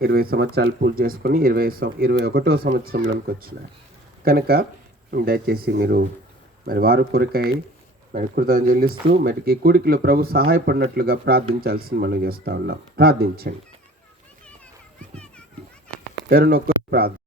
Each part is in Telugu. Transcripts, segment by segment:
20 సంవత్సరాలు పూర్తి చేసుకొని 21వ సంవత్సరంలోకి వచ్చినారు కనుక దయచేసి మీరు మరి వారు కొరకై మరి కృతజ్ఞతలు చెల్లిస్తూ మరి ఈ కూడికలో ప్రభు సహాయపడినట్లుగా ప్రార్థించాల్సింది మనం చేస్తూ ఉన్నాం. ప్రార్థించండి. ఎవరినొక్కరు ప్రార్థన.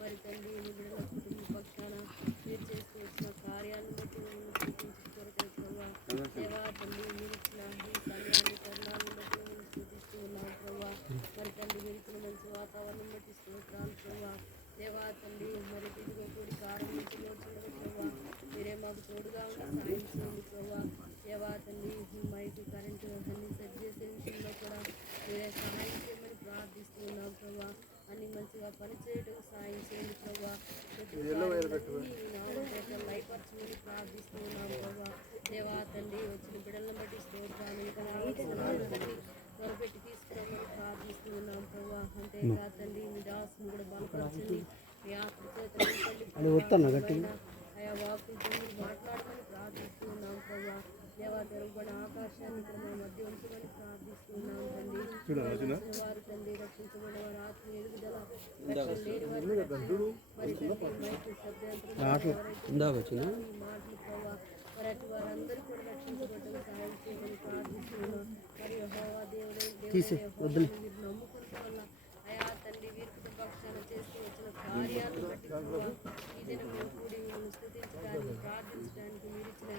మరి తండ్రి బిడ్డల కుటుంబ పక్షాన మీరు చేస్తూ వచ్చిన కార్యాలను బట్టి దేవా తండ్రి మీరు ఇచ్చిన ఈ సమయాన్ని తరుణాలను బట్టి మేము స్థుతిస్తూ ఉన్నాం ప్రభా. మరి తండ్రి మీరు ఇచ్చిన మంచి వాతావరణం బట్టి స్తోత్రాలు ప్రభా. దేవా తండ్రి మరి తిరిగి కూడి కారం నుంచి లోచుండదు ప్రభా. మీరే మాకు తోడుగా ఉండి సాయం చేయండి ప్రభా. దేవా తండ్రి మైకు కరెంటు అన్ని సెట్ చేసే విషయంలో కూడా మీరే సహాయం చేయమని ప్రార్థిస్తూ ఉన్నాం ప్రభా. అన్ని మంచిగా పనిచేయడం సాయం చేయండి ప్రభా. లైపరచమని ప్రార్థిస్తూ ఉన్నాం ప్రభా. దేవా తండ్రి వచ్చిన బిడ్డలను బట్టి స్తోత్రాలు త్వరపెట్టి తీసుకురామని ప్రార్థిస్తూ ఉన్నాం ప్రభా. అంతేకాదు తండ్రి మీ దాసుని కూడా బలపరచండి. మీ ఆత్మచేత ఆయా వాకులతో మీరు మాట్లాడమని ప్రార్థిస్తూ ఉన్నాం ప్రభా. దేవా తెరవబడిన ఆకాశాన్ని ఇక్కడ మా మధ్య ఉంచమని ప్రార్థిస్తూ ఉన్నాం తండ్రి. వారు తండ్రి రక్షించబడిన వారి ఆత్మ ఎదుగుదల లేని మాటలు ప్రభావ మరి అటు వారందరూ కూడా రక్షించబడ్డం సహాయం చేయమని ప్రార్థిస్తున్నాం. మరి యెహోవా దేవుడే మీరు నమ్ముకున్న వల్ల అయా తండ్రి వీరికి పక్షాన చేస్తూ వచ్చిన కార్యాలను బట్టి ఈ దినం మేము కూడి మిమ్మల్ని స్తుతించడానికి ప్రార్థించడానికి మీరు ఇచ్చిన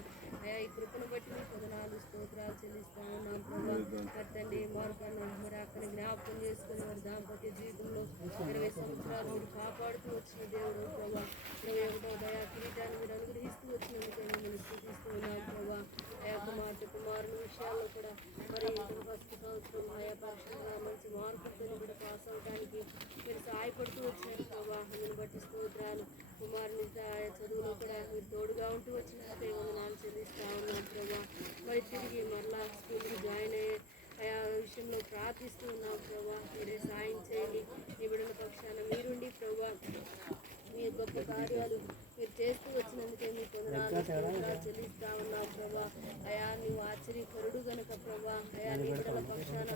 అయా ఈ కృపను బట్టి మీ పొందనాలు స్తోత్రాలు చెల్లిస్తా ఉన్నాం ప్రభా. మరి తండ్రి మార్గాన్ని మరి అక్కడ జ్ఞాపకం చేసుకుని వారి దాంపత్య జీవితంలో 20 సంవత్సరాలు మీరు కాపాడుతూ వచ్చిన దేవుడు ప్రభా. 21వ దయా కిరీటాన్ని మీరు అనుగ్రహిస్తూ వచ్చినందుకే మిమ్మల్ని స్థుతిస్తూ ఉన్నాం ప్రభా. అయా కుమారుని విషయాల్లో కూడా మరి ఫస్ట్ సంవత్సరం ఆయా పరీక్షలో మంచి మార్కులతో కూడా పాస్ అవడానికి మీరు సహాయపడుతూ వచ్చినారు ప్రభా. అందుని బట్టి స్తోత్రాలు. కుమారుని చదువులో కూడా మీరు తోడుగా ఉంటూ వచ్చినందుకే వందనాలు చెల్లిస్తా ఉన్నాం ప్రభా. మరి తిరిగి మరలా స్కూల్కి జాయిన్ అయ్యే ఆయా విషయంలో ప్రార్థిస్తూ ఉన్నాం ప్రభా. మీరే సాయం చేయండి. మీ బిడ్డల పక్షాన మీరుండి ప్రభా. మీ గొప్ప కార్యాలు మీరు చేస్తూ వచ్చినందుకే మీ పొందనాలు చెల్లిస్తా ఉన్నాం ప్రభా. అయా నువ్వు ఆశ్చర్యకరుడు గనక ప్రభా. అయా నీ బిడ్డల పక్షాన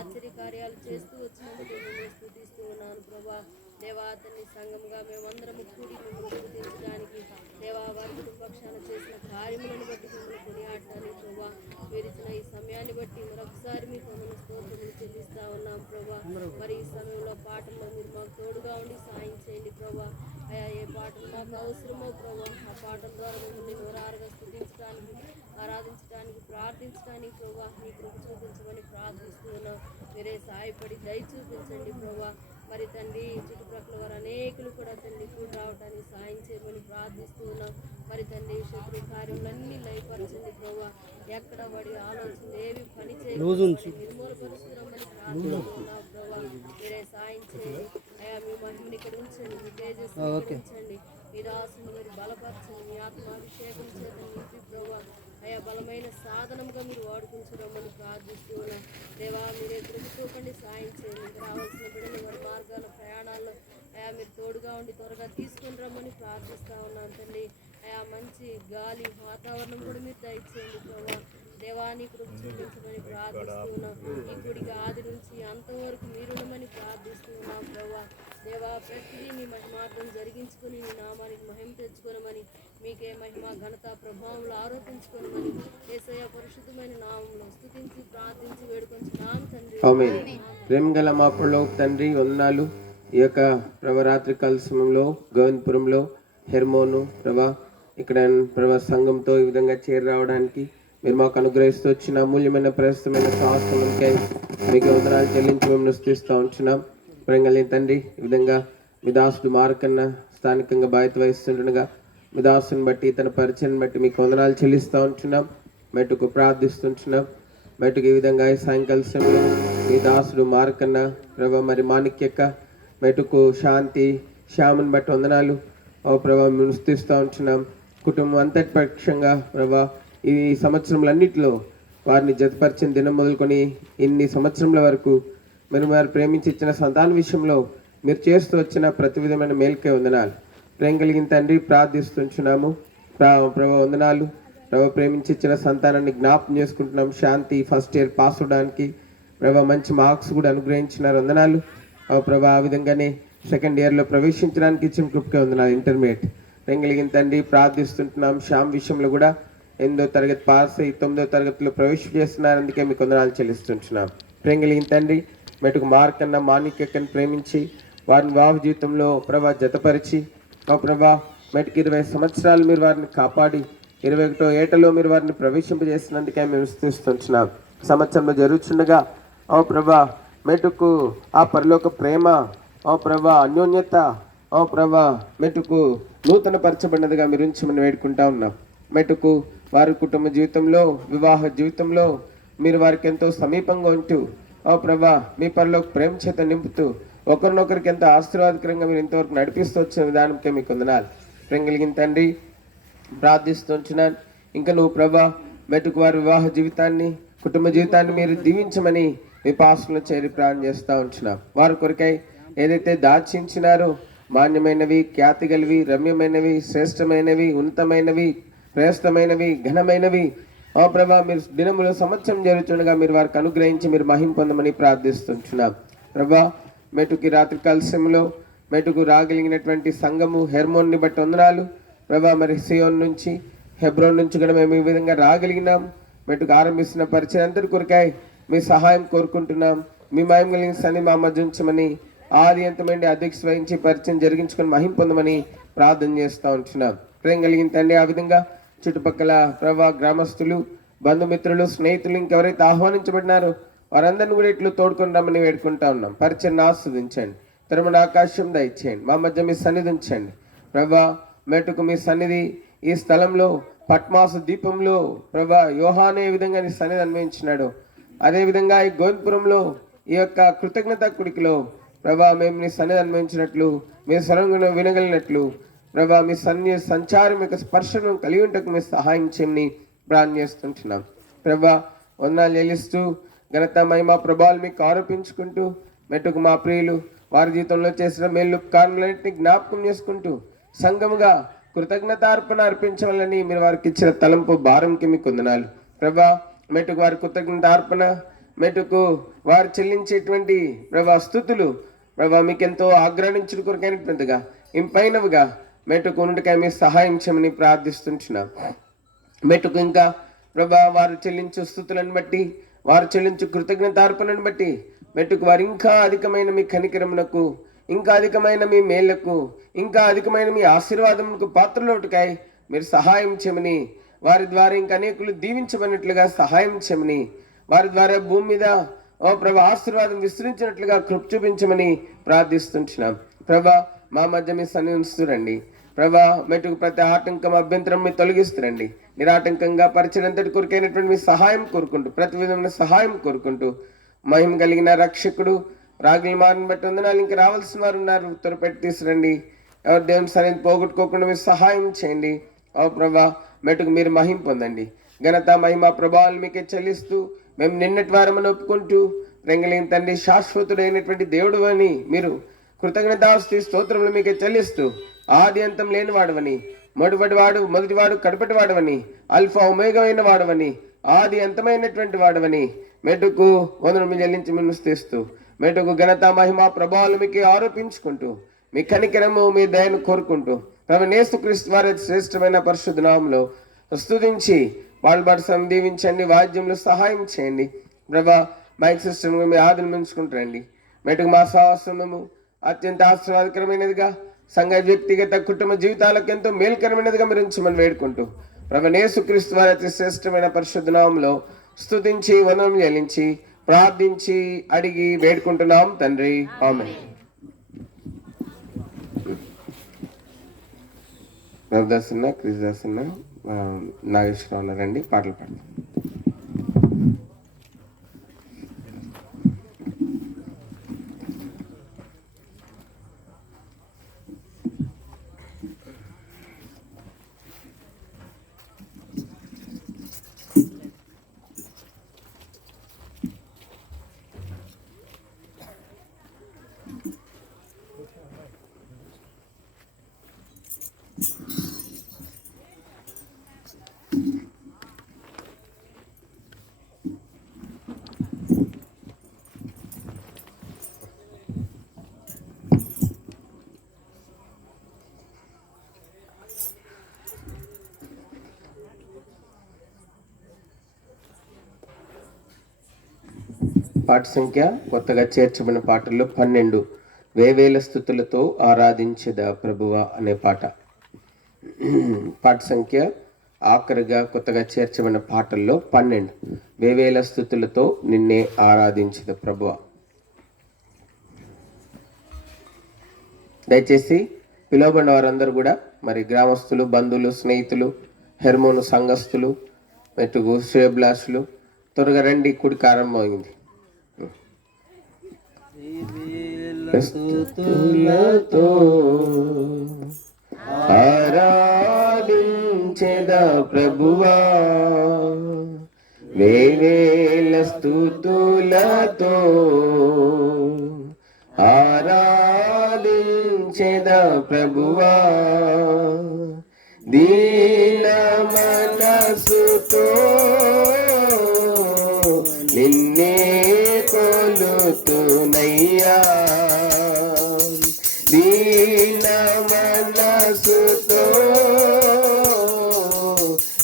ఆశ్చర్య కార్యాలు చేస్తూ వచ్చినందుకే మేము స్థుతిస్తూ ఉన్నాను ప్రభా. దేవా అతన్ని సంఘముగా మేమందరము కూడి మిమ్మల్ని స్థుతించడానికి దేవా వారి పక్షాన చేసిన కార్యములను బట్టి మిమ్మల్ని కొనియాడటానికి ప్రభా. మీరు ఇచ్చిన ఈ సమయాన్ని బట్టి మరొకసారి మీ కొందరు స్తోత్రములు చెల్లిస్తా ఉన్నాం ప్రభా. మరి ఈ సమయంలో పాటల్లో మీరు మాకు తోడుగా ఉండి సాయం చేయండి ప్రభా. అయా ఏ పాటలు మాకు అవసరమో ప్రభా ఆ పాటల ద్వారా మిమ్మల్ని నోరారుగా స్థుతించడానికి ఆరాధించడానికి ప్రార్థించడానికి ప్రభా మీ కృప చూపించమని ప్రార్థిస్తూ ఉన్నాం. మీరే సహాయపడి దయ చూపించండి ప్రభా. మరి తండ్రి చుట్టుప్రక్కల వారు అనేకులు కూడా తండ్రి కూడి రావడానికి సాయం చేయమని ప్రార్థిస్తూ ఉన్నాం. మరి తండ్రి శత్రు కార్యములన్నీ లయపరచండి ప్రభా. ఎక్కడ వాడి ఆలోచనలు ఏవి పని చేయాలి నిర్మూలపరుచుకున్నామని ప్రార్థిస్తున్నాం ప్రభా. మీరే సాయం చేయండి. అయా మీ మహిమని ఇక్కడ ఉంచండి. మీ తేజస్సుని ఉంచండి. మీ దాసుని మరి బలపరచండి. మీ ఆత్మాభిషేకం చేత నింపి ప్రభా. అయా బలమైన సాధనంగా మీరు వాడుకుంటున్నామని ప్రార్థిస్తూ ఉన్నాం. దేవా మీరే కృపతోకండి సాయం చేయండి. ఇంకా రావాల్సిన బిడ్డలు వారి మార్గాల ప్రయాణాల్లో అయా మీరు తోడుగా ఉండి త్వరగా తీసుకుని రమ్మని ప్రార్థిస్తూ ఉన్నాం తండ్రి. అయా మంచి గాలి వాతావరణం కూడా మీరు దయచేయండి ప్రభా. దేవాన్ని కృప చూపించమని ప్రార్థిస్తూ ఉన్నాం. ఈ గుడికి ఆది నుంచి అంతవరకు మీరుండమని ప్రార్థిస్తూ ఉన్నాం ప్రభా. దేవా ప్రతిదీ మీ మహిమార్థం జరిగించుకొని మీ నామానికి మహిమ తెచ్చుకోనమని మీకే మహిమ ఘనత ప్రభావంలో ఆరోపించుకోనమని యేసయ్య పరిశుద్ధమైన నామంలో స్తుతించి ప్రార్థించి వేడుకొంచున్నాం తండ్రి. ఆమేన్. ప్రేమగల మా పరలోక తండ్రి వందనాలు. ఈ యొక్క ప్రభరాత్రి కాల సమయంలో గోవిందపురంలో హెర్మోను ప్రభా ఇక్కడ ప్రభా సంఘంతో ఈ విధంగా చేరి రావడానికి మీరు మాకు అనుగ్రహిస్తూ వచ్చిన అమూల్యమైన ప్రస్తుతమైన సాహసంకై మీకు వందనాలు చెల్లించి మేము స్తుతిస్తూ ఉంటున్నాం. ప్రేమగల తండ్రి ఈ విధంగా మీ దాసుడు మార్కన్న స్థానికంగా బాధ్యత వహిస్తుండగా మీ దాసుని బట్టి తన పరిచయం బట్టి మీకు వందనాలు చెల్లిస్తూ ఉంటున్నాం. మెట్టుకు ప్రార్థిస్తుంటున్నాం. మెట్టుకు ఈ విధంగా ఈ సాయంకాల సమయంలో మీ దాసుడు మార్కన్న ప్రభా, మరి మాణిక్యక్క, మెట్టుకు శాంతి, శ్యామని బట్టి వందనాలు ఓ ప్రభా మేము స్తుతిస్తూ ఉంటున్నాం. కుటుంబం అంతటి పక్షంగా ప్రభా ఈ సంవత్సరములన్నిటిలో వారిని జతపరిచిన దినం మొదలుకొని ఇన్ని సంవత్సరముల వరకు మీరు వారు ప్రేమించి ఇచ్చిన సంతాన విషయంలో మీరు చేస్తూ వచ్చిన ప్రతి విధమైన మేలుకే వందనాలు. ప్రేమ కలిగిన తండ్రి ప్రార్థిస్తుంటున్నాము. ప్రభా వందనాలు. ప్రభా ప్రేమించి ఇచ్చిన సంతానాన్ని జ్ఞాపకం చేసుకుంటున్నాం. శాంతి ఫస్ట్ ఇయర్ పాస్ అవడానికి ప్రభా మంచి మార్క్స్ కూడా అనుగ్రహించినారు, వందనాలు. ప్రభా ఆ విధంగానే సెకండ్ ఇయర్లో ప్రవేశించడానికి ఇచ్చిన కృపకే వందనాలు. ఇంటర్మీడియట్ ప్రేమ కలిగిన తండ్రి ప్రార్థిస్తుంటున్నాం. శ్యామ్ విషయంలో కూడా 8వ తరగతి పాస్ అయ్యి 9వ తరగతిలో ప్రవేశం చేస్తున్నారు, అందుకే మీకు వందనాలు చెల్లిస్తుంటున్నాం. ప్రేమ కలిగిన తండ్రి మెటుకు మార్కన్న మాణిక్యక్కని ప్రేమించి వారిని వివాహ జీవితంలో ప్రభా జతపరిచి ప్రభా మెటుకు 20 సంవత్సరాలు మీరు వారిని కాపాడి 21వ ఏటలో మీరు వారిని ప్రవేశింపజేసినందుకే మేము స్తుతిస్తుంటున్నాం. సంవత్సరంలో జరుగుతుండగా ప్రభా మెటుకు ఆ పరలోక ప్రేమ ప్రభా అన్యోన్యత ప్రభా మెటుకు నూతన పరచబడినదిగా మీరు ఉంచమని వేడుకుంటా ఉన్నాం. మెటుకు వారి కుటుంబ జీవితంలో వివాహ జీవితంలో మీరు వారికి ఎంతో సమీపంగా ఉంటూ ప్రభా మీ పరలోక ప్రేమ చేత నింపుతూ ఒకరినొకరికి ఎంతో ఆశీర్వాదకరంగా మీరు ఇంతవరకు నడిపిస్తూ వచ్చిన విధానంకే మీకు వందనాలు. ప్రేమ కలిగిన తండ్రి ప్రార్థిస్తుంటున్నాను. ఇంకా నువ్వు ప్రభా మెటుకు వారి వివాహ జీవితాన్ని కుటుంబ జీవితాన్ని మీరు దీవించమని మీ పాసంలో చేరి ప్రార్థన చేస్తూ ఉంటున్నాం. వారి కొరకై ఏదైతే దాచించినారో మాన్యమైనవి, ఖ్యాతి గలివి, రమ్యమైనవి, శ్రేష్టమైనవి, ఉన్నతమైనవి, శ్రేష్టమైనవి, ఘనమైనవి ప్రభా మీరు దినములో సంవత్సరం జరుగుతుండగా మీరు వారికి అనుగ్రహించి మీరు మహిమ పొందమని ప్రార్థిస్తుంటున్నాం. ప్రభా మెటుకి రాత్రి కాలశంలో మెటుకు రాగలిగినటువంటి సంఘము హెర్మోన్ని బట్టి వందనాలు. ప్రభా మరి సియోన్ నుంచి హెబ్రోన్ నుంచి కూడా మేము ఈ విధంగా రాగలిగినాం. మెటుకు ఆరంభిస్తున్న పరిచయం అంతటి కొరకాయ మీ సహాయం కోరుకుంటున్నాం. మీ మహిమ కలిగిన సన్ని మా మధ్య ఉంచమని ఆది అంతమంది అధ్యక్ష వహించి పరిచయం జరిగించుకొని మహిమ పొందమని ప్రార్థన చేస్తూ ఉంటున్నాం. ప్రేమ కలిగిన తండ్రి ఆ విధంగా చుట్టుపక్కల ప్రభా గ్రామస్తులు, బంధుమిత్రులు, స్నేహితులు ఇంకెవరైతే ఆహ్వానించబడినారో వారందరిని కూడా ఇట్లు తోడుకొని రమ్మని వేడుకుంటా ఉన్నాం. పరిచయం ఆస్వాదించండి, తరమున ఆకాశం దయచేయండి, మా మధ్య మీ సన్నిధి ఉంచండి. ప్రభా మెట్టుకు మీ సన్నిధి ఈ స్థలంలో పట్మాస దీపంలో ప్రభా యోహానే విధంగా నీ సన్నిధి అన్వయించినాడు, అదేవిధంగా ఈ గోవిందపురంలో ఈ యొక్క కృతజ్ఞత కుడికిలో ప్రభా మేము నీ సన్నిధి అన్వయించినట్లు మీ స్వరం వినగలిగినట్లు ప్రభా మీ సంచారం యొక్క స్పర్శను కలిగి ఉంటకు మీ సహాయం చేయమని ప్రార్థన చేస్తుంటున్నాం. ప్రభా వందనాలు చెల్లిస్తూ ఘనత మహిమ ప్రభావాలు మీకు ఆరోపించుకుంటూ మెట్టుకు మా ప్రియులు వారి జీవితంలో చేసిన మేలు కారణాలన్నింటినీ జ్ఞాపకం చేసుకుంటూ సంఘముగా కృతజ్ఞతార్పణ అర్పించవాలని మీరు వారికి ఇచ్చిన తలంపు భారంకి మీకు వందనాలు. ప్రభా మెట్టుకు వారి కృతజ్ఞతార్పణ మెట్టుకు వారు చెల్లించేటువంటి ప్రభా స్తుతులు ప్రభా మీకు ఎంతో ఆగ్రహించుడు కొరకైనటువంటిగా ఇంపైనవిగా మెట్టుకు ఉన్నటికై మీ సహాయం చేయమని ప్రార్థిస్తుంటున్నాం. మెట్టుకు ఇంకా ప్రభా వారు చెల్లించు స్తుతులను బట్టి వారు చెల్లించు కృతజ్ఞతార్పణను బట్టి మెట్టుకు వారు ఇంకా అధికమైన మీ కనికరమునకు, ఇంకా అధికమైన మీ మేళ్లకు, ఇంకా అధికమైన మీ ఆశీర్వాదమునకు పాత్రలోటుకాయ మీరు సహాయం చేయమని వారి ద్వారా ఇంకా అనేకులు దీవించబడినట్లుగా సహాయం చేయమని వారి ద్వారా భూమి మీద ప్రభా ఆశీర్వాదం విస్తరించినట్లుగా కృప చూపించమని ప్రార్థిస్తుంటున్నాం. ప్రభా మా మధ్య మీ సన్నిధి ఉంచుతురండి. ప్రభా మెట్టుకు ప్రతి ఆటంకం అభ్యంతరం మీరు తొలగిస్తురండి. నిరాటంకంగా పరిచయంతటి కొరకైనటువంటి మీ సహాయం కోరుకుంటూ ప్రతి విధమైన సహాయం కోరుకుంటూ మహిమ కలిగిన రక్షకుడు రాగుల మారిని బట్టి వందనాలు. ఇంకా రావాల్సిన వారు ఉన్నారు, త్వరపెట్టి తీసురండి. ఎవరు దేవుని సన్నిధి పోగొట్టుకోకుండా మీరు సహాయం చేయండి. ప్రభా మెట్టుకు మీరు మహిమ పొందండి. ఘనత మహిమ ప్రభావాలు మీకే చెల్లిస్తూ మేము నిన్నటి వారమని ఒప్పుకుంటూ రెంగలిగిన తండ్రి శాశ్వతుడైనటువంటి దేవుడు అని మీరు కృతజ్ఞతాస్తుతి స్తోత్రములు మీకే చెల్లిస్తూ ఆది అంతం లేని వాడవని, మొదటివాడు కడపటి వాడవని, అల్ఫా ఒమేగా అయిన వాడవని, ఆది అంతమైనటువంటి వాడవని మెట్టుకు వందనము చెల్లించి మిన్ను స్తుతిస్తూ మెట్టుకు ఘనత మహిమ ప్రభావాలు మీకే ఆరోపించుకుంటూ మీ కనికరము మీ దయను కోరుకుంటూ ప్రభు యేసుక్రీస్తు వారి శ్రేష్టమైన పరిశుద్ధ నామములో స్తుతించి పాల్పడసం దీవించండి. వాద్యంలో సహాయం చేయండి. ప్రభా మైక్ సిస్టమ్ మీ ఆదరణ ఉంచుకుంటారండి. మెట్టుకు మా సహవాసము అత్యంత ఆశీర్వాదకరమైనదిగా సంఘ వ్యక్తిగత కుటుంబ జీవితాలకు ఎంతో మేలుకరమైనదిగా మీరు ఉంచమని వేడుకుంటూ ప్రభు యేసుక్రీస్తు వారి అతి శ్రేష్టమైన పరిశుద్ధ నామములో స్తుతించి వందనం చెల్లించి ప్రార్థించి అడిగి వేడుకుంటున్నాం తండ్రి, ఆమేన్. రవిదాస్ అన్న, క్రిస్దాస్ అన్న, నాగేశ్వరరావు ఉన్నారండి, పాటలు పాడతారు. పాట సంఖ్య కొత్తగా చేర్చబడిన పాటల్లో 12 వేవేల స్తుతులతో ఆరాధించద ప్రభువా అనే పాట. పాట సంఖ్య ఆఖరిగా కొత్తగా చేర్చబడిన పాటల్లో 12 వేవేల స్తుతులతో నిన్నే ఆరాధించద ప్రభువా. దయచేసి పిలువబడిన వారందరూ కూడా మరి గ్రామస్తులు, బంధువులు, స్నేహితులు, హెర్మోను సంఘస్థులు, మెట్టుకు శ్రేయభిలాషులు త్వరగా రండి, కుడికి ఆరంభమైంది. స్తుతులతో ఆరాధించెదా ప్రభువా, వేవేల స్తుతులతో ఆరాధించెదా ప్రభువా, దీన మనసుతో నిన్నే కొలుతునయ్యా, దీన మనసుతో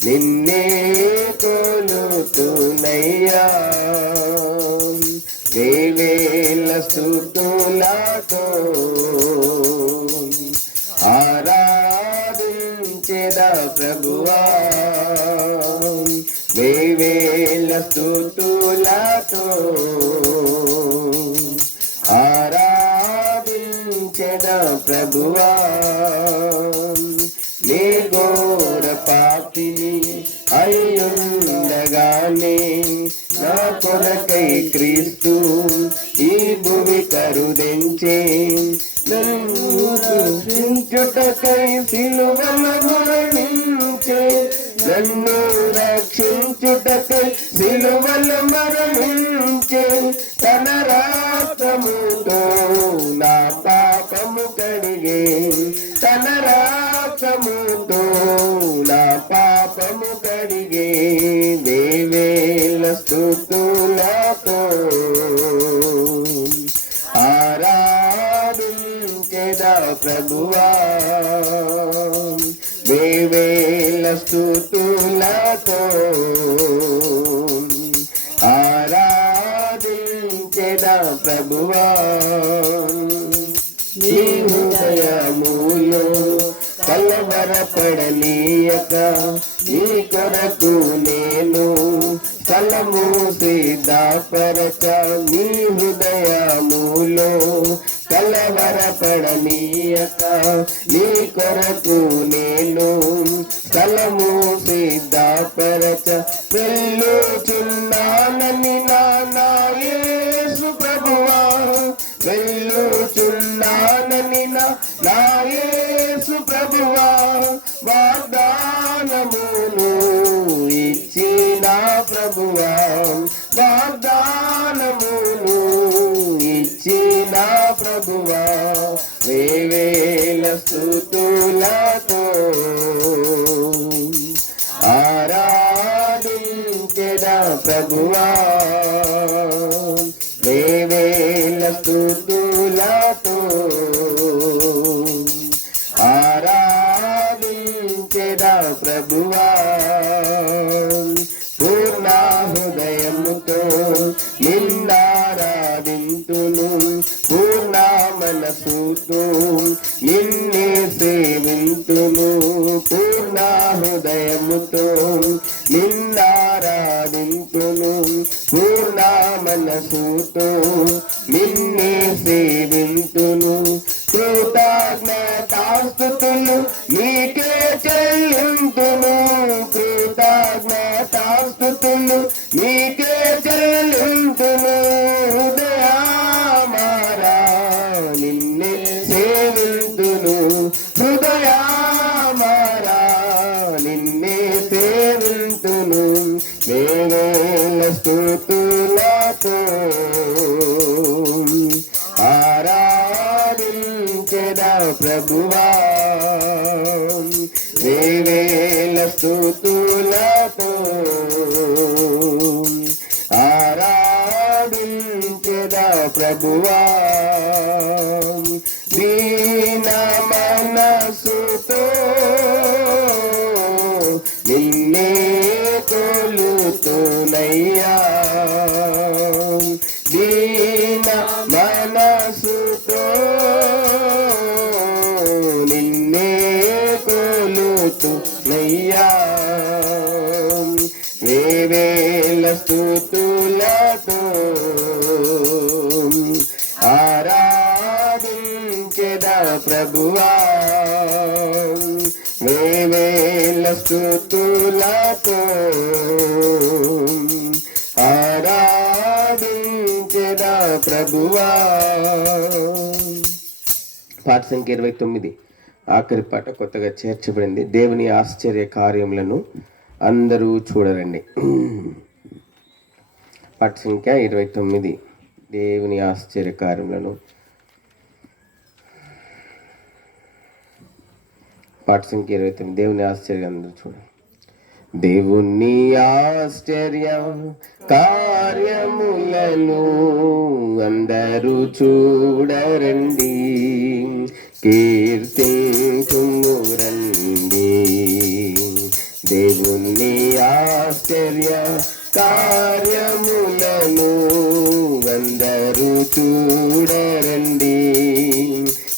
నిన్నే కొలుతునయ్యా, వేవేల స్తుతులతో ఆరాధించెదా ప్రభువా, వేవేల స్తుతులతో ఆరాధించెదా ప్రభువా. నీ ఘోర పాపిని అయ్యుండగానే నా కొరకై క్రీస్తు ఈ భూమి కరుదించే, నన్ను రక్షించుటకై సిలువలో మరణించే, నన్ను రక్షించుటకై సిలువలో మరణించే, తన రక్తముతో నా పాపము కడిగే, తన రక్తముతో నా పాపము కడిగే, వేవేల స్తుతులతో ఆరాధించెదా ప్రభువా, వేవేల స్తుతులతో ఆరాధించెదా ప్రభువా. నీ హృదయములో కలవరపడనీయక నీ కొరకు నేను స్థలము సిద్ధపరచ, నీ హృదయములో కలవరపడనీయక నీ కొరకు నేను స్థలము సిద్ధపరచ, వెళ్ళుచున్నానని నా యేసు ప్రభువా, వెళ్ళుచున్నానని నా యేసు ప్రభువా, వాగ్దానమును ఇచ్చిన ప్రభువా, వాగ్దానమును ఇచ్చిన ప్రభువా, వేవేల స్తుతులతో ఆరాధించెదా ప్రభువా, వేవేల స్తుతులతో ఆరాధించెదా ప్రభువా. పూర్ణ హృదయముతో నిన్నారాధింతును, పూర్ణ మనసుతో నిన్నే సేవింతును, పూర్ణ హృదయముతో నిన్నారాధింతును, పూర్ణ మనసుతో నిన్నే సేవింతును, కృతజ్ఞతాస్తుతులు నీకే చెల్లింతును, కృతజ్ఞతాస్తుతులు నీకే చెల్లింతును. హృదయమారా నిన్నే సేవింతును, హృదయమారా నిన్నే సేవింతును. వేవేల స్తుతులతో ఆరాధించెదా ప్రభువా, వేవేల స్తుతులతో ఆరాధించెదా ప్రభువా. దీన మనసుతో నిన్నే కొలుతునయ్యా, దీన మనసుతో నిన్నే కొలుతునయ్యా. వేవేల స్తుతులతో ఆరాధించెదా ప్రభువా, వేవేల స్తుతులతో ఆరాధించెదా ప్రభువా. పాట సంఖ్య 29, ఆఖరి పాట కొత్తగా చేర్చబడింది. దేవుని ఆశ్చర్య కార్యములను అందరూ చూడరండి. పాట సంఖ్య 29, దేవుని ఆశ్చర్య కార్యములను. పాట సంఖ్య 29, దేవుని ఆశ్చర్యం అందరూ చూడండి. దేవుని ఆశ్చర్య కార్యములను అందరూ చూడరండి, కీర్తింతుము రండి. దేవుని ఆశ్చర్య కార్యములను అందరూ చూడరండి,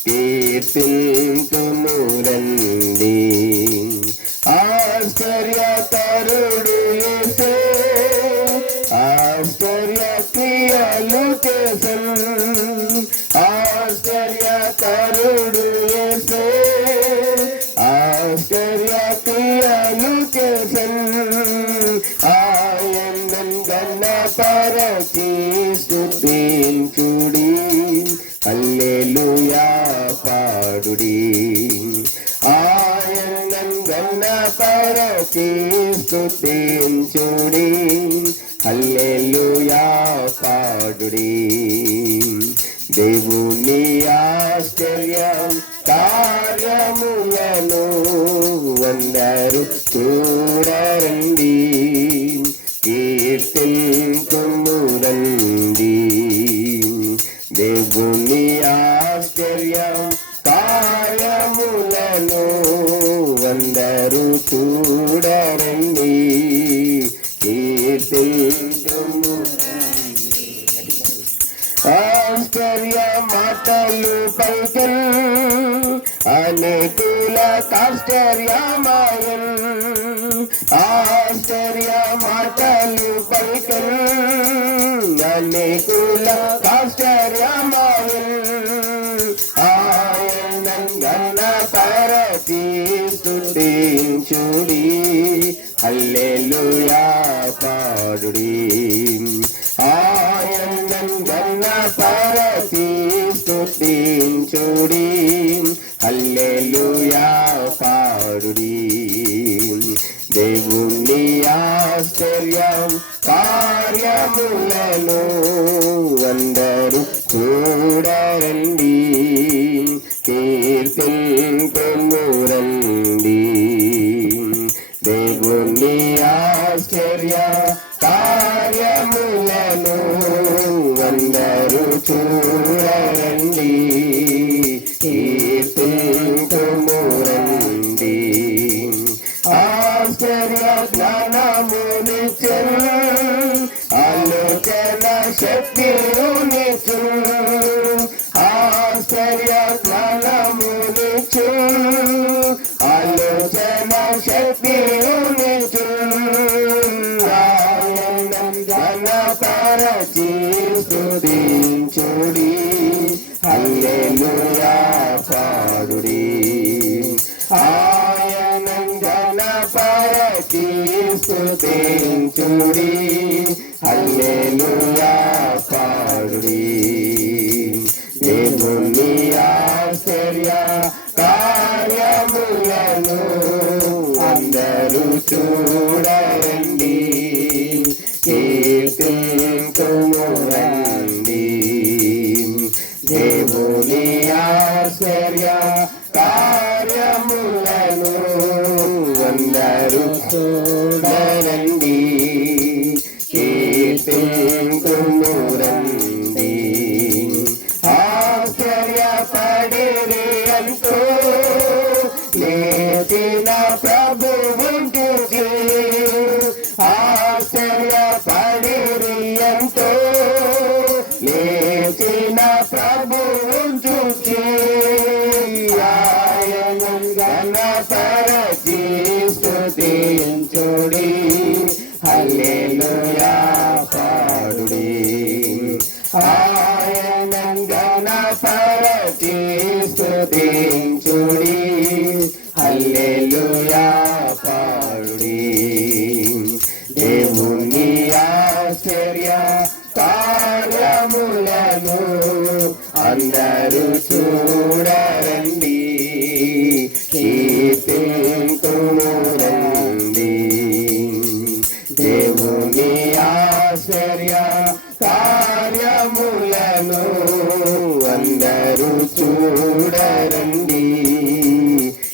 కీర్తింతుము రండి. ఆశ్చర్యకరుడు యేసే ఆశ్చర్య క్రియలు చేసెను, ఆశ్చర్యకరుడు యేసే ఆశ్చర్య క్రియలు చేసెను. ఆయనను ఘనపరచి స్తుతించుడి, హల్లెలూయా పాడుడి. ఆయనను ఘనపరచి స్తుతించుడి, హల్లెలూయా పాడుడి. దేవుని ఆశ్చర్య కార్యములను అందరూ చూడరండి, కీర్తింతుము రండి. దేవుని ఆశ్చర్య కార్యములను అందరూ చూడరండి, కీర్తింతుము. ఆశ్చర్య మాటలు పలికెను, అనేకుల ఆశ్చర్యమాయెను. ఆశ్చర్య మాటలు పలికెను, అనేకుల ఆశ్చర్యమాయెను. ఆయనను ఘనపరచి స్తుతించుడి, హల్లెలూయా పాడుడి. ఆయనను ఘనపరచి స్తుతించుడి, హల్లెలూయా పాడుడి. దేవుని ఆశ్చర్య కార్యములను అందరూ చూడరండి, కీర్తింతుము రండి. దేవుని ఆశ్చర్య కార్యములను అందరూ చూడరండి, కీర్తింతుము రండి. ఆశ్చర్య జ్ఞానమునిచ్చెను, ఆలోచన శక్తియునిచ్చెను. ఆశ్చర్య జ్ఞానమునిచ్చెను, ఆలోచన శక్తియునిచ్చెను. ఆయనను ఘనపరచి స్తుతించుడి, హల్లెలూయా పరచి స్తుతించుడి, హల్లెలూయా పాడుడి. దేవుని ఆశ్చర్య కార్యములను అందరూ చూడరండి, కీర్తింతుము రండి. దేవుని ఆశ్చర్య కార్యములను అందరూ చూడరండి, కీర్తింతుము రండి. ఆశ్చర్యపడిరి ఎంతో లేచిన ప్రభువును చూచి, ఆశ్చర్యపడిరి ఎంతో లేచిన ప్రభువును చూచి, ఆయనను ఘనపరచి స్తుతించుడి, హల్లెలూయా పాడుడి. ఆయనను ఘనపరచి స్తుతించుడి, హల్లెలూయా పాడుడి. దేవుని ఆశ్చర్య కార్యములను అందరూ చూడరండి, కీర్తింతుము రండి. దేవుని ఆశ్చర్య కార్యములను అందరూ చూడరండి,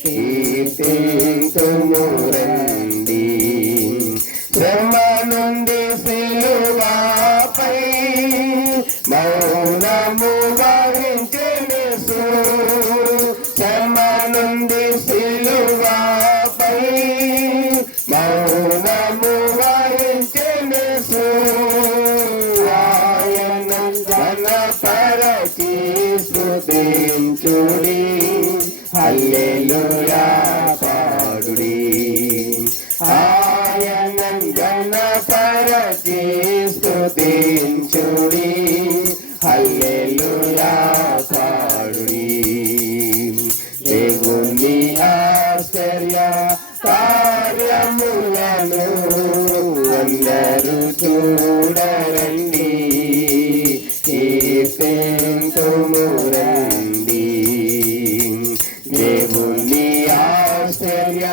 కీర్తింతుము రండి. శ్రమ నుండి సిలువపై మౌనము వహించెను, శ్రమ నుండి సిలువపై మౌనము వహించెను. ఆయనను ఘనపరచి స్తుతించుడి, హల్లెలూయా పాడుడి. ఆయనను ఘనపరచి స్తుతించుడి, హల్లెలూయా పాడుడి. దేవుని ఆశ్చర్య కార్యములను అందరూ చూడరండి, కీర్తింతుము రండి. దేవుని ఆశ్చర్య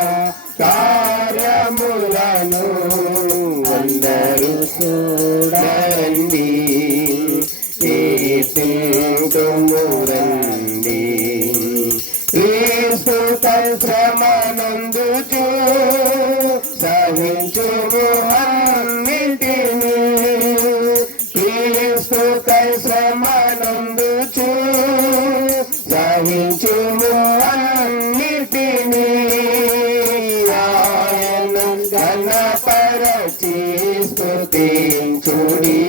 కార్యములను అందరూ చూడండి, కీర్తింతుము రండి. క్రీస్తు శ్రమనందుచు సహించుము అన్నిటిని, క్రీస్తు శ్రమనందుచు సహించుము అన్నిటిని. ఆయనను ఘనపరచి స్తుతించుడి,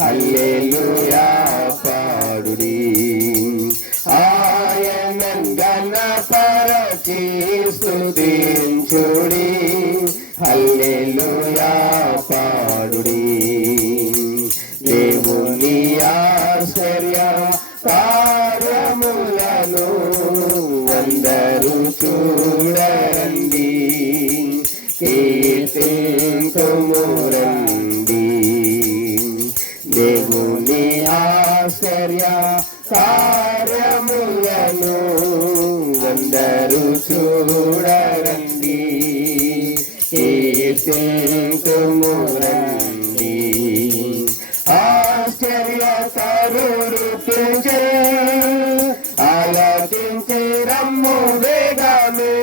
హల్లెలూయా పాడుడి. ఆయనను ఘనపరచి స్తుతించుడి, హల్లెలూయా పాడుడి. దేవుని ఆశ్చర్య కార్యములను అందరూ చూడండి, కీర్తింతుము రండి. దేవుని ఆశ్చర్య కార్యములను అందరూ చూడరండి, కీర్తింతుము రండి. ఆశ్చర్యకరుడు పిలిచే ఆలకించి రమ్ము వేగమే,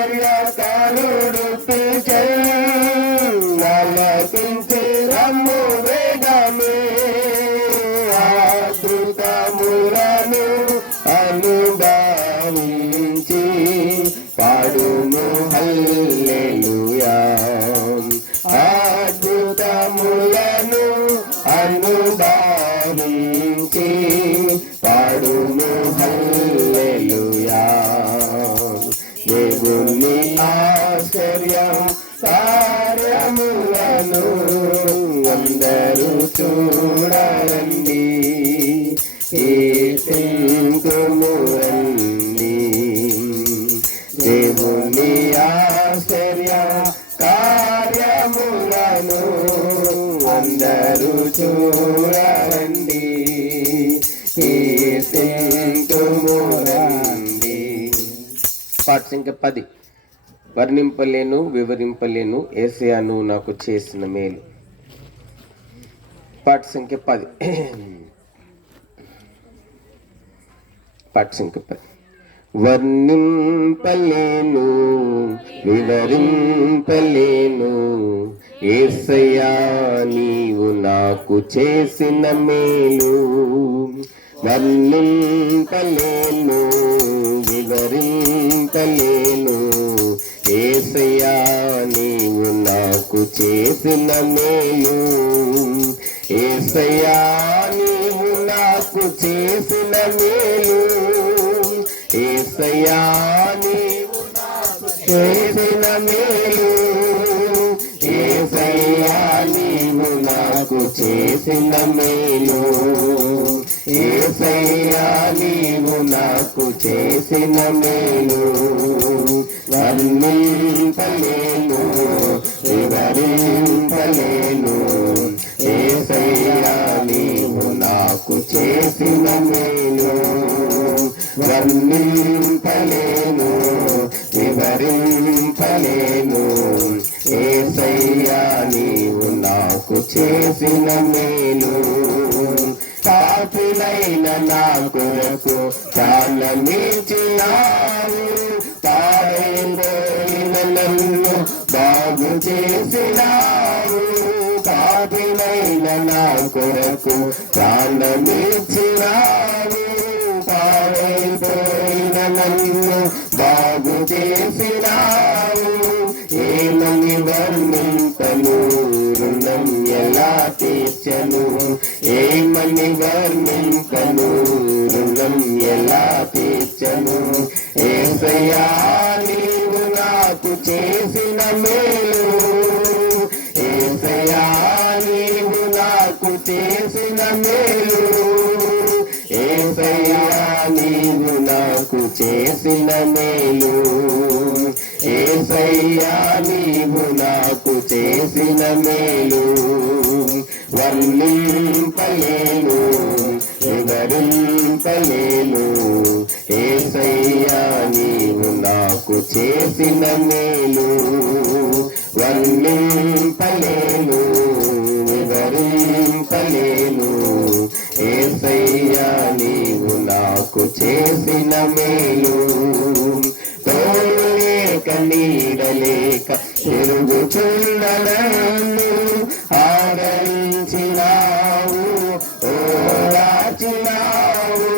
ఆశ్చర్యకరుడు పిలిచే ఆలకించి రమ్ము వేగమే. అద్భుతములను అనుభవించి పాడుము హల్లెలూయా. అద్భుతములను అనుభవించి పాడుము హల్లెలూయా. దేవుని ఆశ్చర్య కార్యములను అందరూ చూడరండి, కీర్తింతుము రండి. దేవుని ఆశ్చర్య కార్యములను అందరూ చూడండి, కీర్తింతుము రండి. పాట సంఖ్య 10. వర్ణింపలేను వివరింపలేను యేసయ్యా నువ్వు నాకు చేసిన మేలు. పాట సంఖ్య 10. పాట సంఖ్య 10. వర్ణింపలేను వివరింపలేను యేసయ్యా నీవు నాకు చేసిన మేలు. వర్ణింపలేను వివరింపలేను యేసయ్యా నీవు నాకు చేసిన మేలు. యేసయ్యా నీవు నాకు చేసిన మేలు. యేసయ్యా నీవు నాకు చేసిన మేలు. యేసయ్యా నీవు నాకు చేసిన మేలు. యేసయ్యా నీవు నాకు చేసిన మేలు. వర్ణింపలేను వివరింపలేను యేసయ్యా నీవు నాకు చేసిన మేలు. వర్ణింపలేను వివరింపలేను యేసయ్యా నీవు నాకు చేసిన మేలు. పాపినైన నా కొరకు ప్రాణమిచ్చినావు, పాడైపోయిన నన్ను బాగు చేసినావు. పాపినైన నా కొరకు ప్రాణమిచ్చినావు, పాడైపోయిన నన్ను బాగు చేసినావు. ఏమని వర్ణింపను రుణం ఎలా తీర్చను, ఏమని వర్ణింపను రుణం ఎలా తీర్చను. యేసయ్యా నీవు నాకు చేసిన మేలు. యేసయ్యా నీవు నాకు చేసిన మేలు. యేసయ్యా నీవు నాకు చేసిన మేలు. యేసయ్యా నీవు నాకు చేసిన మేలు. వర్ణింపలేను వివరింపలేను యేసయ్యా నీవు నాకు చేసిన మేలు. వర్ణింపలేను వివరింపలేను యేసయ్యా నీవు నాకు చేసిన మేలు. తోడు లేక నీడలేక తిరుగుచుండనన్ను ఆదరించినావు, ఓదార్చినావు.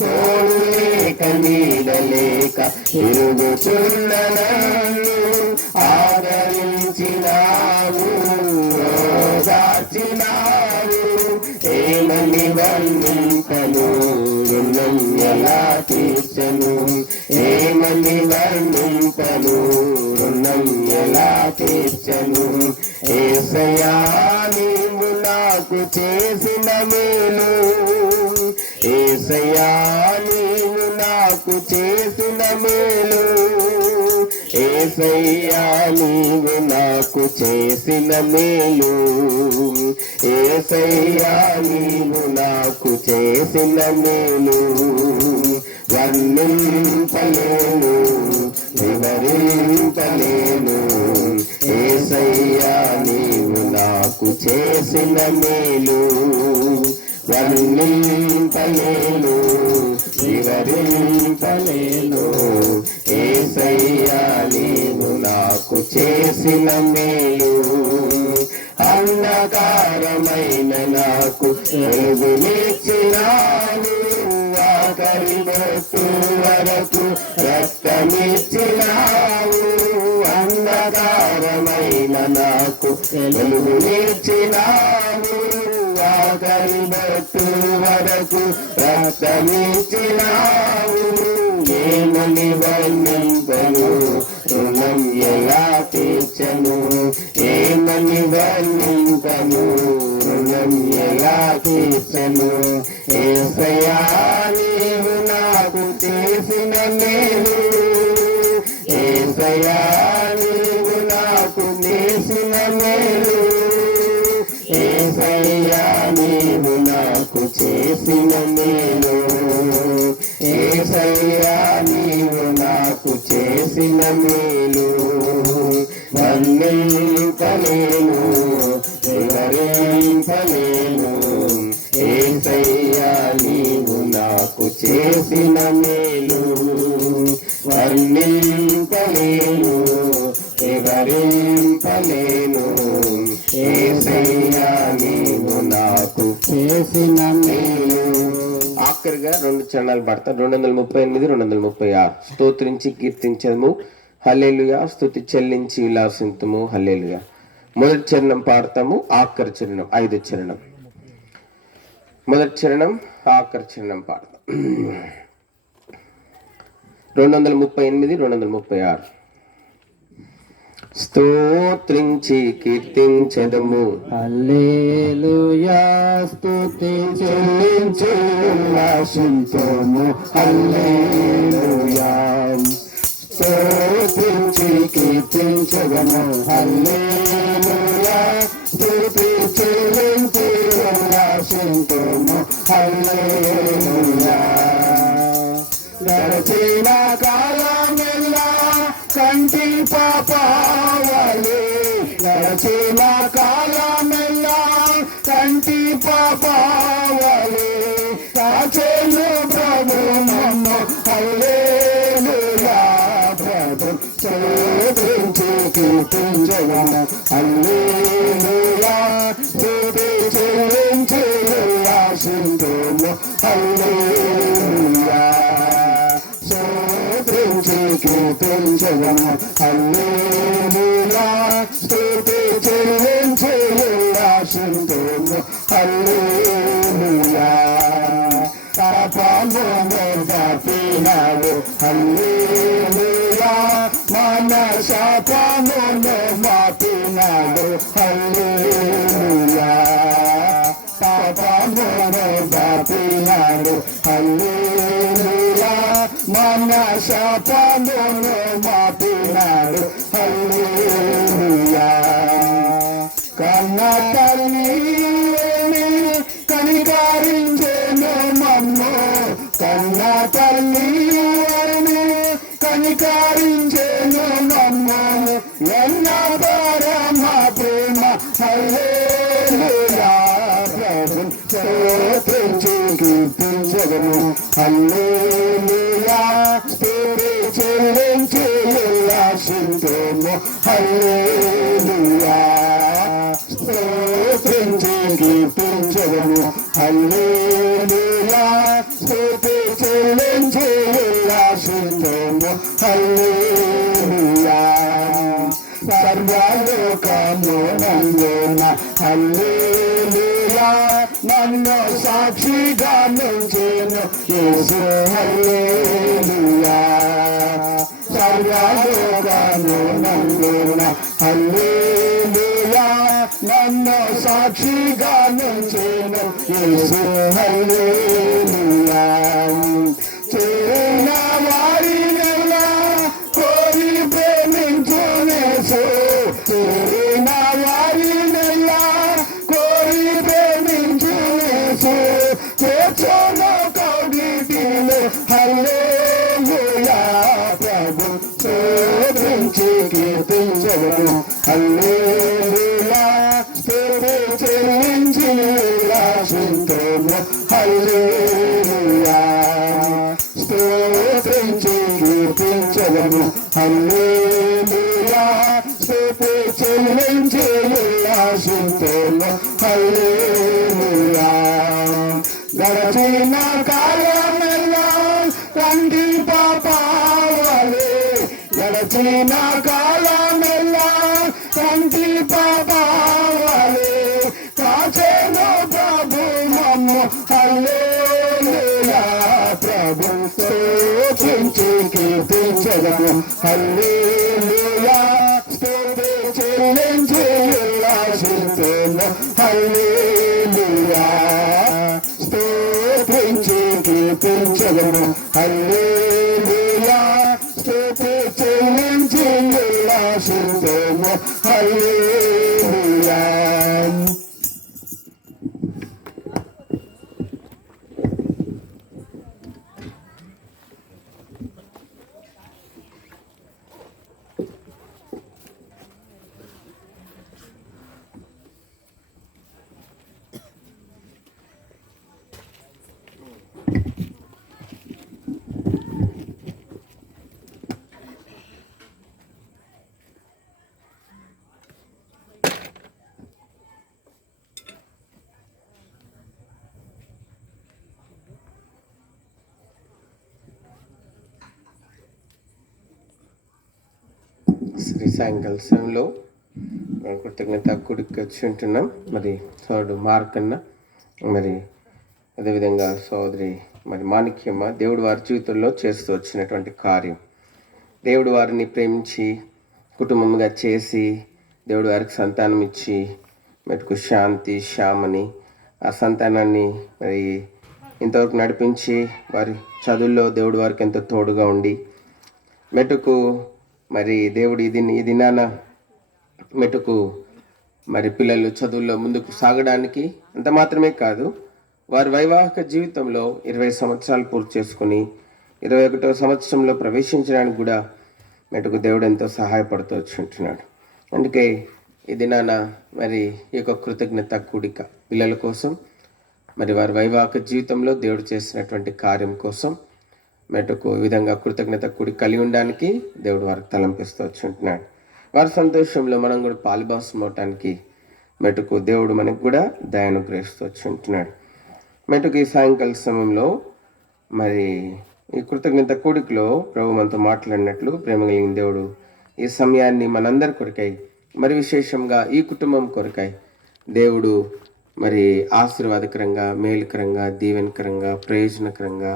తోడు లేక నీడలేక తిరుగుచుండనన్ను ఆదరించినావు, ఓదార్చినావు. ఏమని వర్ణింపను రుణం ఎలా తీర్చను, ఏమని వర్ణింపను రుణం ఎలా తీర్చను. యేసయ్యా నీవు నాకు చేసిన మేలు. యేసయ్యా నీవు నాకు చేసిన మేలు. యేసయ్యా నీవు నాకు చేసిన మేలు. యేసయ్యా నీవు నాకు చేసిన మేలు. వర్ణింపలేను వివరింపలేను యేసయ్యా నీవు నాకు చేసిన మేలు. వర్ణింపలేను వివరింపలేను యేసయ్యా నీవు నాకు చేసిన మేలు. అంధకారమైన నాకు వెలుగునిచ్చినావు, ఆఖరి బొట్టు వరకు రక్తమిచ్చినావు. అంధకారమైన నాకు వెలుగునిచ్చినావు, ఆఖరి బొట్టు వరకు రక్తమిచ్చినావు. ఏమని వర్ణింపను రుణం ఎలా తీర్చను, ఏమని వర్ణింపను రుణం ఎలా తీర్చను. యేసయ్యా నీవు నాకు చేసిన మేలు. యేసయ్యా నీవు నాకు చేసిన మేలు, యేసయ్యా నీవు నాకు చేసిన మేలు, యేసయ్యా నీవు నాకు చేసిన మేలు వర్ణింపలేను వివరింపలేను, యేసయ్యా నీవు నాకు చేసిన మేలు వర్ణింపలేను వివరింపలేను, యేసయ్యా నీవు నాకు చేసిన మేలు. ఆఖరిగా 2 చరణాలు పాడతాం. 238, 236. స్తోత్రించి కీర్తించదము హల్లెలూయా, స్తుతి చెల్లించి విలాసింతుము హల్లెలూయా. మొదటి చరణం పాడతాము, ఆఖరి చరణం 5 చరణం. మొదటి చరణం ఆఖరి చరణం పాడతాం. 238, 236. స్తోత్రించి కీర్తించదము హల్లెలూయా, స్తుతి చెల్లించు ఉల్లాసింతుము హల్లెలూయా. స్తోత్రించి కీర్తించదము హల్లెలూయా, స్తుతి చెల్లించు ఉల్లాసింతుము హల్లెలూయా. గడచిన కాలమెల్లా కంటి పాపావలే, గడచిన కాలమెల్లా కంటి పాపావలే, కాచేను ప్రభు నన్ను హల్లెలూయా. ప్రభు స్తోత్రించి కీర్తించదము హల్లెలూయా, స్తుతి చెల్లించి ఉల్లాసింతుము హల్లెలూయా. స్తోత్రించి కీర్తించదము హల్లెలూయా, స్తుతి చెల్లించి ఉల్లాసింతుము హల్లెలూయా. పాపమును దాపినావు హల్లెలూయా, మన శాపమును మాపినావు హల్లెలూయా. పాపమును దాపినావు హల్లెలూయా, మన శాపమును మాపినాడు హల్లెలూయా. కన్న తల్లి కనికరించెను మమ్ము, కన్న తల్లి కనికరించెను మమ్ము, ఎన్న పరమ ప్రేమ హల్లెలూయా. ప్రభు స్తోత్రించి కీర్తించదము హల్లెలూయా, స్తుతి చెల్లించి ఉల్లాసింతుము హల్లెలూయా. స్తోత్రించి కీర్తించదము హల్లెలూయా, స్తుతి చెల్లించి ఉల్లాసింతుము హల్లెలూయా. సర్వలోకము నందున హల్లెలూయా, నన్ను సాక్షిగా నుంచెను యేసు హల్లెలూయా. సర్వలోకము నందున హల్లెలూయా, నన్ను సాక్షిగా నుంచెను యేసు హల్లెలూయా. చేరిన వారినెల్లా కోరి ప్రేమించునేసు, చేరిన వారినెల్లా కోరి ప్రేమించునేసు, చేర్చును కౌగిటిలో హల్లెలూయా. ప్రభు స్తోత్రించి కీర్తించదము హల్లెలూయా, స్తుతి చెల్లించి ఉల్లాసింతుము హల్లెలూయా. స్తోత్రించి కీర్తించదము హల్లెలూయా, స్తుతి చెల్లించి ఉల్లాసింతుము హల్లెలూయా. గడచిన కాలమెల్లా కంటి పాపావలే, గడచిన కాలమెల్లా కంటి పాపావలే, కాచేను ప్రభు మమ్ము హల్లెలూయా. ప్రభు స్తోత్రించి కీర్తించదము హల్లెలూయా, స్తుతి చెల్లించి ఉల్లాసింతుము హల్లెలూయా. స్తోత్రించి కీర్తించదము హల్లెలూయా, స్తుతి చెల్లించి ఉల్లాసించేము హల్లెలూయా. శ్రీ సాయంకాల సమయంలో కృతజ్ఞత కూడికి వచ్చి ఉంటున్నాం. మరి సోదరుడు మార్క్ అన్న, మరి అదేవిధంగా సోదరి మరి మాణిక్యమ్మ దేవుడు వారి జీవితంలో చేస్తూ వచ్చినటువంటి కార్యం, దేవుడు వారిని ప్రేమించి కుటుంబంగా చేసి దేవుడు వారికి సంతానం ఇచ్చి మెటుకు శాంతి శ్యామని ఆ సంతానాన్ని మరి ఇంతవరకు నడిపించి వారి చదువుల్లో దేవుడు వారికి ఎంతో తోడుగా ఉండి మెటుకు మరి దేవుడు ఈ దినాన మెటుకు మరి పిల్లలు చదువుల్లో ముందుకు సాగడానికి అంత మాత్రమే కాదు, వారి వైవాహిక జీవితంలో 20 సంవత్సరాలు పూర్తి చేసుకుని 21వ సంవత్సరంలో ప్రవేశించడానికి కూడా మెటుకు దేవుడు ఎంతో సహాయపడుతూ వచ్చుంటున్నాడు. అందుకే ఈ దినాన మరి ఈ యొక్క కృతజ్ఞత కూడిక పిల్లల కోసం, మరి వారి వైవాహిక జీవితంలో దేవుడు చేసినటువంటి కార్యం కోసం మెటుకు ఈ విధంగా కృతజ్ఞత కూడి కలిగి ఉండడానికి దేవుడు వారికి తలంపిస్తూ వచ్చుంటున్నాడు. వారి సంతోషంలో మనం కూడా పాలుభాసం అవటానికి మెటుకు దేవుడు మనకు కూడా దయానుగ్రహిస్తూ వచ్చుంటున్నాడు. మెటుకు ఈ సాయంకాల సమయంలో మరి ఈ కృతజ్ఞత కూడికలో ప్రభు మనతో మాట్లాడినట్లు ప్రేమ కలిగిన దేవుడు ఈ సమయాన్ని మనందరి కొరకై, మరి విశేషంగా ఈ కుటుంబం కొరకై దేవుడు మరి ఆశీర్వాదకరంగా, మేలుకరంగా, దీవెనకరంగా, ప్రయోజనకరంగా,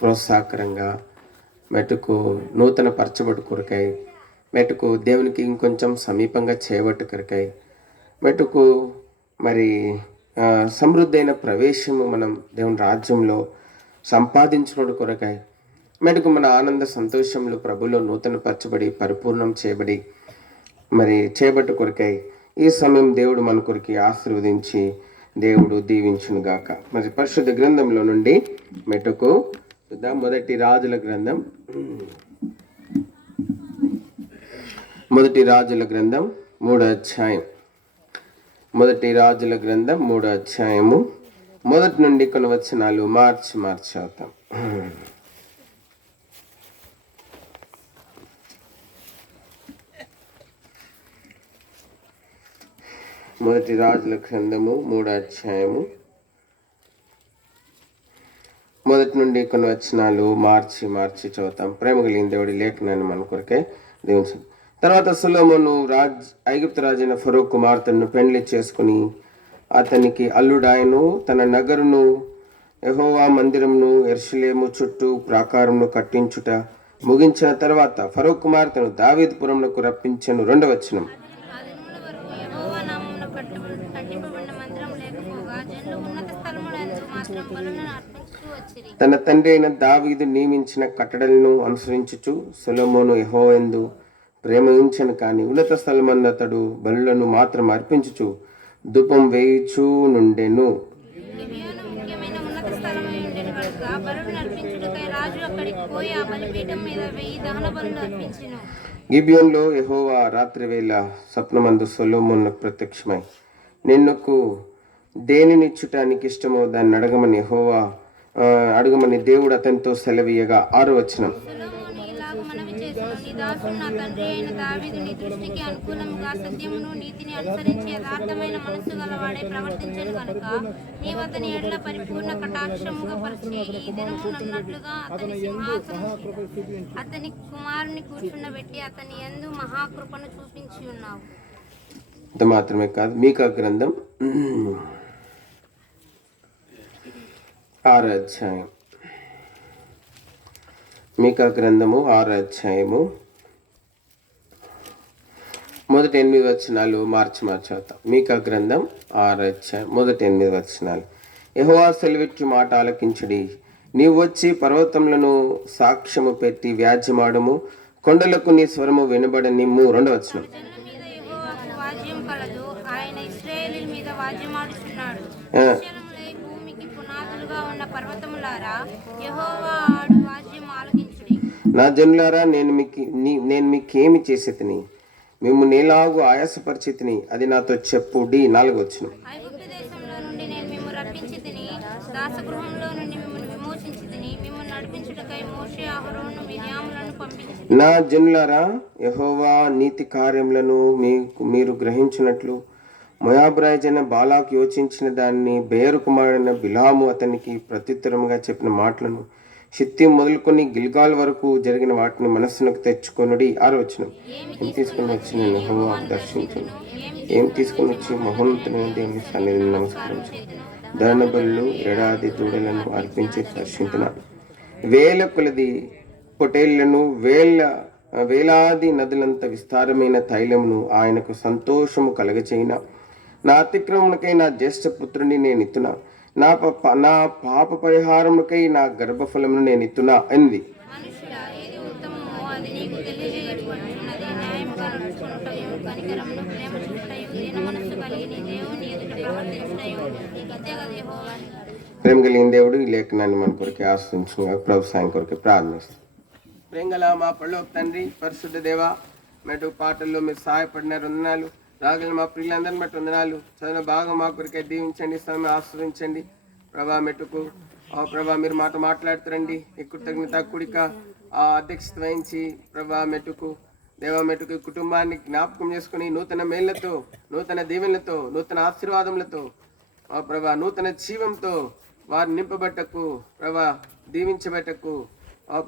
ప్రోత్సాహకరంగా మెటుకు నూతన పరచబడు కొరకై, మెటుకు దేవునికి ఇంకొంచెం సమీపంగా చేయబట్టు కొరకై, మెటుకు మరి సమృద్ధైన ప్రవేశము మనం దేవుని రాజ్యంలో సంపాదించుకోవడం కొరకై, మెటుకు మన ఆనంద సంతోషంలో ప్రభులో నూతన పరచబడి పరిపూర్ణం చేయబడి మరి చేయబట్టు కొరకై ఈ సమయం దేవుడు మన కొరికి ఆశీర్వదించి దేవుడు దీవించునుగాక. మరి పరిశుద్ధ గ్రంథంలో నుండి మెటుకు మొదటి రాజుల గ్రంథం 3వ అధ్యాయం, మొదటి రాజుల గ్రంథం 3వ అధ్యాయము మొదటి నుండి కొన్ని వచనాలు మార్చి అవుతాం. మొదటి రాజుల గ్రంథము 3వ అధ్యాయము మొదటి నుండి కొన్ని వచనాలు మార్చి చదువుతాం. ప్రేమ కలిగిన దేవుడి లేఖనాన్ని మన కొరకే దీవించండి. తర్వాత సొలొమోను ఐగుప్తు రాజైన ఫరో కుమార్తెను పెండ్లి చేసుకుని అతనికి అల్లుడాయను, తన నగరును యెహోవా మందిరమును యెరూషలేము చుట్టూ ప్రాకారమును కట్టించుట ముగించిన తర్వాత ఫరో కుమార్తెను దావీదుపురమునకు రప్పించెను. 2వ వచనం. తన తండ్రి అయిన దావీదు నియమించిన కట్టడలను అనుసరించుచు సొలొమోను యెహోవాయందు ప్రేమించను, కానీ ఉన్నత స్థలమందు అతడు బలులను మాత్రం అర్పించుచు ధూపం వేయుచూ నుండెను. గిబియోనులో యెహోవా రాత్రి వేళ స్వప్నమందు సొలొమోనుకు ప్రత్యక్షమై, నిన్నకు దేనినిచ్చుటానికి ఇష్టమో దాన్ని అడగమని దేవుడు అతనితో సెలవీయగా. 6వ వచనం. అతని కుమారుని కూర్చుండబెట్టి అతని యందు మహాకృపను చూపించి ఉన్నావు. అంత మాత్రమే కాదు, మీకా గ్రంథం 6వ అధ్యాయం, మీకా గ్రంథము 6వ అధ్యాయము మొదటి 8 వచనాలు మార్చి అవుతాం. మీకా గ్రంథం 6వ అధ్యాయం మొదటి 8 వచనాలు. యెహోవా సెలవిచ్చు మాట ఆలకించుడి, నీవు వచ్చి పర్వతములను సాక్ష్యము పెట్టి వ్యాజ్యమాడము, కొండలకు నీ స్వరము వినబడనిమ్ము. 2వ వచనం. జనుల మీద యెహోవాకు వాజ్యం కలదు, ఆయన ఇశ్రాయేలీయుల మీద వాజ్యమాడుచున్నాడు. ఆ, నిశ్చలములై భూమికి పునాదులుగా ఉన్న పర్వతములారా, యెహోవా ఆడు వాజ్యం ఆలకించుడి. నా జనులారా, నేను మీకేమి చేసేతిని? మేము నీలాగు ఆయాసపరిచితిని, అది నాతో చెప్పుడి. 4వ వచనం. ఐగుప్తు దేశంలో నుండి నేను మిమ్ము రప్పించి తిని, దాసగృహంలో నుండి మిమ్మల్ని విమోచించి తిని, మిమ్మల్ని నడిపించుటకై మోషే, అహరోను, మిర్యాములను పంపించి. నా జనులారా, యెహోవా నీతి కార్యములను మీరు గ్రహించినట్లు మోయాబురాజైన బాలాకు యోచించిన దాన్ని, బెయోరు కుమారుడైన బిలాము అతనికి ప్రత్యుత్తరముగా చెప్పిన మాటలను, షిత్తీం మొదలుకొని గిల్గాల్ వరకు జరిగిన వాటిని మనస్సునకు తెచ్చుకొనుడి. 6వ వచనం. ఏం తీసుకొని వచ్చి నేను యెహోవాకు దర్శించను, ఏం తీసుకొని వచ్చి మహోన్నతమైన దేవుని సన్నిధిని నమస్కరించు, దహన బలులు, ఏడాది దూడలను అర్పించి దర్శించిన వేల కొలది పొటేళ్లను, వేలాది నదులంత విస్తారమైన తైలమును ఆయనకు సంతోషము కలగచేయిన నా అతిక్రమణకై నా జ్యేష్ఠ పుత్రుని నేను ఇత్తునా, నా పాప పరిహారముకై నా గర్భఫలమును నేను ఇత్తునా అంది. మనుష్యుడా, ఏది ఉత్తమమో అది నీకు తెలియజేయబడుచున్నది. న్యాయముగా నడుచుకొనుటయు, కనికరమును, ప్రేమ చూపుటయు, దీన మనస్సు కలిగి నీ దేవుని ఎదుట ప్రవర్తించుటయు నీకంతే కదా యెహోవా. ప్రేమ కలిగిన దేవుడు ఈ లేఖనాన్ని మన కొరకే ఆశ్రయించుగా ప్రభు సాయం కొరకే ప్రార్థిస్తాం. ప్రేంగల మా పళ్ళో తండ్రి, పరిశుద్ధ దేవ, మెటు పాటల్లో మీరు సహాయపడినారు, వందనాలు. రాగల మా ప్రియులందరిని బట్టి వందనాలు. చదివిన భాగం మా కొరకే దీవించండి, సమయం ఆశ్రయించండి ప్రభా. మెట్టుకు ప్రభా మీరు మాట్లాడుతారండి. ఈ కృతజ్ఞత కూడిక అధ్యక్షత వహించి ప్రభా మెట్టుకు దేవా, మెట్టుకు కుటుంబాన్ని జ్ఞాపకం చేసుకుని నూతన మేళ్లతో, నూతన దీవెనలతో, నూతన ఆశీర్వాదములతో ప్రభా, నూతన జీవంతో వారు నింపబట్టకు ప్రభా, దీవించబట్టకు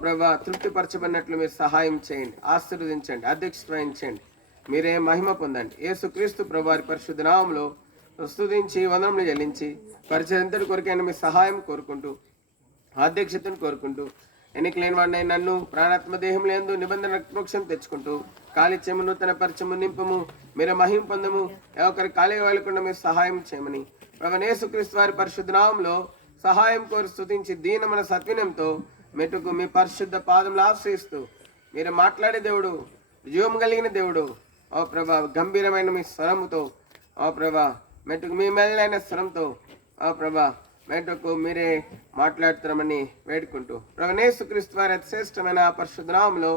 ప్రభా, తృప్తిపరచబడినట్లు మీరు సహాయం చేయండి, ఆశీర్వదించండి, అధ్యక్షత వహించండి. మీరే మహిమ పొందండి. యేసుక్రీస్తు ప్రభు వారి పరిశుద్ధ నామములో స్తుతించి వందనములు చెల్లించి పరిచయంతటి కొరకైన మీ సహాయం కోరుకుంటూ, అధ్యక్షతను కోరుకుంటూ, ఎన్నికలేని వాడినై నన్ను ప్రాణాత్మ దేహం లేందు నిబంధన మోక్షం తెచ్చుకుంటూ, కాలిత్యము, నూతన పరిచయము, నింపము, మీరు మహిమ పొందము, ఎవరికి ఖాళీగా వెళ్ళకుండా మీరు సహాయం చేయమని ప్రభు యేసుక్రీస్తు వారి పరిశుద్ధ నామములో సహాయం కోరి స్తుతించి దీనమైన సత్వినంతో మెట్టుకు మీ పరిశుద్ధ పాదములు ఆశ్రయిస్తూ, మీరు మాట్లాడే దేవుడు, జీవం కలిగిన దేవుడు, ఓ ప్రభా గంభీరమైన మీ స్వరముతో, ఓ ప్రభా మెట్టుకు మీ మెల్లైన స్వరంతో, ఓ ప్రభా మెట్టుకు మీరే మాట్లాడుతామని వేడుకుంటూ ప్రభు యేసుక్రీస్తు వారి అతి శ్రేష్టమైన పరిశుద్ధ నామములో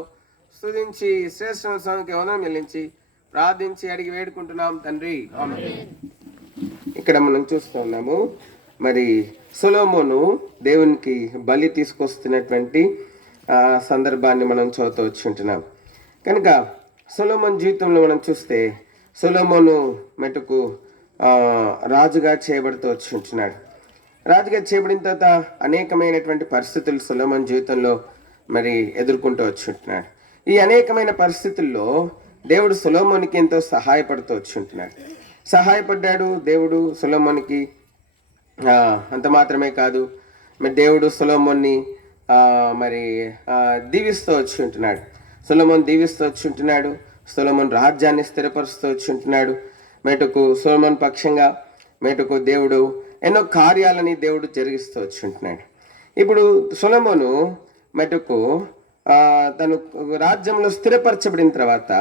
స్తుతించి శ్రేష్టమైన స్వామికి వందనం చెల్లించి ప్రార్థించి అడిగి వేడుకుంటున్నాం తండ్రి, ఆమేన్. ఇక్కడ మనం చూస్తూ ఉన్నాము, మరి సొలొమోను దేవునికి బలి తీసుకొస్తున్నటువంటి సందర్భాన్ని మనం చదువుతూ వచ్చి ఉంటున్నాం. కనుక సొలొమోను జీవితంలో మనం చూస్తే సొలొమోను మెట్టుకు రాజుగా చేయబడుతూ వచ్చి ఉంటున్నాడు. రాజుగా చేయబడిన తర్వాత అనేకమైనటువంటి పరిస్థితులు సొలొమోను జీవితంలో మరి ఎదుర్కొంటూ వచ్చి ఉంటున్నాడు. ఈ అనేకమైన పరిస్థితుల్లో దేవుడు సొలొమోనుకి ఎంతో సహాయపడుతూ వచ్చి ఉంటున్నాడు. సహాయపడ్డాడు దేవుడు సొలొమోనుకి. అంత మాత్రమే కాదు, మరి దేవుడు సొలొమోన్ని మరి దీవిస్తూ వచ్చి ఉంటున్నాడు. సొలొమోను దీవిస్తూ వచ్చి ఉంటున్నాడు. సొలొమోను రాజ్యాన్ని స్థిరపరుస్తూ వచ్చి ఉంటున్నాడు. మేటుకు సొలొమోను పక్షంగా మేటుకు దేవుడు ఎన్నో కార్యాలని దేవుడు జరిగిస్తూ వచ్చి ఉంటున్నాడు. ఇప్పుడు సొలొమోను మెటుకు తను రాజ్యంలో స్థిరపరచబడిన తర్వాత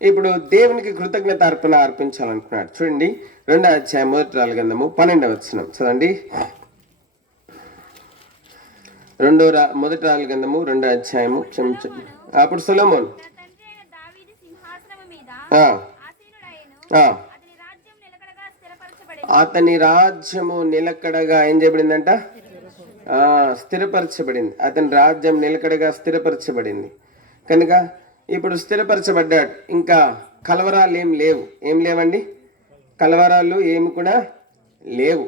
ఇప్పుడు దేవునికి కృతజ్ఞత అర్పించాలనుకున్నాడు. చూడండి, 2వ అధ్యాయం 1 గ్రంథము 12వ వచనం చదండి. 1 గ్రంథము 2వ అధ్యాయము. అప్పుడు సొలొమోను అతని రాజ్యము నిలకడగా ఏం చేయబడిందంట? స్థిరపరచబడింది. అతని రాజ్యం నిలకడగా స్థిరపరచబడింది. కనుక ఇప్పుడు స్థిరపరచబడ్డాడు. ఇంకా కలవరాలు ఏం లేవండి. కలవరాలు ఏమి కూడా లేవు.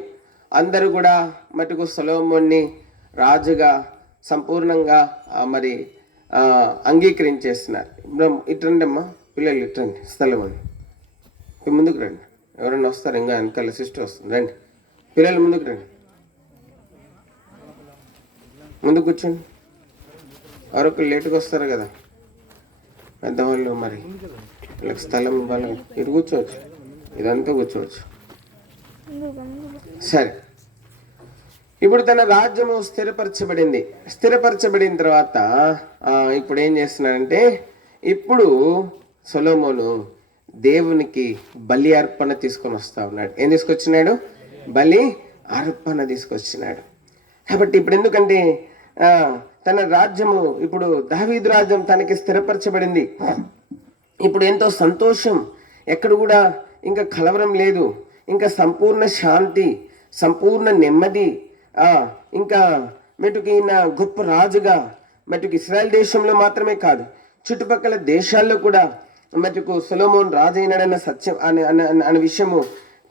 అందరూ కూడా మటుకు సొలొమోన్ని రాజుగా సంపూర్ణంగా మరి అంగీకరించేస్తున్నారు. ఇట్రండి అమ్మా, పిల్లలు ఇట్రండి, స్థలం అని ముందుకు రండి. ఎవరన్నా వస్తారు, ఇంకా వెనకాల సిస్టర్ వస్తుంది, రండి పిల్లలు ముందుకు రండి, ముందుకు కూర్చోండి. ఎవరొకరు లేటుగా వస్తారు కదా పెద్దవాళ్ళు, మరి వీళ్ళకి స్థలం ఇవ్వాలి. ఇటు కూర్చోవచ్చు, ఇదంతా కూర్చోవచ్చు. సరే, ఇప్పుడు తన రాజ్యము స్థిరపరచబడింది. స్థిరపరచబడిన తర్వాత ఇప్పుడు ఏం చేస్తున్నాడంటే, ఇప్పుడు సొలొమోను దేవునికి బలి అర్పణ తీసుకొని వస్తా ఉన్నాడు. ఏం తీసుకొచ్చినాడు? బలి అర్పణ తీసుకొచ్చినాడు. కాబట్టి ఇప్పుడు ఎందుకంటే తన రాజ్యము, ఇప్పుడు దావీదు రాజ్యం తనకి స్థిరపరచబడింది. ఇప్పుడు ఎంతో సంతోషం, ఎక్కడ కూడా ఇంకా కలవరం లేదు, ఇంకా సంపూర్ణ శాంతి, సంపూర్ణ నెమ్మది. ఇంకా మెటుకు ఈయన గొప్ప రాజుగా మెటుకు ఇశ్రాయేల్ దేశంలో మాత్రమే కాదు, చుట్టుపక్కల దేశాల్లో కూడా మెటుకు సొలొమోను రాజు అయినాడన్న సత్యం అనే విషయము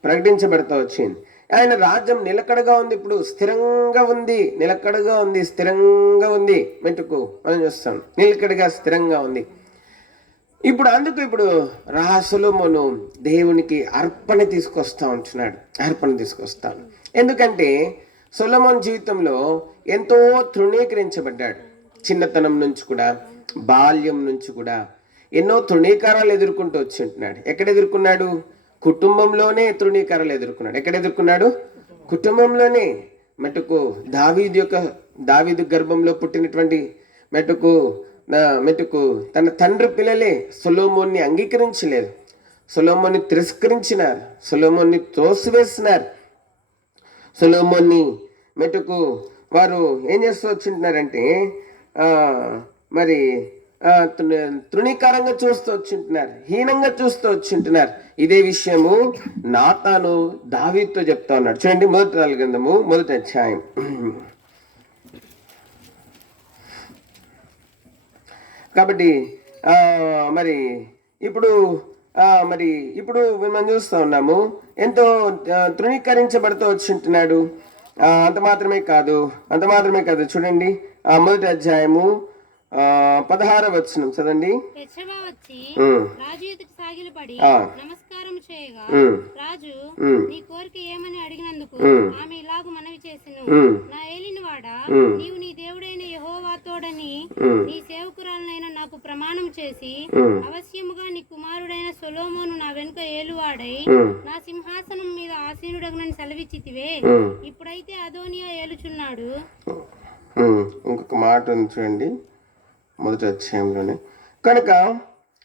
ప్రకటించబడుతూ వచ్చింది. ఆయన రాజ్యం నిలకడగా ఉంది, ఇప్పుడు స్థిరంగా ఉంది, నిలకడగా ఉంది, స్థిరంగా ఉంది. మెటుకు మనం చూస్తాం, నిలకడగా స్థిరంగా ఉంది. ఇప్పుడు సొలొమోను దేవునికి అర్పణ తీసుకొస్తా ఉంటున్నాడు, అర్పణ తీసుకొస్తాను. ఎందుకంటే సొలొమోను జీవితంలో ఎంతో తృణీకరించబడ్డాడు. చిన్నతనం నుంచి కూడా, బాల్యం నుంచి కూడా ఎన్నో తృణీకారాలు ఎదుర్కొంటూ వచ్చి ఉంటున్నాడు. ఎక్కడ ఎదుర్కొన్నాడు? కుటుంబంలోనే తృణీకారాలు ఎదుర్కొన్నాడు. ఎక్కడ ఎదుర్కొన్నాడు? కుటుంబంలోనే. మెటుకు దావీదు గర్భంలో పుట్టినటువంటి మెటుకు తన తండ్రి పిల్లలే సొలొమోన్ని అంగీకరించలేదు, సొలొమోన్ని తిరస్కరించినారు, సొలొమోన్ని త్రోసివేసినారు. సొలొమోన్ని మెటుకు వారు ఏం చేస్తూ వచ్చింటున్నారంటే మరి తృణీకారంగా చూస్తూ వచ్చింటున్నారు, హీనంగా చూస్తూ వచ్చింటున్నారు. ఇదే విషయము నాతాను దావీదుతో చెప్తా ఉన్నాడు. చూడండి, 1 గ్రంథము 1వ అధ్యాయం. కాబట్టి ఇప్పుడు మనం చూస్తూ ఉన్నాము, ఎంతో తృణీకరించబడుతూ వచ్చింటున్నాడు. అంత మాత్రమే కాదు. చూడండి, 1వ అధ్యాయము 16వ వచనం చదండి. రాజు ఎదుట సాగిలపడి నమస్కారం చేయగా, రాజు నీ కోరిక ఏమని అడిగినందుకు ఆమె ఇలాగు మనవి చేసెను, నా ఏలినవాడా, నీవు నీ దేవుడైన యెహోవా తోడని నీ సేవకురాలనైన నాకు ప్రమాణం చేసి, అవశ్యముగా నీ కుమారుడైన సొలొమోను నా వెనుక ఏలువాడై నా సింహాసనం మీద ఆసీనుడగునని సెలవిచ్చితివే, ఇప్పుడైతే అదోనియా ఏలుచున్నాడు. ఇంకొక మాట చూడండి, 1వ అధ్యాయంలోనే. కనుక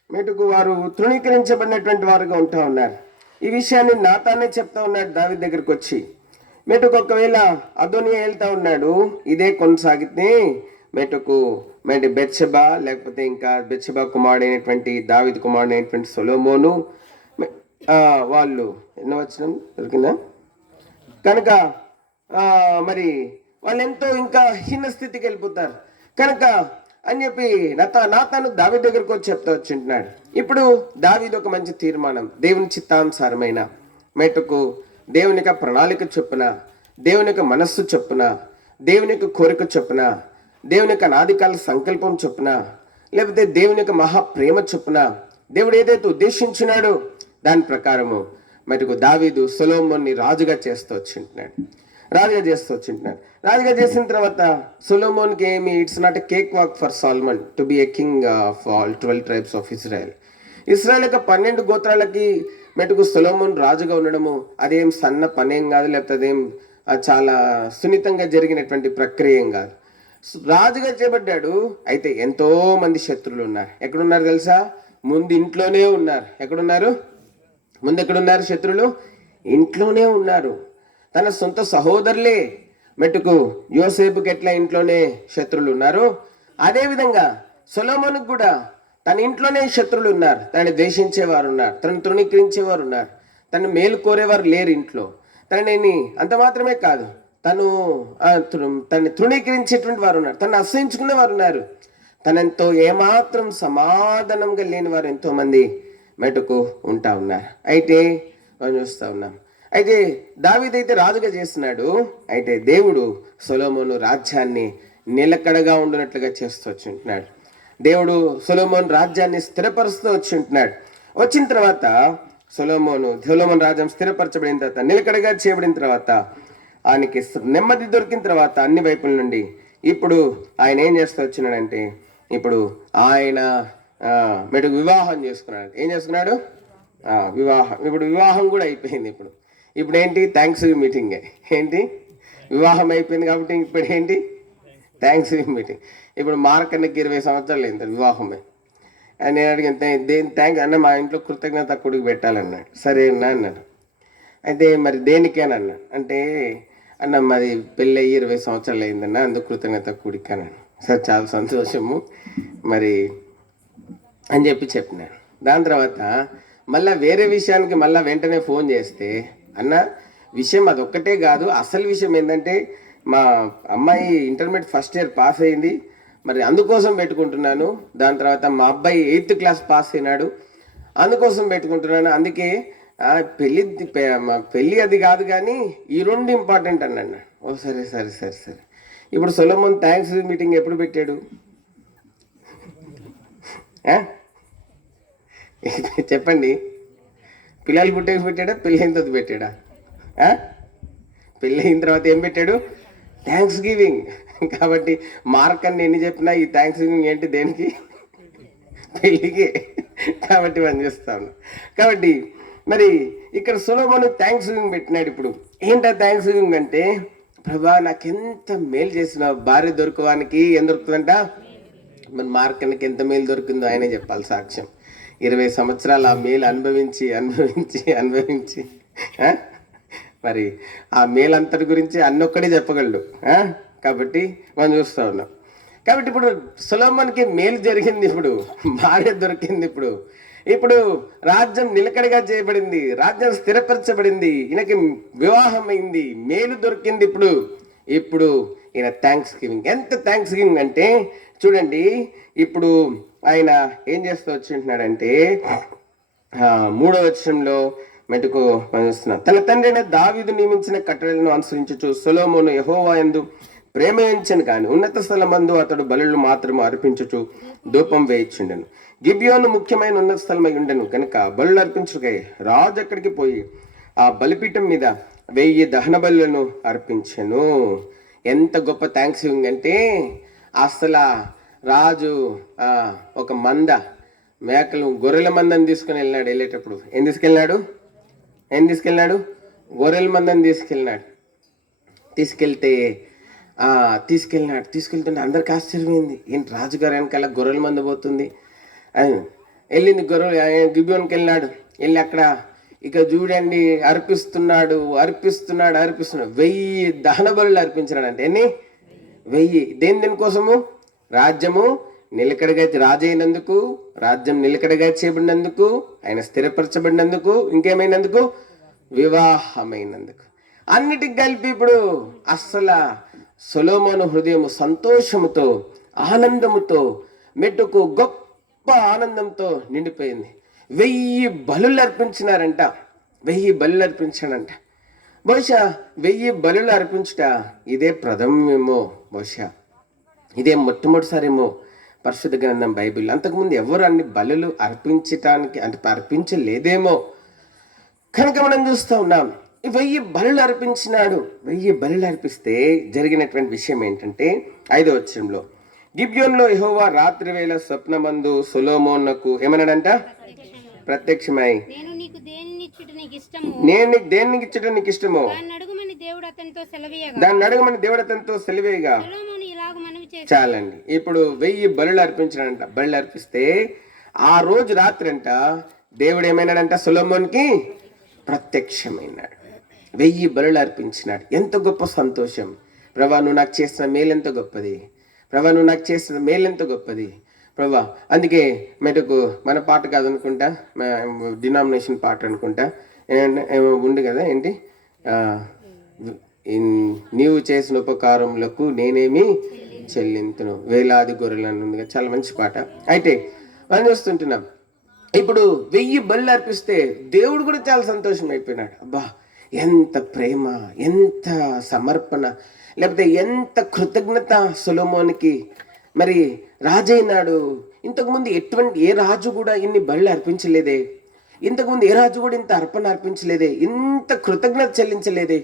మెటుకు వారు తృణీకరించబడినటువంటి వారుగా ఉంటా ఉన్నారు. ఈ విషయాన్ని నాతానే చెప్తా ఉన్నాడు దావీదు దగ్గరికి వచ్చి. మెటుకు ఒకవేళ అదోనియా వెళ్తా ఉన్నాడు, ఇదే కొనసాగితే మెటుకు బెత్షెబా, లేకపోతే ఇంకా బెత్షెబా కుమారుడైనటువంటి దావీదు కుమారుడైనటువంటి సొలొమోను వాళ్ళు ఎన్నో వచనం దొరికిందా? కనుక మరి వాళ్ళు ఎంతో ఇంకా హీన స్థితికి వెళ్ళిపోతారు. కనుక అని చెప్పి నాతాను దావీదు దగ్గరకు వచ్చి చెప్తా వచ్చింటున్నాడు. ఇప్పుడు దావీదు ఒక మంచి తీర్మానం, దేవుని చిత్తానుసారమైన మెటుకు దేవుని యొక్క ప్రణాళిక చొప్పున, దేవుని యొక్క మనస్సు చొప్పున, దేవుని యొక్క కోరిక చొప్పున, దేవుని యొక్క అనాదికాల సంకల్పం చొప్పున, లేకపోతే దేవుని యొక్క మహాప్రేమ చొప్పున దేవుడు ఏదైతే ఉద్దేశించినాడో దాని ప్రకారము మెటుకు దావీదు సొలొమోన్ని రాజుగా చేస్తూ వచ్చింటున్నాడు. రాజుగా చేసిన తర్వాత సొలొమోన్కి ఏమి, it's not a cake walk for Solomon to be a king of all 12 tribes of Israel. Israel యొక్క 12 గోత్రాలకి మెటుకు సొలొమోన్ రాజుగా ఉండడము అదేం సన్న పనేం కాదు, లేకపోతే అదేం చాలా సున్నితంగా జరిగినటువంటి ప్రక్రియ ఏం కాదు. రాజుగా చేపట్టాడు. అయితే ఎంతో మంది శత్రువులు ఉన్నారు. ఎక్కడున్నారు తెలుసా? ముందు ఇంట్లోనే ఉన్నారు. ఎక్కడున్నారు? ముందు ఎక్కడున్నారు శత్రువులు? ఇంట్లోనే ఉన్నారు. తన సొంత సహోదరులే మెట్టుకు యోసేపుకి ఎట్లా ఇంట్లోనే శత్రువులు ఉన్నారు, అదేవిధంగా సొలొమోనుకు కూడా తన ఇంట్లోనే శత్రువులు ఉన్నారు. తనని ద్వేషించేవారు ఉన్నారు, తనను తృణీకరించేవారు ఉన్నారు, తను మేలు కోరేవారు లేరు ఇంట్లో. తనని అంత మాత్రమే కాదు, తనని తృణీకరించేటువంటి వారు ఉన్నారు, తనను అసహించుకునే వారు ఉన్నారు. తనతో ఏమాత్రం సమాధానంగా లేని వారు ఎంతో మంది మెటుకు ఉంటా ఉన్నారు. అయితే మనం చూస్తూ ఉన్నాం. అయితే దావీదు అయితే రాజుగా చేస్తున్నాడు. అయితే దేవుడు సొలొమోను రాజ్యాన్ని నిలకడగా ఉండినట్లుగా చేస్తూ వచ్చి ఉంటున్నాడు. దేవుడు సొలొమోను రాజ్యాన్ని స్థిరపరుస్తూ వచ్చి ఉంటున్నాడు. వచ్చిన తర్వాత సొలొమోను రాజ్యం స్థిరపరచబడిన తర్వాత, నిలకడగా చేయబడిన తర్వాత, ఆయనకి నెమ్మది దొరికిన తర్వాత అన్ని వైపుల నుండి ఇప్పుడు ఆయన ఏం చేస్తూ వచ్చినాడంటే, ఇప్పుడు ఆయన మెటుకు వివాహం చేసుకున్నాడు. ఏం చేసుకున్నాడు? వివాహం. ఇప్పుడు వివాహం కూడా అయిపోయింది. ఇప్పుడు ఏంటి? Thanks meeting. ఏంటి? వివాహం అయిపోయింది కాబట్టి ఇప్పుడు ఏంటి థ్యాంక్స్ గివింగ్ మీటింగ్. ఇప్పుడు మార్కన్నకి 20 సంవత్సరాలు అయింది వివాహమే. నేను అడిగిన దేని థ్యాంక్స్ అన్న, మా ఇంట్లో కృతజ్ఞత కొడుకు పెట్టాలన్నాడు. సరే అన్నా అన్నాడు. అయితే మరి దేనికేనా అన్నా అంటే, అన్న మాది పెళ్ళి అయ్యి 20 సంవత్సరాలు అయిందన్న, అందుకు కృతజ్ఞత కొడుకు అన్నాను. సార్ చాలా సంతోషము మరి అని చెప్పినాను. దాని తర్వాత మళ్ళీ వేరే విషయానికి మళ్ళీ వెంటనే ఫోన్ చేస్తే, అన్న విషయం అదొక్కటే కాదు, అసలు విషయం ఏంటంటే మా అమ్మాయి ఇంటర్మీడియట్ ఫస్ట్ ఇయర్ పాస్ అయింది, మరి అందుకోసం పెట్టుకుంటున్నాను. దాని తర్వాత మా అబ్బాయి 8th క్లాస్ పాస్ అయినాడు, అందుకోసం పెట్టుకుంటున్నాను. అందుకే పెళ్ళి అది కాదు కానీ ఈ 2 ఇంపార్టెంట్ అన్నాడు. ఓ సరే సరే సరే సరే. ఇప్పుడు సొలొమోన్ థ్యాంక్స్ మీటింగ్ ఎప్పుడు పెట్టాడు చెప్పండి? పిల్లలు పుట్టేసి పెట్టాడా, పెళ్ళైన తర్వాత పెట్టాడా? పెళ్ళైన తర్వాత ఏం పెట్టాడు? Thanks giving. కాబట్టి మార్క్ అని ఎన్ని చెప్పినా ఈ థ్యాంక్స్ గివింగ్ ఏంటి, దేనికి? పెళ్ళికి. కాబట్టి మనం చేస్తాం. కాబట్టి మరి ఇక్కడ సొలొమోను థ్యాంక్స్ గివింగ్ పెట్టినాడు. ఇప్పుడు ఏంటా థ్యాంక్స్ గివింగ్ అంటే, ప్రభా నాకెంత మేలు చేసిన, భార్య దొరకవానికి ఏం దొరుకుతుందంట, మన మార్కన్నకి ఎంత మేలు దొరికిందో ఆయనే చెప్పాలి సాక్ష్యం. 20 సంవత్సరాలు ఆ మేలు అనుభవించి అనుభవించి అనుభవించి మరి ఆ మేలంతటి గురించి అన్నొక్కడే చెప్పగలడు. కాబట్టి మనం చూస్తూ ఉన్నాం. కాబట్టి ఇప్పుడు సొలొమోనుకి మేలు జరిగింది, ఇప్పుడు భార్య దొరికింది, ఇప్పుడు రాజ్యం నిలకడగా చేయబడింది, రాజ్యం స్థిరపరచబడింది, ఈయనకి వివాహం అయింది, మేలు దొరికింది. ఇప్పుడు ఈయన థ్యాంక్స్ గివింగ్. ఎంత థ్యాంక్స్ గివింగ్ అంటే చూడండి, ఇప్పుడు ఆయన ఏం చేస్తూ వచ్చింటున్నాడంటే 3వ వచనంలో మెటుకు పనిస్తున్నాం. తన తండ్రి అయిన దావీదు నియమించిన కట్టడలను అనుసరించుచు సొలొమోను యెహోవా యందు ప్రేమ ఉంచను కానీ ఉన్నత స్థలమందు అతడు బలులు మాత్రము అర్పించుచు ధూపం వేయించుండెను. గిబియోను ముఖ్యమైన ఉన్నత స్థలమై ఉండెను కనుక బలులు అర్పించుకై రాజు అక్కడికి పోయి ఆ బలిపీఠం మీద 1000 దహన బలులను అర్పించెను. ఎంత గొప్ప థ్యాంక్స్ గివింగ్ అంటే, అసలు రాజు ఒక మంద మేకలు గొర్రెల మందని తీసుకుని వెళ్ళినాడు. వెళ్ళేటప్పుడు ఏం తీసుకెళ్ళినాడు? గొర్రెల మందని తీసుకెళ్తుంటే అందరికి ఆశ్చర్యమైంది. ఏంటి రాజుగారు వెనకాల గొర్రెల మంద పోతుంది అని వెళ్ళింది. గిబియోన్కి వెళ్ళినాడు. వెళ్ళి అక్కడ ఇక చూడండి అర్పిస్తున్నాడు 1000 దహన బలులు అర్పించినాడు. అంటే ఎన్ని? 1000. దేనికోసము? రాజ్యము నిలకడగా, రాజైనందుకు, రాజ్యం నిలకడగా చేయబడినందుకు, ఆయన స్థిరపరచబడినందుకు, ఇంకేమైనందుకు? వివాహమైనందుకు. అన్నిటికి కలిపి ఇప్పుడు అస్సలు సొలొమోను హృదయము సంతోషముతో, ఆనందముతో, మెట్టుకు గొప్ప ఆనందంతో నిండిపోయింది. 1000 బలులు అర్పించినారంట. 1000 బలులు అర్పించాడంట. బహుశా 1000 బలులు అర్పించుట ఇదే ప్రథమమేమో, బహుశా ఇదే మొట్టమొదటిసారేమో పరిశుద్ధ గ్రంథం బైబిల్. అంతకుముందు ఎవరు అన్ని బలులు అర్పించటానికి అంటే అర్పించలేదేమో. కనుక మనం చూస్తూ ఉన్నాం, 1000 బలులు అర్పించినాడు. 1000 బలులు అర్పిస్తే జరిగినటువంటి విషయం ఏంటంటే 5వ వచనంలో, గిబియోనులో యెహోవా రాత్రి వేళ స్వప్నమందు సొలొమోనుకు ఏమన్నాడంట? ప్రత్యక్షమై, నేను నీకు దేనిని ఇచ్చుట నీకు ఇష్టమో దాన్ని అడుగుమని దేవుడు అతనితో సెలవేయగా. చాలండి. ఇప్పుడు 1000 బలులు అర్పించాడంట. బలులు అర్పిస్తే ఆ రోజు రాత్రి అంట దేవుడు ఏమైనాడంట? సొలొమోనుకి ప్రత్యక్షమైనాడు. 1000 బలులు అర్పించినాడు. ఎంత గొప్ప సంతోషం! ప్రభా నువ్వు నాకు చేసిన మేలెంత గొప్పది, ప్రభా. అందుకే మెటుకు మన పాట కాదనుకుంటా, డినామినేషన్ పాట అనుకుంటా ఉంది కదా, ఏంటి? నీవు చేసిన ఉపకారములకు నేనేమి చెల్లింతును, వేలాది గొర్రెలను ఉంది కదా, చాలా మంచి పాట. అయితే మనం చూస్తుంటున్నాం, ఇప్పుడు 1000 బలులు అర్పిస్తే దేవుడు కూడా చాలా సంతోషం అయిపోయినాడు. అబ్బా ఎంత ప్రేమ, ఎంత సమర్పణ, లేకపోతే ఎంత కృతజ్ఞత సొలొమోనుకి. మరి రాజైనాడు. ఇంతకుముందు ఏ రాజు కూడా ఇన్ని బలులు అర్పించలేదే, ఇంతకుముందు ఏ రాజు కూడా ఇంత అర్పణ అర్పించలేదే, ఇంత కృతజ్ఞత చెల్లించలేదే.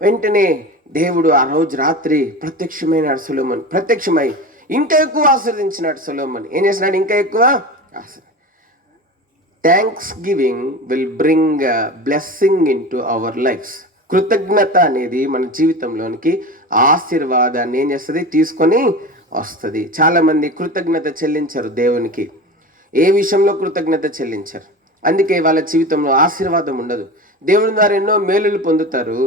వెంటనే దేవుడు ఆ రోజు రాత్రి ప్రత్యక్షమైనాడు సొలొమోను. ప్రత్యక్షమై ఇంకా ఎక్కువ ఆశీర్వదించినాడు సొలొమోను. ఏం చేసినాడు? ఇంకా ఎక్కువ thanksgiving will bring blessing into our lives. కృతజ్ఞత అనేది మన జీవితంలోనికి ఆశీర్వాదాన్ని ఏం చేస్తుంది, తీసుకొని వస్తుంది. చాలా మంది కృతజ్ఞత చెల్లించరు దేవునికి, ఏ విషయంలో కృతజ్ఞత చెల్లించరు. అందుకే వాళ్ళ జీవితంలో ఆశీర్వాదం ఉండదు. దేవుని ద్వారా ఎన్నో మేలులు పొందుతారు.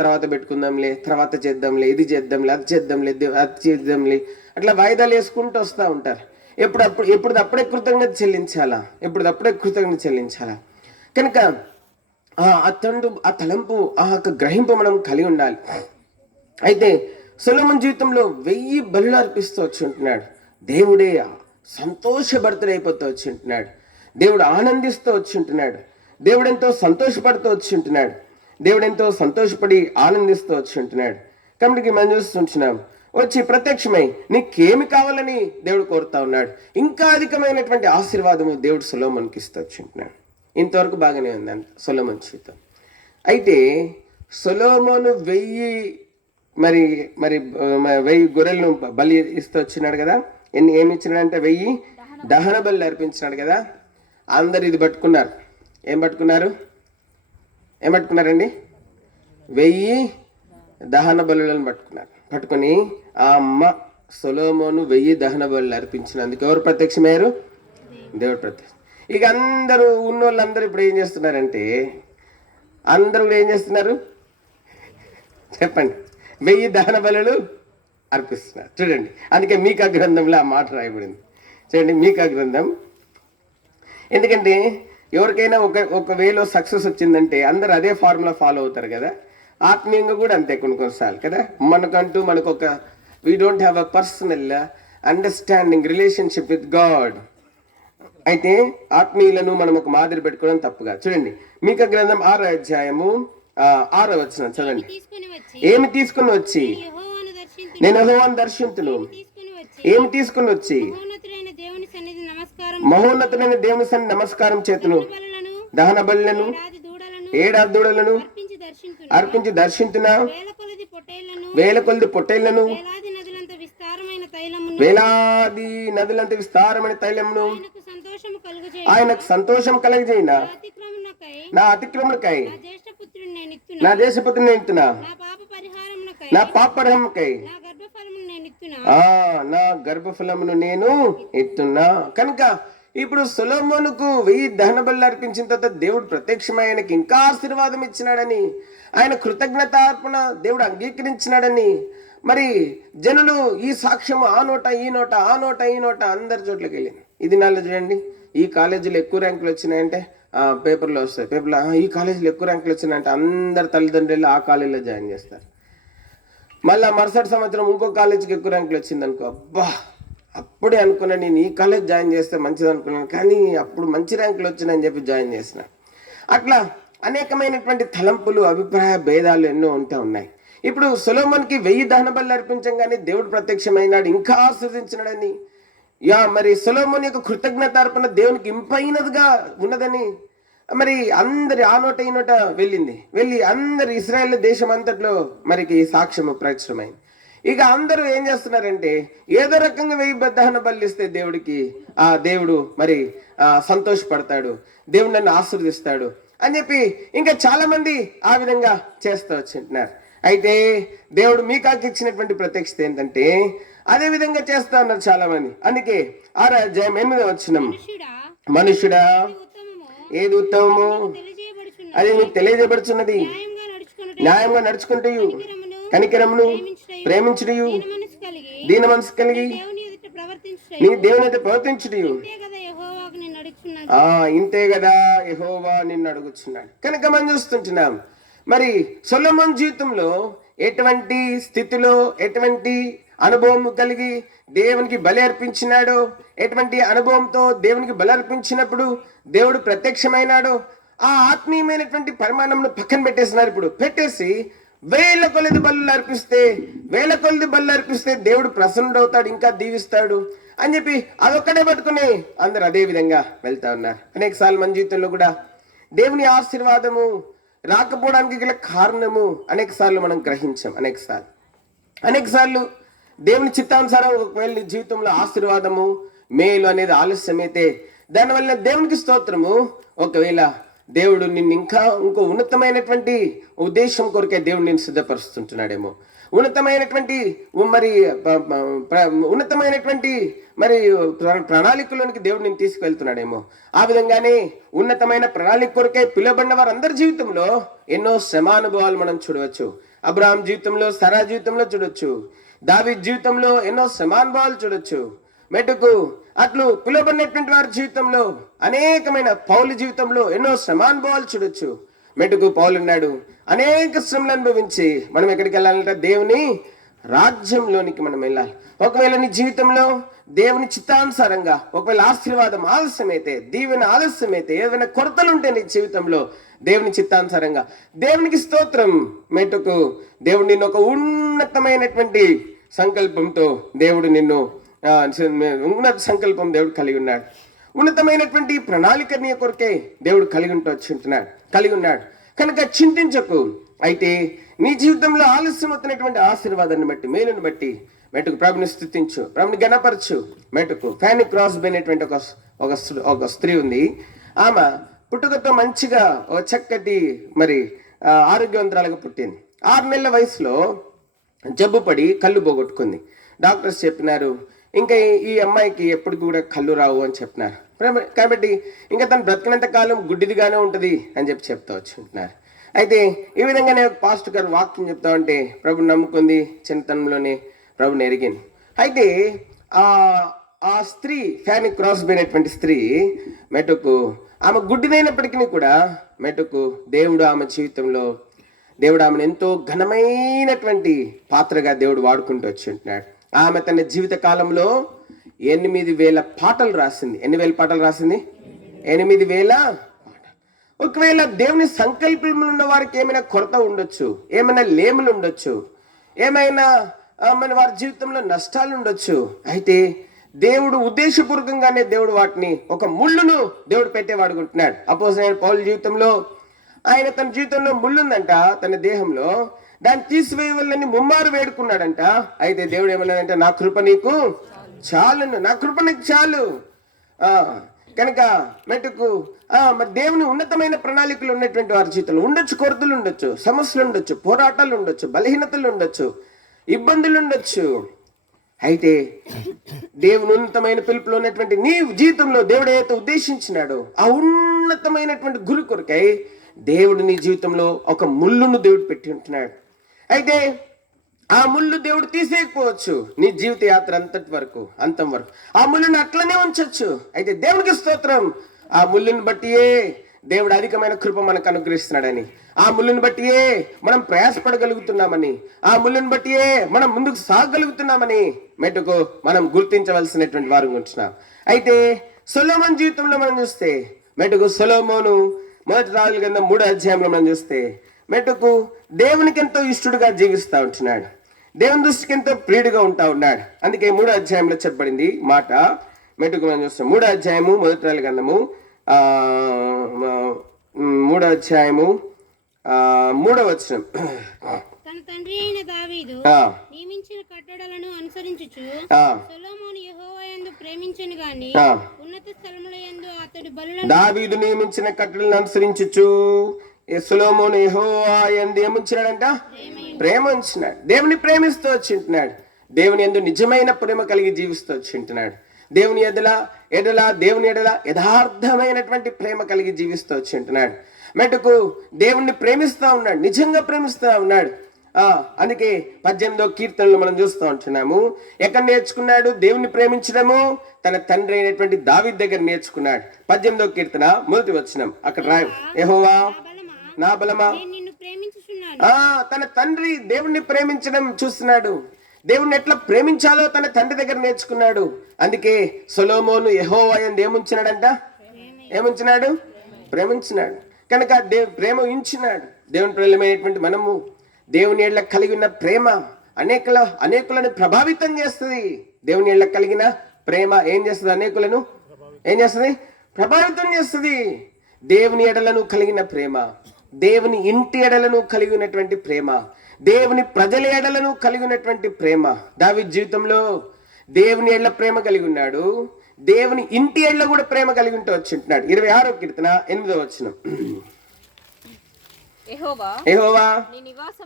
తర్వాత పెట్టుకుందాంలే, తర్వాత చేద్దాంలే, ఇది చేద్దాంలే, అది చేద్దాంలే, అది చేద్దాంలే, అట్లా వాయిదాలు వేసుకుంటూ వస్తూ ఉంటారు. ఎప్పుడప్పుడే కృతజ్ఞత చెల్లించాలా, ఎప్పుడప్పుడే కృతజ్ఞత చెల్లించాలా. కనుక ఆ తలంపు, ఆ యొక్క గ్రహింపు మనం కలిగి ఉండాలి. అయితే సొలొమోను జీవితంలో 1000 బలులు అర్పిస్తూ వచ్చి ఉంటున్నాడు. దేవుడే సంతోషభరితుడైపోతూ వచ్చి ఉంటున్నాడు. దేవుడు ఆనందిస్తూ వచ్చి ఉంటున్నాడు. దేవుడు ఎంతో సంతోషపడుతూ వచ్చి ఉంటున్నాడు. దేవుడు ఎంతో సంతోషపడి ఆనందిస్తూ వచ్చి ఉంటున్నాడు. కాబట్టి మనం చూస్తుంటున్నాం, వచ్చి ప్రత్యక్షమై నీకేమి కావాలని దేవుడు కోరుతా ఉన్నాడు. ఇంకా అధికమైనటువంటి ఆశీర్వాదము దేవుడు సొలొమోనుకి ఇస్తూ వచ్చి ఉంటున్నాడు. ఇంతవరకు బాగానే ఉందంట సొలొమోను జీవితం. అయితే సొలొమోను 1000 గొర్రెలను బలి ఇస్తూ వచ్చినాడు కదా. ఏమి ఇచ్చినాడంటే 1000 దహన బలి అర్పించినాడు కదా. అందరు ఇది పట్టుకున్నారు. ఏం పట్టుకున్నారండి? 1000 దహన బలులను పట్టుకొని ఆ అమ్మ సొలొమోను 1000 దహన బలులు అర్పించినందుకు ఎవరు ప్రత్యక్షమయ్యారు? దేవుడు ప్రత్యక్ష. ఇక అందరూ ఉన్నోళ్ళందరూ ఇప్పుడు ఏం చేస్తున్నారంటే, అందరూ ఏం చేస్తున్నారు చెప్పండి? 1000 దహన బలులు అర్పిస్తున్నారు. చూడండి, అందుకే మీకా గ్రంథంలో ఆ మాట రాయబడింది. చూడండి, మీకా గ్రంథం. ఎందుకంటే ఎవరికైనా ఒక వేలో సక్సెస్ వచ్చిందంటే అందరు అదే ఫార్ములా ఫాలో అవుతారు కదా. ఆత్మీయంగా కూడా అంతే కొన్నిసార్లు కదా. మనకు ఒక we don't have a personal understanding relationship with God. అయితే ఆత్మీయులను మనం ఒక మాదిరి పెట్టుకోవడం తప్పుగా. చూడండి, మీకా గ్రంథం 6వ అధ్యాయము 6వ వచనం చదవండి. ఏమి తీసుకుని వచ్చి నేను యెహోవాను దర్శింతును. ఏమి తీసుకుని వచ్చి మహోన్నతుడైన దేవుని సన్నిధిని నమస్కారం చేతును. దహన బలులను 7 దూడలను అర్పించి దర్శించునా. వేల కొలది పొట్టేళ్లను, వేలాది నదులంత విస్తారమైన తైలమును ఆయనకు సంతోషం కలగజేయిన నా అతిక్రమణకై నా దేశపుత్రుని నేను ఇస్తున్నా. నా పాపరిహారముకై నా గర్భఫలమును నేను ఇస్తున్నా. కనుక ఇప్పుడు సొలొమోనుకు 1000 దహన బలులు అర్పించిన తర్వాత దేవుడు ప్రత్యక్షమై ఆయనకి ఇంకా ఆశీర్వాదం ఇచ్చినాడని, ఆయన కృతజ్ఞతార్పణ దేవుడు అంగీకరించినాడని, మరి జనులు ఈ సాక్ష్యము ఆ నోట ఈ నోట అందరి చోట్లకి వెళ్ళింది. ఇది నాలో చూడండి, ఈ కాలేజీలో ఎక్కువ ర్యాంకులు వచ్చినాయంటే పేపర్లో వస్తాయి. పేపర్లో ఈ కాలేజీలో ఎక్కువ ర్యాంకులు వచ్చినాయంటే అందరు తల్లిదండ్రులు ఆ కాలేజీలో జాయిన్ చేస్తారు. మళ్ళీ మరుసటి సంవత్సరం ఇంకో కాలేజీకి ఎక్కువ ర్యాంకులు వచ్చింది అనుకో, అబ్బా అప్పుడే అనుకున్నా నేను ఈ కాలేజ్ జాయిన్ చేస్తే మంచిది అనుకున్నాను, కానీ అప్పుడు మంచి ర్యాంకులు వచ్చినాయని చెప్పి జాయిన్ చేసిన. అట్లా అనేకమైనటువంటి తలంపులు, అభిప్రాయ భేదాలు ఎన్నో ఉంటూ ఉన్నాయి. ఇప్పుడు సొలొమోనుకి 1000 దహన బలులు అర్పించగానే దేవుడు ప్రత్యక్షమైనాడు, ఇంకా ఆస్వాదించినాడని. మరి సొలొమోను యొక్క కృతజ్ఞతార్పణ దేవునికి ఇంపైనదిగా ఉన్నదని మరి అందరి ఆ నోట ఈ నోట వెళ్ళి అందరు ఇశ్రాయేల్ దేశం అంతట్లో మరికి సాక్ష్యము ప్రచురమైంది. ఇక అందరూ ఏం చేస్తున్నారంటే ఏదో రకంగా 1000 దహన బలులు ఇస్తే దేవుడు మరి సంతోషపడతాడు, దేవుడు నన్ను ఆశీర్వదిస్తాడు అని చెప్పి ఇంకా చాలా మంది ఆ విధంగా చేస్తూ వచ్చింటున్నారు. అయితే దేవుడు మీకాకి ఇచ్చినటువంటి ప్రత్యక్షత ఏంటంటే అదే విధంగా చేస్తా ఉన్నారు చాలా మంది. అందుకే 6వ అధ్యాయం 8వ వచనం, మనుషుడా ఏది ఉత్తమము అది నీకు తెలియజేయబడుచున్నది, న్యాయంగా నడుచుకుంటూ కనికరమును ప్రేమించుటయు దీన మనసు కలిగి నీ దేవుని అయితే ప్రవర్తించుటయు ఇంతే కదా యెహోవా నిన్ను అడుగుచున్నాడు. కనుక మనం చూస్తుంటున్నాం మరి సొలొమోను జీవితంలో ఎటువంటి స్థితిలో ఎటువంటి అనుభవం కలిగి దేవునికి బలి అర్పించినాడో, ఎటువంటి అనుభవంతో దేవునికి బలి అర్పించినప్పుడు దేవుడు ప్రత్యక్షమైనాడో, ఆ ఆత్మీయమైనటువంటి పరిమాణంను పక్కన పెట్టేసినారు. ఇప్పుడు పెట్టేసి వేల కొలది బలులు అర్పిస్తే దేవుడు ప్రసన్నుడవుతాడు, ఇంకా దీవిస్తాడు అని చెప్పి అదొక్కడే పట్టుకుని అందరు అదే విధంగా వెళ్తా ఉన్నారు. అనేక సార్లు మన జీవితంలో కూడా దేవుని ఆశీర్వాదము రాకపోవడానికి గల కారణము అనేక సార్లు మనం గ్రహించాం. అనేక సార్లు దేవుని చిత్తానుసారం ఒకవేళ నీ జీవితంలో ఆశీర్వాదము మేలు అనేది ఆలస్యమైతే దానివల్ల దేవునికి స్తోత్రము, ఒకవేళ దేవుడు నిన్ను ఇంకా ఇంకో ఉన్నతమైనటువంటి ఉద్దేశం కొరకే దేవుడు నిన్ను సిద్ధపరుస్తుంటున్నాడేమో, ఉన్నతమైనటువంటి ఉన్నతమైనటువంటి ప్రణాళికలోనికి దేవుడు నేను తీసుకువెళ్తున్నాడేమో. ఆ విధంగానే ఉన్నతమైన ప్రణాళిక కొరకే పిలువబడిన వారందరి జీవితంలో ఎన్నో శ్రమానుభవాలు మనం చూడవచ్చు. అబ్రహాం జీవితంలో, సరా జీవితంలో చూడొచ్చు, దావీదు జీవితంలో ఎన్నో శ్రమానుభవాలు చూడొచ్చు. మెటుకు అట్లు పిలువబడినటువంటి వారి జీవితంలో అనేకమైన, పౌలు జీవితంలో ఎన్నో శ్రమానుభవాలు చూడొచ్చు. మెటుకు పౌలు ఉన్నాడు, అనేక శ్రమలు అనుభవించి మనం ఎక్కడికి వెళ్ళాలంటే దేవుని రాజ్యంలోనికి మనం వెళ్ళాలి. ఒకవేళ నీ జీవితంలో దేవుని చిత్తానుసారంగా ఒకవేళ ఆశీర్వాదం ఆలస్యమైతే, దీవెన ఆలస్యమైతే, ఏదైనా కొరతలు ఉంటే నీ జీవితంలో దేవుని చిత్తానుసారంగా, దేవునికి స్తోత్రం. మెటుకు దేవుడు నిన్ను ఒక ఉన్నతమైనటువంటి సంకల్పంతో దేవుడు నిన్ను ఉన్నత సంకల్పం దేవుడు కలిగి ఉన్నాడు. ఉన్నతమైనటువంటి ప్రణాళిక నీ కొరకే దేవుడు కలిగి ఉన్నాడు కనుక చింతించకు. అయితే నీ జీవితంలో ఆలస్యమవుతున్నటువంటి ఆశీర్వాదాన్ని బట్టి, మేలుని బట్టి మెటుకు ప్రభుని స్తుతించు, ప్రభుని గణపరచు. మెటుకు ఫ్యానీ క్రాస్బీ అనేటువంటి ఒక స్త్రీ ఉంది. ఆమె పుట్టుకతో మంచిగా ఒక చక్కటి ఆరోగ్యవంతురాలుగా పుట్టింది. 6 నెలల వయసులో జబ్బు పడి కళ్ళు పోగొట్టుకుంది. డాక్టర్స్ చెప్పినారు ఇంకా ఈ అమ్మాయికి ఎప్పటికి కూడా కళ్ళు రావు అని చెప్పినారు. కాబట్టి ఇంకా తను బ్రతికినంత కాలం గుడ్డిదిగానే ఉంటుంది అని చెప్తా వచ్చుంటున్నారు. అయితే ఈ విధంగానే పాస్టర్ గారు వాక్యం చెప్తా ఉంటే ప్రభుని నమ్ముకుంది, చిన్నతనంలోనే ప్రభుని ఎరిగింది. అయితే ఆ స్త్రీ, ఫ్యానీ క్రాస్బీ అనేటువంటి స్త్రీ మెటుకు ఆమె గుడ్డినైనప్పటికీ కూడా మెటుకు దేవుడు ఆమె జీవితంలో, దేవుడు ఆమెను ఎంతో ఘనమైనటువంటి పాత్రగా దేవుడు వాడుకుంటూ వచ్చి ఉంటున్నాడు. ఆమె తన జీవిత కాలంలో 8,000 పాటలు రాసింది. ఎన్ని వేల పాటలు రాసింది? 8,000 పాటలు. ఒకవేళ దేవుని సంకల్పంలో ఉన్న వారికి ఏమైనా కొరత ఉండొచ్చు, ఏమైనా లేములు ఉండొచ్చు, ఏమైనా వారి జీవితంలో నష్టాలు ఉండొచ్చు. అయితే దేవుడు ఉద్దేశపూర్వకంగానే దేవుడు వాటిని ఒక ముళ్ళును దేవుడు పెట్టేవాడుకుంటున్నాడు. అపోస్తలుడైన పౌలు జీవితంలో ఆయన తన జీవితంలో ముళ్ళుందంట తన దేహంలో, దాన్ని తీసివేయవల్లని ముమ్మారు వేడుకున్నాడంట. అయితే దేవుడు ఏమన్నాడంటే నా కృప నీకు చాలును, నా కృప నీకు చాలు. కనుక మెట్టుకు మరి దేవుని ఉన్నతమైన ప్రణాళికలు ఉన్నటువంటి వారి జీవితంలో ఉండొచ్చు, కొరతలు ఉండొచ్చు, సమస్యలు ఉండొచ్చు, పోరాటాలు ఉండొచ్చు, బలహీనతలు ఉండొచ్చు, ఇబ్బందులు ఉండొచ్చు. అయితే దేవుని ఉన్నతమైన పిలుపులో ఉన్నటువంటి నీ జీవితంలో దేవుడు ఏదైతే ఉద్దేశించినాడో ఆ ఉన్నతమైనటువంటి గురి కొరకై దేవుడు నీ జీవితంలో ఒక ముళ్ళును దేవుడు పెట్టి ఉంటున్నాడు. అయితే ఆ ముళ్ళు దేవుడు తీసేయకపోవచ్చు నీ జీవిత యాత్ర అంతం వరకు ఆ ముళ్ళును అట్లనే ఉంచొచ్చు. అయితే దేవునికి స్తోత్రం, ఆ ముళ్ళుని బట్టియే దేవుడు అధికమైన కృప మనకు అనుగ్రహిస్తున్నాడని, ఆ ముళ్ళుని బట్టియే మనం ప్రయాసపడగలుగుతున్నామని, ఆ ముళ్ళుని బట్టియే మనం ముందుకు సాగగలుగుతున్నామని మెట్టుకు మనం గుర్తించవలసినటువంటి వారు ఉంటున్నాం. అయితే సొలొమోను జీవితంలో మనం చూస్తే మెట్టుకు సొలొమోను 1 రాజుల గ్రంథం 3వ అధ్యాయంలో మనం చూస్తే మెట్టుకు దేవునికి ఎంతో ఇష్టడుగా జీవిస్తూ ఉంటున్నాడు, దేవుని దృష్టికి ఎంతో ప్రియుడిగా ఉంటా ఉన్నాడు. అందుకే 3వ అధ్యాయంలో చెప్పబడింది మాట. మెట్టుకు మనం చూస్తాం 3వ అధ్యాయము 1 రాజుల గ్రంథము 3వ అధ్యాయము 3వ వచనం. తన తండ్రి అయిన దావీదు నియమించిన కట్టడలను అనుసరించుచు సొలొమోను యెహోవా యందు ప్రేమించెను గాని ఉన్నత స్థలముల యందు అతడు బలులను. దావీదు నియమించిన కట్టడలను అనుసరించుచు సొలొమోను యెహోవా యందు ఏముంచినాడంట? ప్రేమ ఉంచినాడు. దేవుని ప్రేమిస్తూ వచ్చింటున్నాడు, దేవుని యందు నిజమైన ప్రేమ కలిగి జీవిస్తూ వచ్చింటున్నాడు, దేవుని దేవుని ఎడల యథార్థమైనటువంటి ప్రేమ కలిగి జీవిస్తూ వచ్చింటున్నాడు. మెట్టుకు దేవుణ్ణి ప్రేమిస్తూ ఉన్నాడు, నిజంగా ప్రేమిస్తూ ఉన్నాడు. అందుకే 18వ కీర్తనలో మనం చూస్తూ ఉంటున్నాము. ఎక్కడ నేర్చుకున్నాడు దేవుణ్ణి ప్రేమించడము? తన తండ్రి అయినటువంటి దావీదు దగ్గర నేర్చుకున్నాడు. 18వ కీర్తన 1వ వచనం అక్కడ రాయ, యెహోవా నా బలమా. తన తండ్రి దేవుణ్ణి ప్రేమించడం చూస్తున్నాడు, దేవుణ్ణి ఎట్లా ప్రేమించాలో తన తండ్రి దగ్గర నేర్చుకున్నాడు. అందుకే సొలొమోను యెహోవా యందు ఏముంచినాడంట? ఏముంచినాడు? ప్రేమించినాడు. కనుక ప్రేమ ఉంచినాడు. దేవుని ప్రేమైనటువంటి మనము దేవుని ఏళ్ళ కలిగి ఉన్న ప్రేమ అనేకులను ప్రభావితం చేస్తుంది. దేవుని ఏళ్ళ కలిగిన ప్రేమ ఏం చేస్తుంది? అనేకులను ఏం చేస్తుంది? ప్రభావితం చేస్తుంది. దేవుని ఎడలను కలిగిన ప్రేమ, దేవుని ఇంటి ఎడలను కలిగినటువంటి ప్రేమ, దేవుని ప్రజల ఎడలను కలిగినటువంటి ప్రేమ. దావీదు జీవితంలో దేవుని ఎడల ప్రేమ కలిగి ఉన్నాడు, దేవుని ఇంటి ఎడ్ల కూడా ప్రేమ కలిగి ఉంటూ వచ్చింటున్నాడు. 26వ కీర్తన 8వ వచనం. యెహోవా నీ నివాస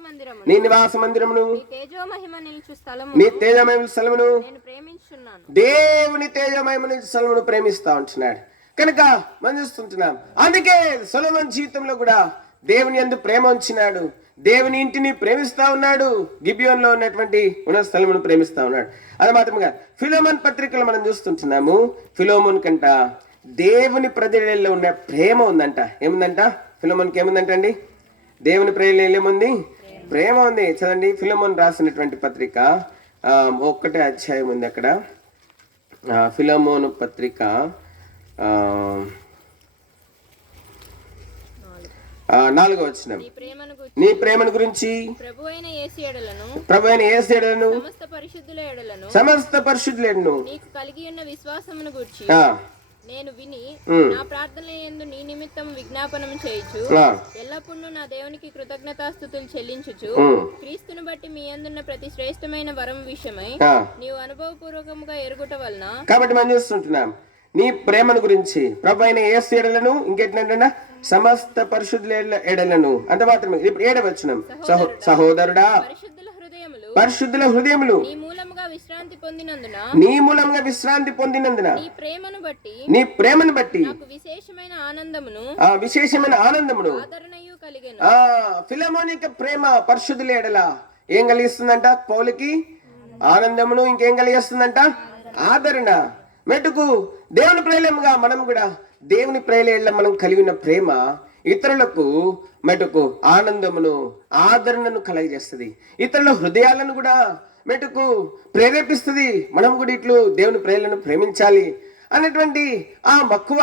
మందిరమును నీ తేజమహిమ స్థలమును దేవుని తేజమహిమ స్థలమును ప్రేమిస్తా ఉంటున్నాడు. కనుక మనం చూస్తుంటున్నాం. అందుకే సొలొమోను జీవితంలో కూడా దేవుని యందు ప్రేమ ఉంచినాడు. దేవుని ఇంటిని ప్రేమిస్తా ఉన్నాడు. గిబియోన్లో ఉన్నటువంటి ఉన్న స్థలమును ప్రేమిస్తా ఉన్నాడు. అది మాత్రమే ఫిలోమోన్ పత్రికలో మనం చూస్తుంటున్నాము. ఫిలోమోన్ కంట దేవుని ప్రజలలో ఉన్న ప్రేమ ఉందంట. ఏముందంట? ఫిలోమోన్కి ఏముందంట అండి? దేవుని ప్రజలలో ఏముంది? ప్రేమ ఉంది. చదండి, ఫిలోమోన్ రాసినటువంటి పత్రిక 1వ అధ్యాయం ఉంది అక్కడ. ఫిలోమోను పత్రిక 4వ వచనం. నీ ప్రేమను గురించి ప్రభువైన యేసు ఎడలను సమస్త పరిశుద్ధుల ఎడలను నీకు కలిగి ఉన్న విశ్వాసమును గూర్చి నేను విని నా ప్రార్థనలందు నీ నిమిత్తం విజ్ఞాపనం చేయుచు ఎల్లప్పుడూ నా దేవునికి కృతజ్ఞతాస్తుతులు చెల్లించుచు క్రీస్తును బట్టి మీ యందున్న ప్రతి శ్రేష్టమైన వరం విషయమై నీవు అనుభవపూర్వకముగా ఎరుగుట వలన. కాబట్టి మనం చూస్తుంటున్నాం నీ ప్రేమను గురించి ప్రభు అయిన యేసు ఎడలను, ఇంకేంటంటే సమస్త పరిశుద్ధుల ఎడలను. అంత మాత్రమే. ఇప్పుడు 7వ వచనం. సహోదరుడా పరిశుద్ధుల హృదయములు నీ మూలముగా విశ్రాంతి పొందినందున నీ ప్రేమను బట్టి విశేషమైన ఆనందమును ఫిలమోనిక ప్రేమ పరిశుద్ధుల ఎడల ఏం కలిగిస్తుందంట? పౌలుకి ఆనందమును, ఇంకేం కలిగిస్తుందంట? ఆదరణ. మెటుకు దేవుని ప్రేమగా మనం కూడా దేవుని ప్రేమ మనం కలిగి ఉన్న ప్రేమ ఇతరులకు మెటుకు ఆనందమును, ఆదరణను కలగజేస్తుంది. ఇతరుల హృదయాలను కూడా మెటుకు ప్రేరేపిస్తుంది. మనం కూడా ఇట్లు దేవుని ప్రేమలను ప్రేమించాలి అనేటువంటి ఆ మక్కువ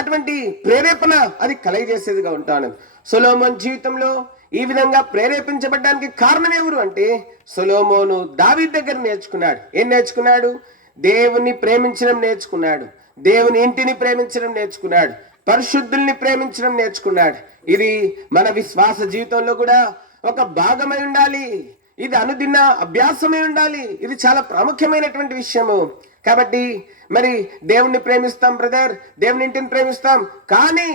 అటువంటి ప్రేరేపణ అది కలగజేసేదిగా ఉంటాను. సొలొమోను జీవితంలో ఈ విధంగా ప్రేరేపించబడడానికి కారణం ఎవరు అంటే సొలొమోను దావీదు దగ్గర నేర్చుకున్నాడు. ఏం నేర్చుకున్నాడు? దేవుని ప్రేమించడం నేర్చుకున్నాడు. దేవుని ఇంటిని ప్రేమించడం నేర్చుకున్నాడు. పరిశుద్ధుల్ని ప్రేమించడం నేర్చుకున్నాడు. ఇది మన విశ్వాస జీవితంలో కూడా ఒక భాగమై ఉండాలి. ఇది అనుదిన అభ్యాసమై ఉండాలి. ఇది చాలా ప్రాముఖ్యమైనటువంటి విషయము. కాబట్టి మరి దేవుణ్ణి ప్రేమిస్తాం బ్రదర్, దేవుని ఇంటిని ప్రేమిస్తాం, కానీ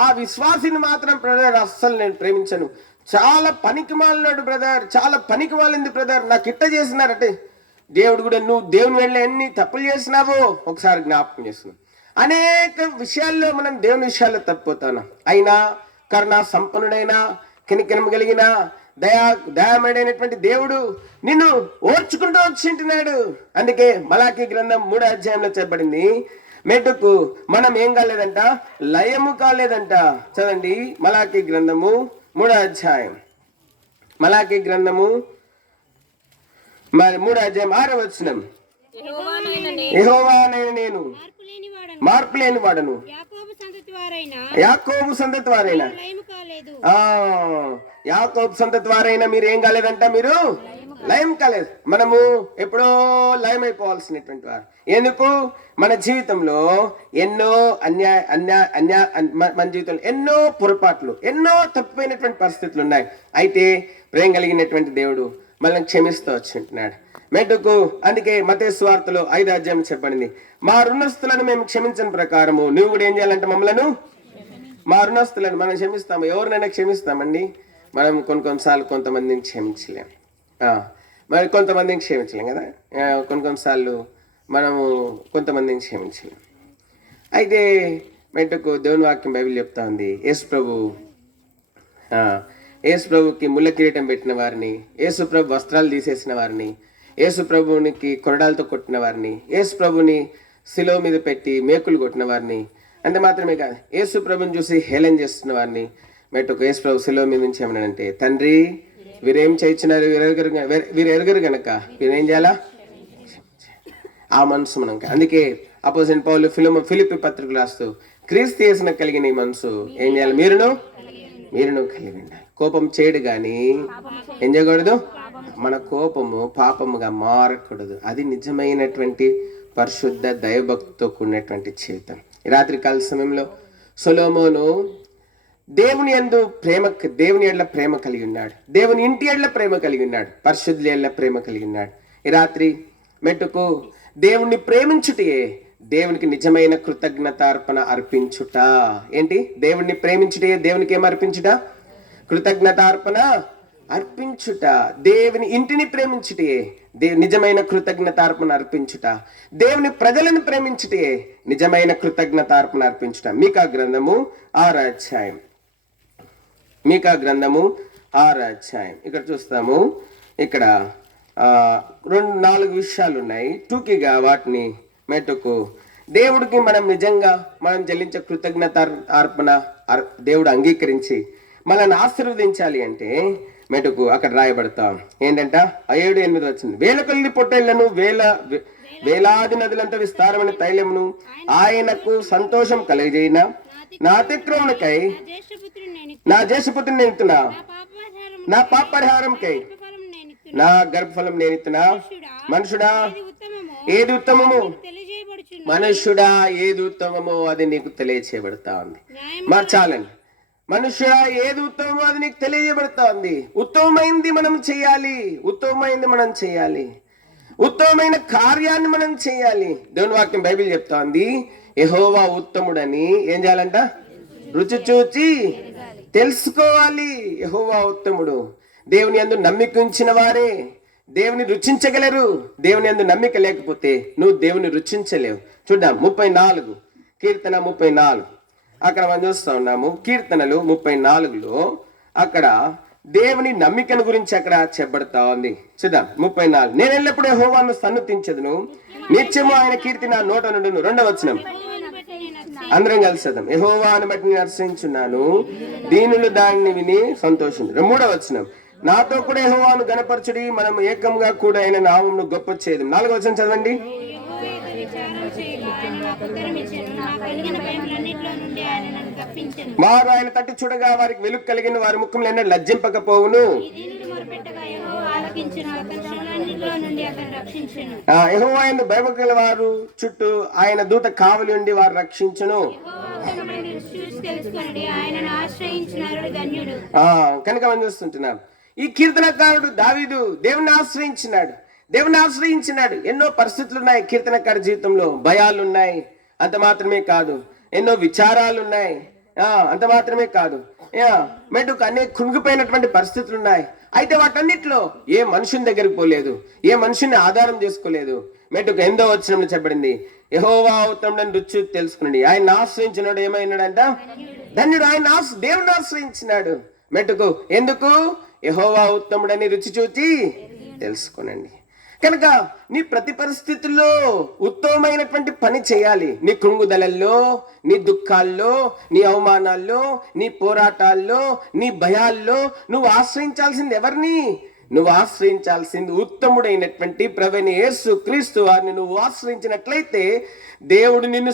ఆ విశ్వాసిని మాత్రం బ్రదర్ అస్సలు నేను ప్రేమించను, చాలా పనికి మాలినాడు బ్రదర్, చాలా పనికి మాలింది బ్రదర్, నాకు ఇట్ట చేసినారంటే దేవుడు కూడా నువ్వు దేవుని వెళ్ళి ఎన్ని తప్పులు చేసినావో ఒకసారి జ్ఞాపకం చేస్తున్నావు. అనేక విషయాల్లో మనం దేవుని విషయాల్లో తప్పిపోతాను. అయినా కరుణా సంపన్నుడైన కినికినం కలిగిన దయామయుడైనటువంటి దేవుడు నిన్ను ఓర్చుకుంటూ వచ్చింటున్నాడు. అందుకే మలాకీ గ్రంథం 3వ అధ్యాయంలో చెప్పబడింది, మెట్టుకు మనం ఏం కాలేదంట? లయము కాలేదంట. చదండి, మలాకీ గ్రంథము 3వ అధ్యాయం. మలాకీ గ్రంథము 3వ అధ్యాయం 6వ వచనం. యెహోవానైన నేను మార్పు లేని వాడను, యాకోబు సంతతి వారైన యాకోబు సంతతి వారైన మీరు ఏం కాలేదంట? మీరు లయం కాలేదు. మనము ఎప్పుడో లయం అయిపోవాల్సినటువంటి వారు. ఎందుకు? మన జీవితంలో ఎన్నో మన జీవితంలో ఎన్నో పొరపాట్లు, ఎన్నో తప్పిపోయినటువంటి పరిస్థితులు ఉన్నాయి. అయితే ప్రేమ కలిగినటువంటి దేవుడు మనల్ని క్షమిస్తూ వచ్చింటున్నాడు. మెట్టుకు అందుకే మత్తయి సువార్తలో 5వ అధ్యాయం చెప్పబడింది, మా రుణస్తులను మేము క్షమించిన ప్రకారము నువ్వు కూడా ఏం చేయాలంటే మమ్మలను, మా రుణస్తులను మనం క్షమిస్తాము. ఎవరినైనా క్షమిస్తామండి. మనం కొన్నిసార్లు కొంతమందిని క్షమించలేం, మరి కొంతమందిని క్షమించలేం కదా. కొన్నిసార్లు మనము కొంతమందిని క్షమించలేం. అయితే మెట్టుకు దేవుని వాక్యం బైబిల్ చెప్తా ఉంది, యేసు ప్రభుకి ముళ్ళ కిరీటం పెట్టిన వారిని, యేసు ప్రభు వస్త్రాలు తీసేసిన వారిని, యేసు ప్రభునికి కొరడాలతో కొట్టిన వారిని, యేసు ప్రభుని శిలువ మీద పెట్టి మేకులు కొట్టిన వారిని, అంతే మాత్రమే కాదు యేసు ప్రభుని చూసి హేళన చేస్తున్న వారిని మెట్టుకు యేసు ప్రభు శిలువ మీద నుంచి ఏమన్నాడంటే, తండ్రి వీరేం చేయించినారు, వీరు ఎరగరు గనక వీరేం చేయాలా? ఆ మనసు మనం. అందుకే అపోజిట్ పౌలు ఫిలిప్పీ పత్రికలు రాస్తూ క్రీస్తు యేసున కలిగిన ఈ మనసు ఏం చేయాలి? మీరును కలిగి ఉండాలి. కోపం చేయడు కానీ ఏం చేయకూడదు? మన కోపము పాపముగా మారకూడదు. అది నిజమైనటువంటి పరిశుద్ధ దైవభక్తితో కూడినటువంటి జీవితం. ఈ రాత్రి కాల సమయంలో సొలొమోను దేవుని యందు దేవుని ఎడ్ల ప్రేమ కలిగి ఉన్నాడు, దేవుని ఇంటి ఎడ్ల ప్రేమ కలిగి ఉన్నాడు, పరిశుద్ధుల ఎడ్ల ప్రేమ కలిగి ఉన్నాడు. ఈ రాత్రి మెట్టుకు దేవుణ్ణి ప్రేమించుటే దేవునికి నిజమైన కృతజ్ఞతార్పణ అర్పించుట. ఏంటి? దేవుణ్ణి ప్రేమించుటే దేవునికి ఏం అర్పించుట? కృతజ్ఞతార్పణ అర్పించుట. దేవుని ఇంటిని ప్రేమించుటే నిజమైన కృతజ్ఞతార్పణ అర్పించుట. దేవుని ప్రజలను ప్రేమించుటే నిజమైన కృతజ్ఞతార్పణ అర్పించుట. మీకా గ్రంథము 6వ అధ్యాయం. మీకా గ్రంథము 6వ అధ్యాయం. ఇక్కడ చూస్తాము. ఇక్కడ 4 విషయాలు ఉన్నాయి. టూకీగా వాటిని మెట్టుకు దేవుడికి మనం చెల్లించే కృతజ్ఞత అర్పణ దేవుడు అంగీకరించి మనల్ని ఆశీర్వదించాలి అంటే మెట్టుకు అక్కడ రాయబడతాం. ఏంటంట 7-8 వచ్చింది. వేల కొలది పొట్టేళ్లను వేలాది నదులంతా విస్తారమైన తైలమును ఆయనకు సంతోషం కలిగజేయిన నా అతిక్రమణకై నా జ్యేష్ఠపుత్రుని నేనిస్తున్నా, నా పాప పరిహారంకై నా గర్భఫలం నేనిస్తున్నా. మనుషుడా ఏది ఉత్తమము? మనుష్యుడా ఏది ఉత్తమమో అది నీకు తెలియచేయబడతా ఉంది. మార్చాలండి. మనుష్యుడా ఏది ఉత్తమమో అది నీకు తెలియజేయబడతా ఉంది. ఉత్తమమైంది మనం చేయాలి. ఉత్తమమైన కార్యాన్ని మనం చేయాలి. దేవుని వాక్యం బైబిల్ చెప్తా ఉంది, యెహోవా ఉత్తముడని ఏం చేయాలంట? రుచి చూచి తెలుసుకోవాలి. యెహోవా ఉత్తముడు. దేవుని యందు నమ్మిక ఉంచిన వారే దేవుని రుచించగలరు. దేవుని యందు నమ్మిక లేకపోతే నువ్వు దేవుని రుచించలేవు. చూద్దాం 34 కీర్తన 34. అక్కడ మనం చూస్తా ఉన్నాము. కీర్తనలు 34లో అక్కడ దేవుని నమ్మికను గురించి అక్కడ చెప్పబడతా ఉంది. చూద్దాం 34. నేను ఎల్లప్పుడూ యెహోవాను సన్నుతించెదను, నిత్యము ఆయన కీర్తి నా నోట నుండును. 2వ వచనం అందరం కలిసేద్దాం. యెహోవాను బట్టి నేను హర్షించున్నాను, దీనులు దానిని విని సంతోషించు. 3వ వచనం నాతో కూడా యెహోవాను గణపరచుడి, మనం ఏకంగా కూడా ఆయన నామమును గొప్ప చేయదు. 4వ వచనం చదవండి. వారు ఆయన తట్టు చూడగా వారికి వెలుగు కలిగిన వారి ముఖంలో ఎన్నడూ లజ్జింపకపోవును. యెహోవా యందు భయభక్తుల వారు చుట్టూ ఆయన దూత కావలి ఉండి వారు రక్షించును. కనుక మనం చూస్తుంటున్నాం, ఈ కీర్తనకారుడు దావీదు దేవుని ఆశ్రయించినాడు. ఎన్నో పరిస్థితులు ఉన్నాయి కీర్తనకారు జీవితంలో. భయాలు ఉన్నాయి, అంత మాత్రమే కాదు. ఎన్నో విచారాలు ఉన్నాయి, అంత మాత్రమే కాదు. మెట్టుకు అనేక కృంగిపోయినటువంటి పరిస్థితులు ఉన్నాయి. అయితే వాటన్నిటిలో ఏ మనుషుని దగ్గరికి పోలేదు, ఏ మనుషుని ఆధారం చేసుకోలేదు. మెట్టుకు ఎందో వచనంలో చెప్పబడింది, యెహోవా ఉత్తముడని రుచి తెలుసుకునండి. ఆయన ఆశ్రయించినాడు ఏమైనాడంట? ధన్యుడు. ఆయన దేవుని ఆశ్రయించినాడు. మెట్టుకు ఎందుకు? యెహోవా ఉత్తముడని రుచి చూచి తెలుసుకునండి. కనుక నీ ప్రతి పరిస్థితుల్లో ఉత్తమమైనటువంటి పని చేయాలి. నీ కృంగుదలల్లో, నీ దుఃఖాల్లో, నీ అవమానాల్లో, నీ పోరాటాల్లో, నీ భయాల్లో నువ్వు ఆశ్రయించాల్సింది ఎవరిని? నువ్వు ఆశ్రయించాల్సింది ఉత్తముడైనటువంటి ప్రభువైన యేసు క్రీస్తు వారిని నువ్వు ఆశ్రయించినట్లయితే దేవుడు నిన్ను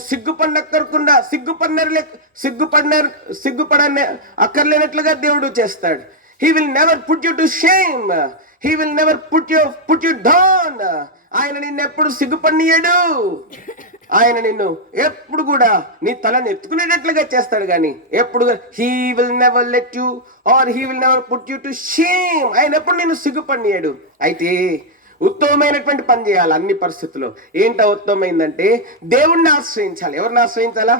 సిగ్గుపడనే అక్కర్లేనట్లుగా దేవుడు చేస్తాడు. He will never put you to shame. He will never put you down. ఆయన నిన్ను ఎప్పుడు సిగ్గుపడియడు. ఆయన నిన్ను ఎప్పుడు కూడా నీ తలను ఎత్తుకునేటట్లుగా చేస్తాడు. కానీ ఎప్పుడు he will never let you or he will never put you to shame. ఆయన ఎప్పుడు నిన్ను సిగ్గుపడియడు. అయితే ఉత్తమమైనటువంటి పని చేయాలి అన్ని పరిస్థితుల్లో. ఏంటో ఉత్తమమైందంటే దేవుణ్ణి ఆశ్రయించాలి. ఎవరిని ఆశ్రయించాలా?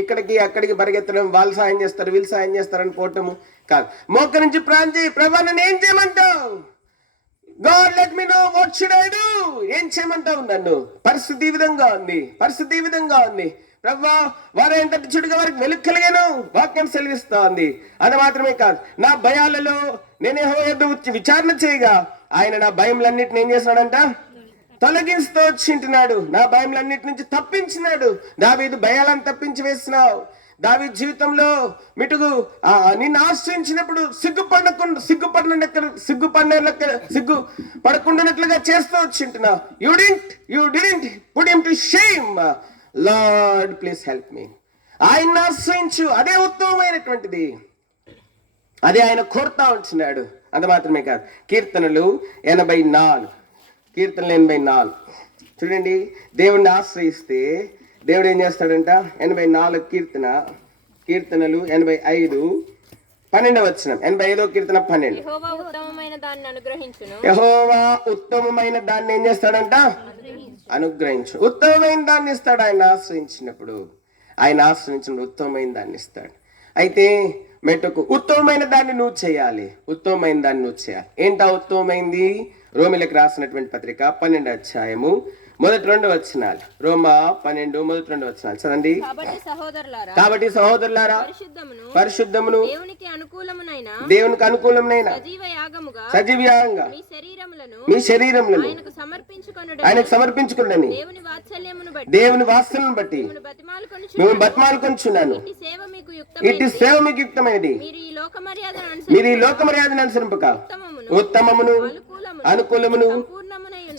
ఇక్కడికి అక్కడికి పరిగెత్తడం, వాళ్ళు సాయం చేస్తారు, వీళ్ళు సాయం చేస్తారని పోవటము కాదు. మోకరించి ప్రార్థన చేయి, ప్రభువా నన్ను ఏం చేయమంటావు? God let me know what should I do. ఏం చేయమంటావు నన్ను? పరిస్థితి ఈ విధంగా ఉంది. ప్రభువా వారు ఏంటంటే చుడుగా వారికి వెలుగు కలిగాను వాక్యం సెలవిస్తా ఉంది. అది మాత్రమే కాదు, నా భయాలలో నేనే యెహోవా విచారణ చేయగా ఆయన నా భయములన్నిటిని ఏం చేస్తున్నాడంట? తొలగిస్తూ వచ్చింటున్నాడు. నా భయములన్నిటి నుంచి తప్పించినాడు. దావీదు భయాలను తప్పించి వేసినావు. దావీదు జీవితంలో మిటుగు నిన్ను ఆశ్రయించినప్పుడు సిగ్గుపడకుండానట్లుగా చేస్తూ వచ్చింటున్నావు. You didn't put him to shame. Lord, please help me. ఆయన ఆశ్రయించు. అదే ఉత్తమమైనటువంటిది. అదే ఆయన కోరుతా ఉంటున్నాడు. అంత మాత్రమే కాదు, కీర్తనలు 84 చూడండి. దేవుణ్ణి ఆశ్రయిస్తే దేవుడు ఏం చేస్తాడంట? 84 కీర్తనలు 85 12వ వచనం. 85వ కీర్తన 12. ఉత్తమమైన దాన్ని అనుగ్రహించును. యెహోవా ఉత్తమమైన దాన్ని ఏం చేస్తాడంట? అనుగ్రహించు. ఉత్తమమైన దాన్ని ఇస్తాడు. ఆయన ఆశ్రయించినప్పుడు ఉత్తమమైన దాన్ని ఇస్తాడు. అయితే మెట్టుకు ఉత్తమమైన దాన్ని నువ్వు చేయాలి. ఏంటా ఉత్తమమైంది? రోమిలకు రాసినటువంటి పత్రిక 12వ అధ్యాయము మొదటి 2 వచనాలు. రోమా 12 మొదటి 2 వచనాలు చదండి. కాబట్టి సహోదరులారా పరిశుద్ధమును దేవునికి అనుకూలమునైన సజీవ యాగంగా మీ శరీరములను ఆయనకు సమర్పించుకొనుడని దేవుని వాత్సల్యమును బట్టి మేము బతిమాలుకొనుచున్నాను. ఇట్టి సేవ మీకు యుక్తమైనది. మీరు ఈ లోక మర్యాదను అనుసరింపక ఉత్తమమును అనుకూలమును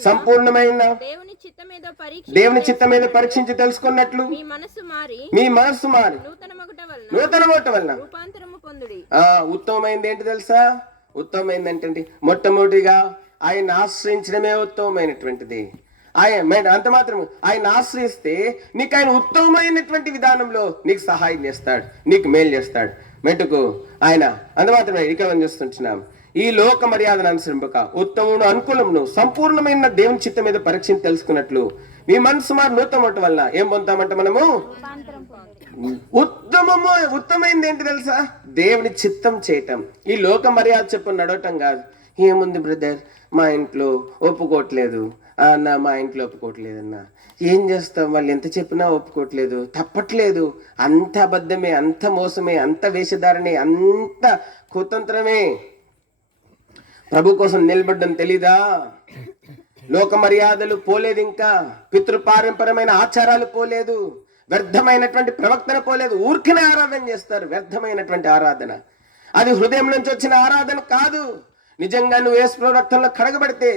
సంపూర్ణమైన దేవుని చిత్తమేదో పరీక్షించి తెలుసుకున్నట్లు మీ మనస్సు మారి నూతనమొట్ట వలన ఉత్తమమైంది ఏంటి తెలుసా? ఉత్తమమైంది ఏంటంటే మొట్టమొదటిగా ఆయన ఆశ్రయించడమే ఉత్తమమైనటువంటిది. అంత మాత్రం ఆయన ఆశ్రయిస్తే నీకు ఆయన ఉత్తమమైనటువంటి విధానంలో నీకు సహాయం చేస్తాడు, నీకు మేలు చేస్తాడు. మెట్టుకు ఆయన అంత మాత్రమే ఇక్కడ చూస్తుంటున్నాం. ఈ లోక మర్యాదను అనుసరింపక ఉత్తమమును అనుకూలమును సంపూర్ణమైన దేవుని చిత్తం మీద పరీక్షను తెలుసుకున్నట్లు మీ మనసు మారి నూతనమొట్ట వలన ఏం పొందుతామంట మనము? ఉత్తమైంది ఏంటి తెలుసా? దేవుని చిత్తం చేయటం. ఈ లోక మర్యాద చెప్పు నడవటం కాదు. ఏముంది బ్రదర్, మా ఇంట్లో ఒప్పుకోవట్లేదు అన్న, మా ఇంట్లో ఒప్పుకోవట్లేదన్నా, ఏం చేస్తాం, వాళ్ళు ఎంత చెప్పినా ఒప్పుకోవట్లేదు, తప్పట్లేదు, అంత అబద్ధమే, అంత మోసమే, అంత వేషధారణే, అంత కుతంత్రమే. ప్రభు కోసం నిలబడ్డం తెలీదా? లోక మర్యాదలు పోలేదు, ఇంకా పితృపారంపరమైన ఆచారాలు పోలేదు, వ్యర్థమైనటువంటి ప్రవక్తన పోలేదు. ఊరికనే ఆరాధన చేస్తారు, వ్యర్థమైనటువంటి ఆరాధన. అది హృదయం నుంచి వచ్చిన ఆరాధన కాదు. నిజంగా నువ్వు యేసు రక్తంలో కడగబడితే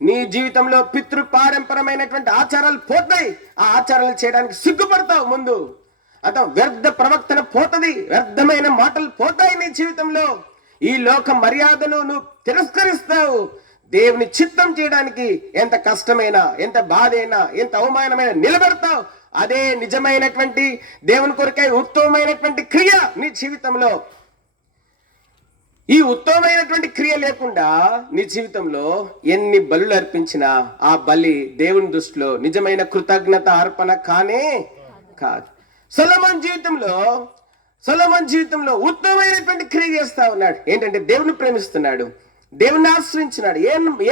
నీ జీవితంలో పితృపారంపరమైనటువంటి ఆచారాలు పోతాయి. ఆ ఆచారాలు చేయడానికి సిగ్గుపడతావు. ముందు అంత వ్యర్థ ప్రవక్తన పోతుంది, వ్యర్థమైన మాటలు పోతాయి నీ జీవితంలో. ఈ లోక మర్యాదను నువ్వు తిరస్కరిస్తావు. దేవుని చిత్తం చేయడానికి ఎంత కష్టమైనా, ఎంత బాధైనా, ఎంత అవమానమైనా నిలబడతావు. అదే నిజమైనటువంటి దేవుని కొరకై ఉత్తమమైనటువంటి క్రియ నీ జీవితంలో. ఈ ఉత్తమమైనటువంటి క్రియ లేకుండా నీ జీవితంలో ఎన్ని బలులు అర్పించినా ఆ బలి దేవుని దృష్టిలో నిజమైన కృతజ్ఞత అర్పణ కానే కాదు. సొలొమోను జీవితంలో ఉత్తమమైనటువంటి క్రియ చేస్తా ఉన్నాడు. ఏంటంటే దేవుని ప్రేమిస్తున్నాడు, దేవుని ఆశ్రయించినాడు.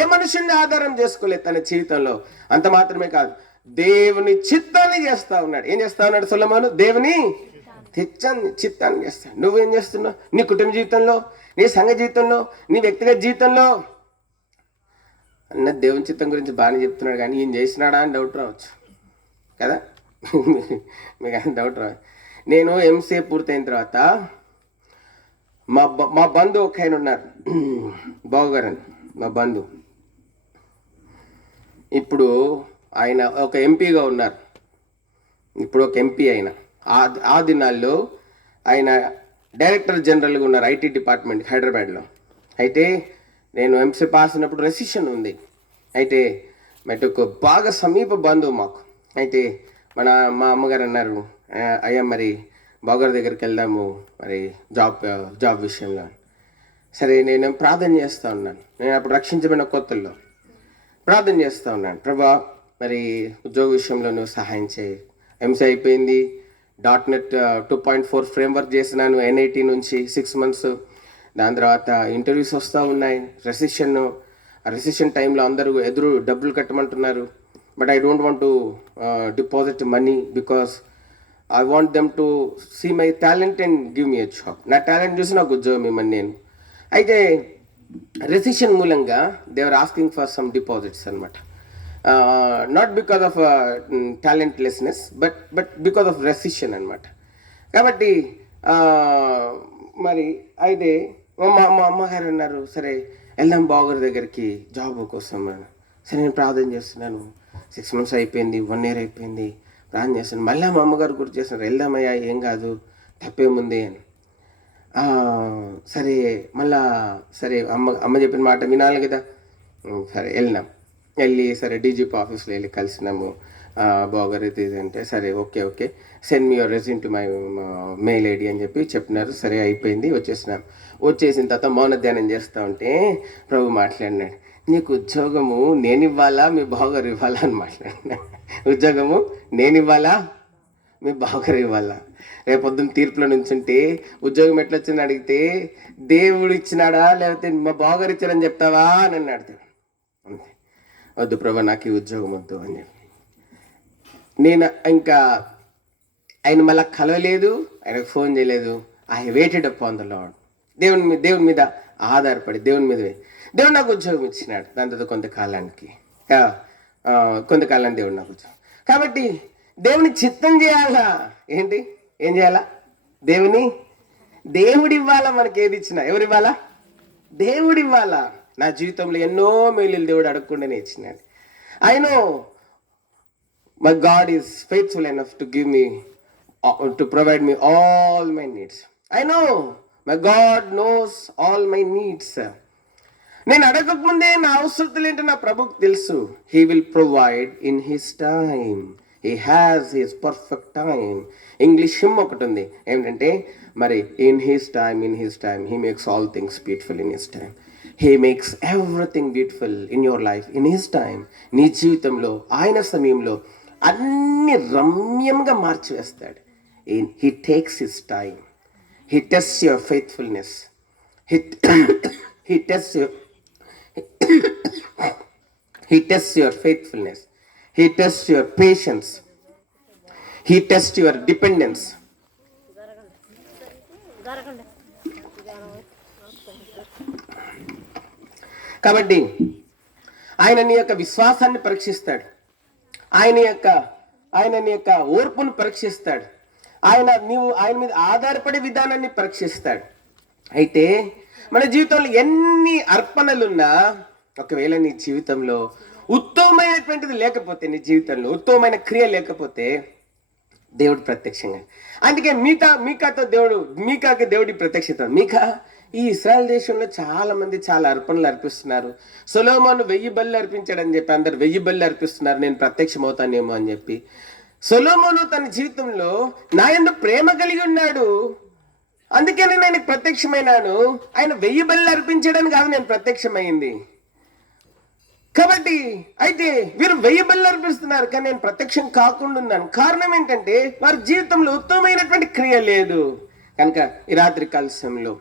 ఏ మనుషుల్ని ఆధారం చేసుకోలేదు తన జీవితంలో. అంత మాత్రమే కాదు, దేవుని చిత్తాన్ని చేస్తా ఉన్నాడు. ఏం చేస్తా ఉన్నాడు సొలొమోను? దేవుని చిత్తాన్ని చేస్తాడు. నువ్వేం చేస్తున్నావు? నీ కుటుంబ జీవితంలో, నీ సంఘ జీవితంలో, నీ వ్యక్తిగత జీవితంలో? అన్న దేవుని చిత్తం గురించి బాగానే చెప్తున్నాడు, కానీ ఈయన చేసినాడా అని డౌట్ రావచ్చు కదా. మీకు అని డౌట్ రావచ్చు. నేను ఎంసీఏ పూర్తయిన తర్వాత మా బంధు ఒక ఆయన ఉన్నారు, బావగారు అని మా బంధు. ఇప్పుడు ఆయన ఒక ఎంపీగా ఉన్నారు. ఇప్పుడు ఒక ఎంపీ అయిన ఆ దినాల్లో ఆయన డైరెక్టర్ జనరల్గా ఉన్నారు ఐటీ డిపార్ట్మెంట్ హైదరాబాద్లో. అయితే నేను ఎంసీ పాస్ అయినప్పుడు రెసిషన్ ఉంది. అయితే మెట్టుకు బాగా సమీప బంధువు మాకు. అయితే మా అమ్మగారు అన్నారు, అయ్యా మరి బావగారి దగ్గరికి వెళ్దాము మరి జాబ్ విషయంలో. సరే నేను ప్రార్థన చేస్తూ ఉన్నాను. నేను అప్పుడు రక్షించబడిన కొత్తల్లో ప్రార్థన చేస్తూ ఉన్నాను, ప్రభా మరి ఉద్యోగ విషయంలో నువ్వు సహాయం చేయి. ఎంసీ అయిపోయింది, .NET 2.4 ఫ్రేమ్వర్క్ చేసినాను NIT నుంచి 6 months. దాని తర్వాత ఇంటర్వ్యూస్ వస్తూ ఉన్నాయి. రెసిషన్ టైంలో అందరూ ఎదురు డబ్బులు కట్టమంటున్నారు. But I don't want to deposit money because I want them to see my talent and give me a job. నా టాలెంట్ చూసి నాకు ఉద్యోగం ఇవ్వమని నేను. అయితే రెసిషన్ మూలంగా they are asking for some deposits అనమాట. Not because of talentlessness but because of recession అనమాట. కాబట్టి మరి అయితే మా అమ్మగారు అన్నారు, సరే వెళ్దాం బావగారి దగ్గరికి జాబ్ కోసం. సరే నేను ప్రార్థన చేస్తున్నాను. 6 months అయిపోయింది, 1 year అయిపోయింది, ప్రార్థన చేస్తున్నాను. మళ్ళీ మా అమ్మగారు గుర్తు చేస్తున్నారు, వెళ్దామయ్యా ఏం కాదు తప్పేముంది అని. సరే మళ్ళా సరే అమ్మ చెప్పిన మాట వినాలి కదా. సరే వెళ్ళి సరే డీజీపీ ఆఫీస్లో వెళ్ళి కలిసినాము. బాగారు ఇది అంటే సరే okay send me your resume to my mail ID అని చెప్పి చెప్పినారు. సరే అయిపోయింది, వచ్చేసినాం. వచ్చేసిన తర్వాత మౌన ధ్యానం చేస్తూ ఉంటే ప్రభు మాట్లాడినాడు, నీకు ఉద్యోగము నేను ఇవ్వాలా మీ బావగారు ఇవ్వాలా అని మాట్లాడినాడు. ఉద్యోగము నేను ఇవ్వాలా మీ బావగారు ఇవ్వాలా? రేపొద్దున తీర్పులో నుంచుంటే ఉద్యోగం ఎట్లా వచ్చిందని అడిగితే దేవుడు ఇచ్చినాడా లేకపోతే మా బావగారు ఇచ్చారని చెప్తావా అని అన్నాడు. అంతే, వద్దు ప్రభా నాకు ఈ ఉద్యోగం వద్దు అని చెప్పి నేను ఇంకా ఆయన మళ్ళీ కలవలేదు, ఆయనకు ఫోన్ చేయలేదు. I weighted upon the lord. దేవుని మీద ఆధారపడి దేవుడు నాకు ఉద్యోగం ఇచ్చినాడు. దాని తర్వాత కొంతకాలానికి దేవుడు నాకు ఉద్యోగం. కాబట్టి దేవుని చిత్తం చేయాలా? ఏం చేయాలా? దేవుడు ఇవ్వాలా. మనకి ఏది ఇచ్చినా ఎవరు ఇవ్వాలా? దేవుడు ఇవ్వాలా. నా జీవితంలో ఎన్నో మేలులు దేవుడు అడగకుండానే ఇచ్చినాడు. I know my God is faithful enough to give me to provide me all my needs. I know my God knows all my needs. నేను అడగకముందే నా అవసరతలు ఏంటో నా ప్రభుకు తెలుసు. He will provide in his time. He has his perfect time. English him ఒకటి ఉంది ఏమిటంటే మరి in his time he makes all things beautiful in his time. He makes everything beautiful in your life in his time. నీ జీవితంలో ఆయన సమయంలో అన్ని రమ్యంగా మార్చివేస్తాడు. He takes his time. He tests your faithfulness. He tests your faithfulness. He tests your patience. He tests your dependence. కాబట్టి ఆయన నీ యొక్క విశ్వాసాన్ని పరీక్షిస్తాడు. ఆయన నీ యొక్క ఓర్పును పరీక్షిస్తాడు. నీవు ఆయన మీద ఆధారపడే విధానాన్ని పరీక్షిస్తాడు. అయితే మన జీవితంలో ఎన్ని అర్పణలున్నా ఒకవేళ నీ జీవితంలో ఉత్తమమైనటువంటిది లేకపోతే, నీ జీవితంలో ఉత్తమమైన క్రియ లేకపోతే దేవుడు ప్రత్యక్షంగా, అందుకే మీకాకి దేవుడి ప్రత్యక్షత. ఈ ఇశ్రాయేల్ దేశంలో చాలా మంది చాలా అర్పణలు అర్పిస్తున్నారు. సొలొమోను 1000 బలులు అర్పించాడని చెప్పి అందరు 1000 బలులు అర్పిస్తున్నారు, నేను ప్రత్యక్షం అవుతానేమో అని చెప్పి. సొలొమోను తన జీవితంలో నా యందు ప్రేమ కలిగి ఉన్నాడు, అందుకే నేను ఆయనకు ప్రత్యక్షమైనాను. ఆయన 1000 బలులు అర్పించడానికి కాదు నేను ప్రత్యక్షమైంది. కాబట్టి అయితే వీరు 1000 బలులు అర్పిస్తున్నారు కానీ నేను ప్రత్యక్షం కాకుండా ఉన్నాను. కారణం ఏంటంటే వారి జీవితంలో ఉత్తమమైనటువంటి క్రియ లేదు. కనుక ఈ రాత్రి కాల సమయంలో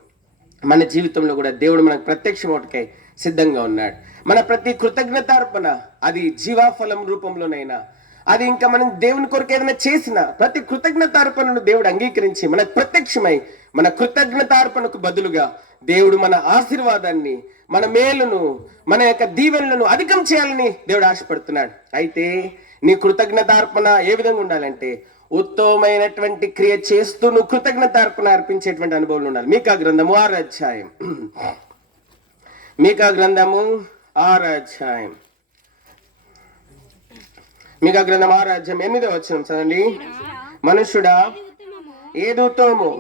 మన జీవితంలో కూడా దేవుడు మనకు ప్రత్యక్షం ఒకటికై సిద్ధంగా ఉన్నాడు. మన ప్రతి కృతజ్ఞతార్పణ, అది జీవాఫలం రూపంలోనైనా, అది ఇంకా మనం దేవుని కొరకు ఏదైనా చేసిన ప్రతి కృతజ్ఞతార్పణను దేవుడు అంగీకరించి మనకు ప్రత్యక్షమై మన కృతజ్ఞతార్పణకు బదులుగా దేవుడు మన ఆశీర్వాదాన్ని, మన మేలును, మన యొక్క దీవెనలను అధికం చేయాలని దేవుడు ఆశపడుతున్నాడు. అయితే నీ కృతజ్ఞతార్పణ ఏ విధంగా ఉండాలంటే ఉత్తమమైనటువంటి క్రియ చేస్తూ నువ్వు కృతజ్ఞతార్పణ అర్పించేటువంటి అనుభవం ఉండాలి. మీకా గ్రంథము 6వ అధ్యాయం. మీకా గ్రంథము 6వ అధ్యాయం. మీకా గ్రంథం 6వ అధ్యాయం 8వ వచనం చదవండి. మనుష్యుడా ఏది ఉత్తమము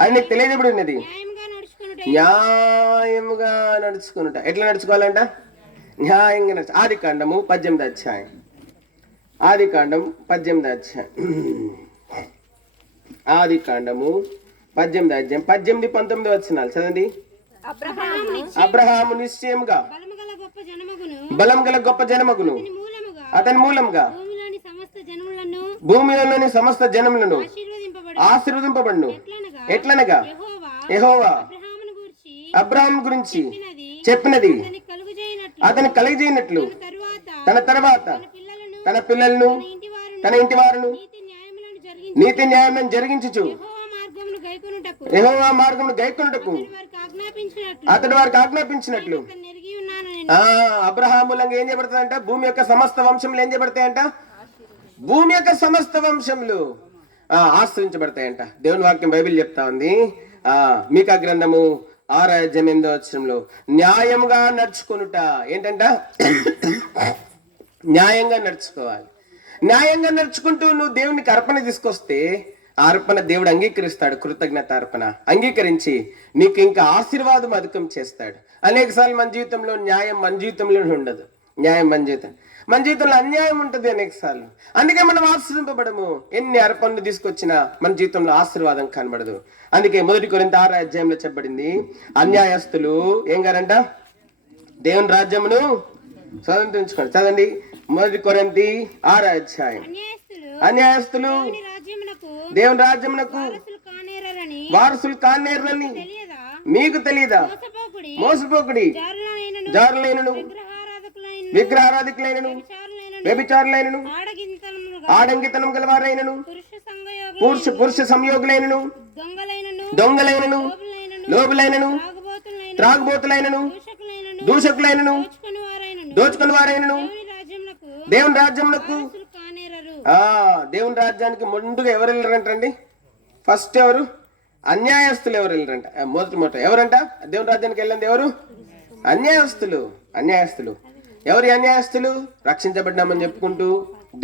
అది నీకు తెలియజేయబడి ఉన్నది, న్యాయముగా నడుచుకునుట. ఎట్లా నడుచుకోవాలంట? న్యాయంగా నడుచు. ఆదికాండము 18వ అధ్యాయం. ఆదికాండం 18వ అధ్యాయం. ఆదికాండము 18వ అధ్యాయం 18-19 వచనాలు చదవండి. అబ్రహాము నిశ్చయముగా బలం గల గొప్ప జనమగును, అతని మూలంగా భూమిలోని సమస్త జనములను ఆశీర్వదింపబడును. ఎట్లనగా యెహోవా అబ్రహాము గురించి చెప్పినది అతని కలుగజేయనట్లు తన తర్వాత తన పిల్లలను తన ఇంటి వారును నీతి న్యాయములను జరిగించుచు యెహోవా మార్గమును గైకొనుటకు అతడు వారికి ఆజ్ఞాపించినట్లు. అబ్రహాము మూలంగా ఏం చేయబడతాయంట? భూమి యొక్క సమస్త వంశములు ఏం చేయబడతాయంట? భూమి యొక్క సమస్త వంశములు ఆశ్రయించబడతాయంట. దేవుని వాక్యం బైబిల్ చెప్తా ఉంది. మీకా గ్రంథము 6వ అధ్యాయం 8వ వచనంలో న్యాయముగా నడుచుకొనుట ఏంటంట? న్యాయంగా నడుచుకోవాలి. న్యాయంగా నడుచుకుంటూ నువ్వు దేవునికి అర్పణ తీసుకొస్తే ఆ అర్పణ దేవుడు అంగీకరిస్తాడు. కృతజ్ఞత అర్పణ అంగీకరించి నీకు ఇంకా ఆశీర్వాదం అధికం చేస్తాడు. అనేక సార్లు మన జీవితంలో న్యాయం మన జీవితంలో ఉండదు. న్యాయం మన జీవితం మన జీవితంలో అన్యాయం ఉంటుంది అనేకసార్లు. అందుకే మనం ఆశీర్వదింపబడము. ఎన్ని అర్పణలు తీసుకొచ్చినా మన జీవితంలో ఆశీర్వాదం కనబడదు. అందుకే 1 కొరింథీ 6వ అధ్యాయంలో చెప్పబడింది, అన్యాయస్తులు ఏం గారంట? దేవుని రాజ్యమును స్వతంత్రించుకోండి. చదండి 1 కొరింథీ 6వ అధ్యాయం. అన్యాయస్తులు దేవుని రాజ్యమునకు వారసులు కానేరని మీకు తెలియదా? మోసపోకుడి, జారులైనను, విగ్రహారాధికులైనను, వ్యభిచారులైనను, ఆడంగితనం గలవారైనను, పురుష సంయోగులైనను, దొంగలైనను, లోబులైనను, త్రాగుబోతులైనను, దూషకులైనను, దోచుకుని వారైనను దేవుని రాజ్యమునకు దేవుని రాజ్యానికి ముందుగా ఎవరు వెళ్ళరంటండి? ఫస్ట్ ఎవరు? అన్యాయస్తులు ఎవరు వెళ్ళరంట? మొదట ఎవరంట దేవుని రాజ్యానికి వెళ్ళింది? ఎవరు? అన్యాయస్తులు. అన్యాయస్తులు ఎవరి? అన్యాయస్తులు రక్షించబడ్డామని చెప్పుకుంటూ,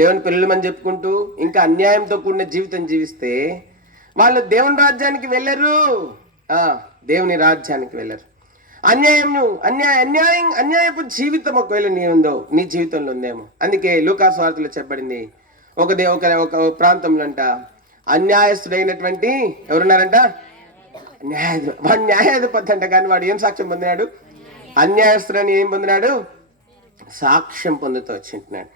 దేవుని పిల్లలమని చెప్పుకుంటూ ఇంకా అన్యాయంతో కూడిన జీవితం జీవిస్తే వాళ్ళు దేవుని రాజ్యానికి వెళ్ళరు, దేవుని రాజ్యానికి వెళ్ళరు. అన్యాయపు జీవితం ఒకవేళ నీ జీవితంలో ఉందేమో. అందుకే లూకా సువార్తలో చెప్పబడింది, ఒక ప్రాంతంలో అంట అన్యాయస్తుడైనటువంటి ఎవరున్నారంట? వాడు న్యాయాధిపతి అంట. కానీ వాడు ఏం సాక్ష్యం పొందినాడు? అన్యాయస్తుడని ఏం పొందినాడు? సాక్ష్యం పొందుతూ వచ్చింటున్నాడు.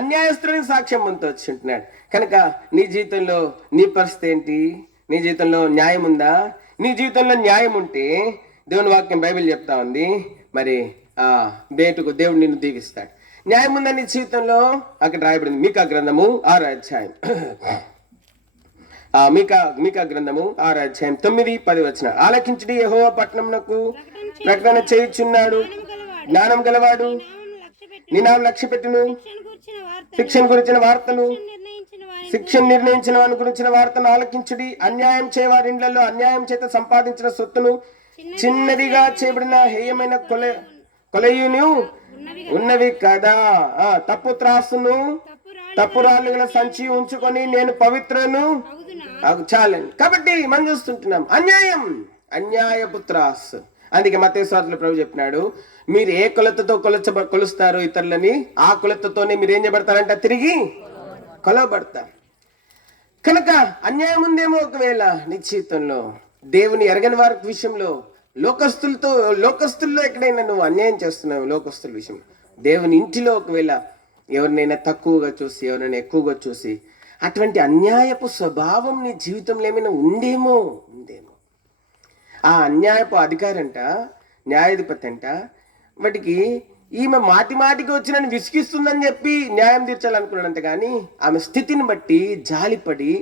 అన్యాయస్తుడని సాక్ష్యం పొందుతూ వచ్చింటున్నాడు. కనుక నీ జీవితంలో నీ పరిస్థితి ఏంటి? నీ జీవితంలో న్యాయం ఉందా? నీ జీవితంలో న్యాయం ఉంటే దేవుని వాక్యం బైబిల్ చెప్తా ఉంది, మరి బేటుకు దేవుడు నిన్ను దీవిస్తాడు. న్యాయం ఉందా నీ జీవితంలో? అక్కడ రాయబడింది మీకా గ్రంథము 6వ అధ్యాయం. మీకా గ్రంథము 6వ అధ్యాయం 9-10 వచనం. ఆలకించుడి, యెహోవా పట్టణమునకు ప్రకటన చేయుచున్నాడు, జ్ఞానం గలవాడు, నీ నామం లక్ష్యపెట్టును, శిక్షణ గురించిన వార్తలు, శిక్షణ నిర్ణయించిన వాని గురించిన వార్తను ఆలకించుడి. అన్యాయం చేయవారి ఇండ్లలో అన్యాయం చేత సంపాదించిన సొత్తును చిన్నదిగా చేయబడిన హేయమైన కొలయును ఉన్నవి కదా. తప్పు త్రాసును, తప్పు రాళ్ళు గల సంచి ఉంచుకొని నేను పవిత్రను చాలండి. కాబట్టి మనం చూస్తుంటున్నాం అన్యాయపు త్రాసు. అందుకే మత్తయి సువార్తలో ప్రభు చెప్పినాడు, మీరు ఏ కొలతతో కొలుస్తారు ఇతరులని, ఆ కొలతతోనే మీరు ఏం చేయబడతారంట? తిరిగి కొలవబడతారు. కనుక అన్యాయం ఉందేమో ఒకవేళ నీ జీవితంలో. దేవుని ఎరగని వారి విషయంలో, లోకస్తుల్లో ఎక్కడైనా నువ్వు అన్యాయం చేస్తున్నావు. లోకస్తుల విషయం, దేవుని ఇంటిలో ఒకవేళ ఎవరినైనా తక్కువగా చూసి, ఎవరినైనా ఎక్కువగా చూసి, అటువంటి అన్యాయపు స్వభావం నీ జీవితంలో ఏమైనా ఉందేమో. ఆ అన్యాయపు అధికారి అంట, న్యాయాధిపతి అంట, వాటికి ఈమె మాటికి వచ్చి నన్ను విసిగిస్తుందని చెప్పి న్యాయం తీర్చాలనుకున్నాడంట. కానీ ఆమె స్థితిని బట్టి జాలిపడి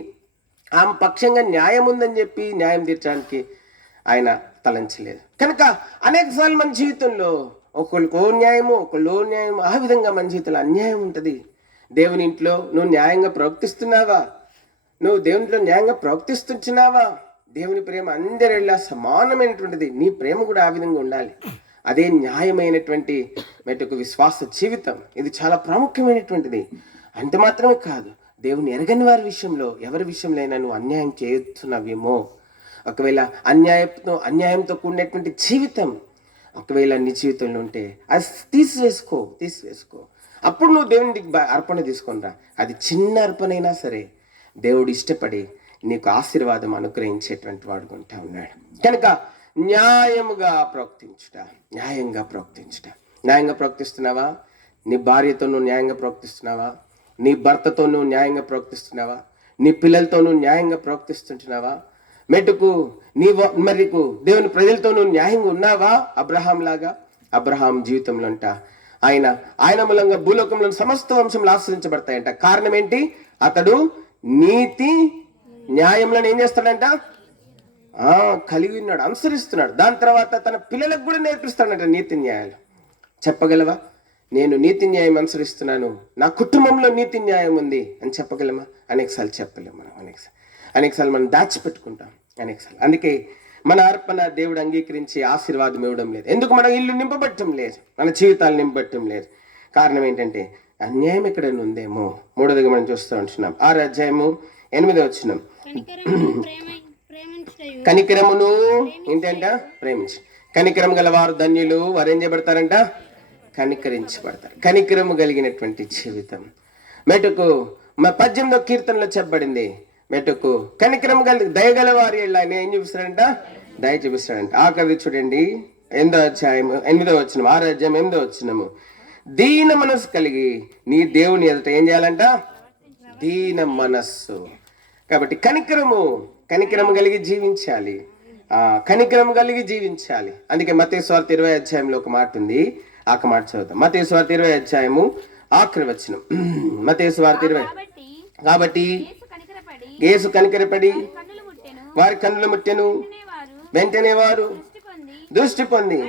ఆమె పక్షంగా న్యాయం ఉందని చెప్పి న్యాయం తీర్చడానికి ఆయన తలంచలేదు. కనుక అనేక సార్లు మన జీవితంలో ఒకళ్ళకో న్యాయము, ఒకళ్ళో న్యాయము, ఆ విధంగా మన జీవితంలో అన్యాయం ఉంటుంది. దేవుని ఇంట్లో నువ్వు న్యాయంగా ప్రవర్తిస్తున్నావా? నువ్వు దేవునిలో న్యాయంగా ప్రవర్తిస్తున్నావా? దేవుని ప్రేమ అందరిలా సమానమైనటువంటిది. నీ ప్రేమ కూడా ఆ విధంగా ఉండాలి. అదే న్యాయమైనటువంటి మెట్టుకు విశ్వాస జీవితం. ఇది చాలా ప్రాముఖ్యమైనటువంటిది. అంత మాత్రమే కాదు, దేవుని ఎరగని వారి విషయంలో, ఎవరి విషయంలో అయినా నువ్వు అన్యాయం చేస్తున్నావేమో, ఒకవేళ అన్యాయంతో కూడినటువంటి జీవితం ఒకవేళ నీ జీవితంలో ఉంటే అది తీసివేసుకో. అప్పుడు నువ్వు దేవునికి అర్పణ తీసుకొనిరా. అది చిన్న అర్పణైనా సరే దేవుడు ఇష్టపడి నీకు ఆశీర్వాదం అనుగ్రహించేటువంటి వాడు ఉంటా ఉన్నాడు. కనుక న్యాయంగా ప్రవర్తించుట. న్యాయంగా ప్రవర్తిస్తున్నావా? నీ భార్యతో నువ్వు న్యాయంగా ప్రవర్తిస్తున్నావా? నీ భర్తతో నువ్వు న్యాయంగా ప్రవర్తిస్తున్నావా? నీ పిల్లలతో నువ్వు న్యాయంగా ప్రవర్తిస్తుంటున్నావా? మెట్టుకు మరికు దేవుని ప్రజలతో నువ్వు న్యాయంగా ఉన్నావా? అబ్రహాం లాగా. అబ్రహాం జీవితంలో అంట ఆయన మూలంగా భూలోకంలో సమస్త వంశంలో ఆశ్రయించబడతాయంట. కారణం ఏంటి? అతడు నీతి న్యాయంలో ఏం చేస్తాడంట? కలిగి ఉన్నాడు, అనుసరిస్తున్నాడు. దాని తర్వాత తన పిల్లలకు కూడా నేర్పిస్తాడంట నీతి న్యాయాలు. చెప్పగలవా? నేను నీతి న్యాయం అనుసరిస్తున్నాను, నా కుటుంబంలో నీతి న్యాయం ఉంది అని చెప్పగలమా? అనేకసార్లు చెప్పలేము. మనం అనేకసార్లు మనం దాచిపెట్టుకుంటాం. అనేకసార్లు అందుకే మన అర్పణ దేవుడు అంగీకరించి ఆశీర్వాదం ఇవ్వడం లేదు. ఎందుకు? మన ఇల్లు నింపబట్టడం లేదు, మన జీవితాలు నింపబట్టడం లేదు. కారణం ఏంటంటే అన్యాయం ఎక్కడైనా ఉందేమో. మూడోదిగా మనం చూస్తూ ఉంటున్నాం 6వ అధ్యాయము 8వ వచనం. కనికరమును ఏంటంట? ప్రేమించి. కనికరం గల వారు ధన్యులు, వారు ఏం చేయబడతారంట? కనికరించబడతారు. కనికరము కలిగినటువంటి జీవితం. మెటుకు 18వ కీర్తనలో చెప్పబడింది, మెటుకు కనికరం కలిగి దయగల వారి ఆయన ఏం చూపిస్తాడంట? దయ చూపిస్తాడంట. ఆఖరి చూడండి 8వ అధ్యాయం 8వ వచనం, 6వ అధ్యాయం 8వ వచనము. దీన మనస్సు కలిగి నీ దేవుని ఎదుట ఏం చేయాలంట? దీన మనస్సు. కాబట్టి కనికరము కలిగి జీవించాలి. కనికరం కలిగి జీవించాలి. అందుకే మత్తయి సువార్త 20వ అధ్యాయంలో ఒక మాట ఉంది, ఆ మాట చదువుతాం. మత్తయి సువార్త 20వ అధ్యాయము ఆఖరి వచనం. మత్తయి సువార్త 20. కాబట్టి యేసు కనికరపడి వారి కన్నులు ముట్టెను, వెంటనే వారు దృష్టి పొంది.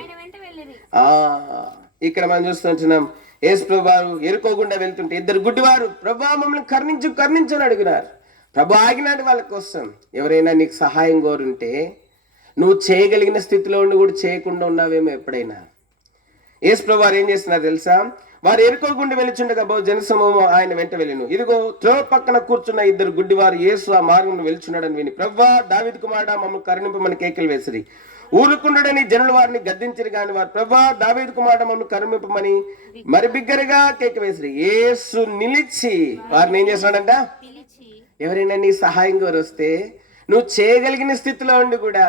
ఇక్కడ మనం చూస్తుంటున్నాం, యేసు ప్రభు వారు ఎరుకోకుండా వెళ్తుంటే ఇద్దరు గుడ్డివారు ప్రభు మమ్మల్ని కరుణించని అడిగినారు. ప్రభు ఆగినాడు వాళ్ళ కోసం. ఎవరైనా నీకు సహాయం కోరుంటే నువ్వు చేయగలిగిన స్థితిలో ఉండి కూడా చేయకుండా ఉన్నావేమో ఎప్పుడైనా. యేసు ప్రభు వారు ఏం చేస్తున్నారు తెలుసా? వారు ఎరుకోకుండా వెలుచుండగా బహు జనసమూహం ఆయన వెంట వెళ్ళిను. ఇదిగో త్రోవ పక్కన కూర్చున్న ఇద్దరు గుడ్డివారు యేసు ఆ మార్గం వెలుచున్నాడని విని, ప్రభువా దావీదు కుమారుడా మమ్మల్ని కరుణింపమని కేకలు వేసిరి. ఊరుకుండని జనులు వారిని గద్దించిరి గాని వారు, ప్రభువా దావీదు కుమారుడా మమ్మల్ని కరుణింపమని మరి బిగ్గరగా కేక వేసిరి. యేసు నిలిచి వారిని ఏం చేస్తున్నాడంట? ఎవరైనా నీ సహాయం కోరి వస్తే నువ్వు చేయగలిగిన స్థితిలో ఉండి కూడా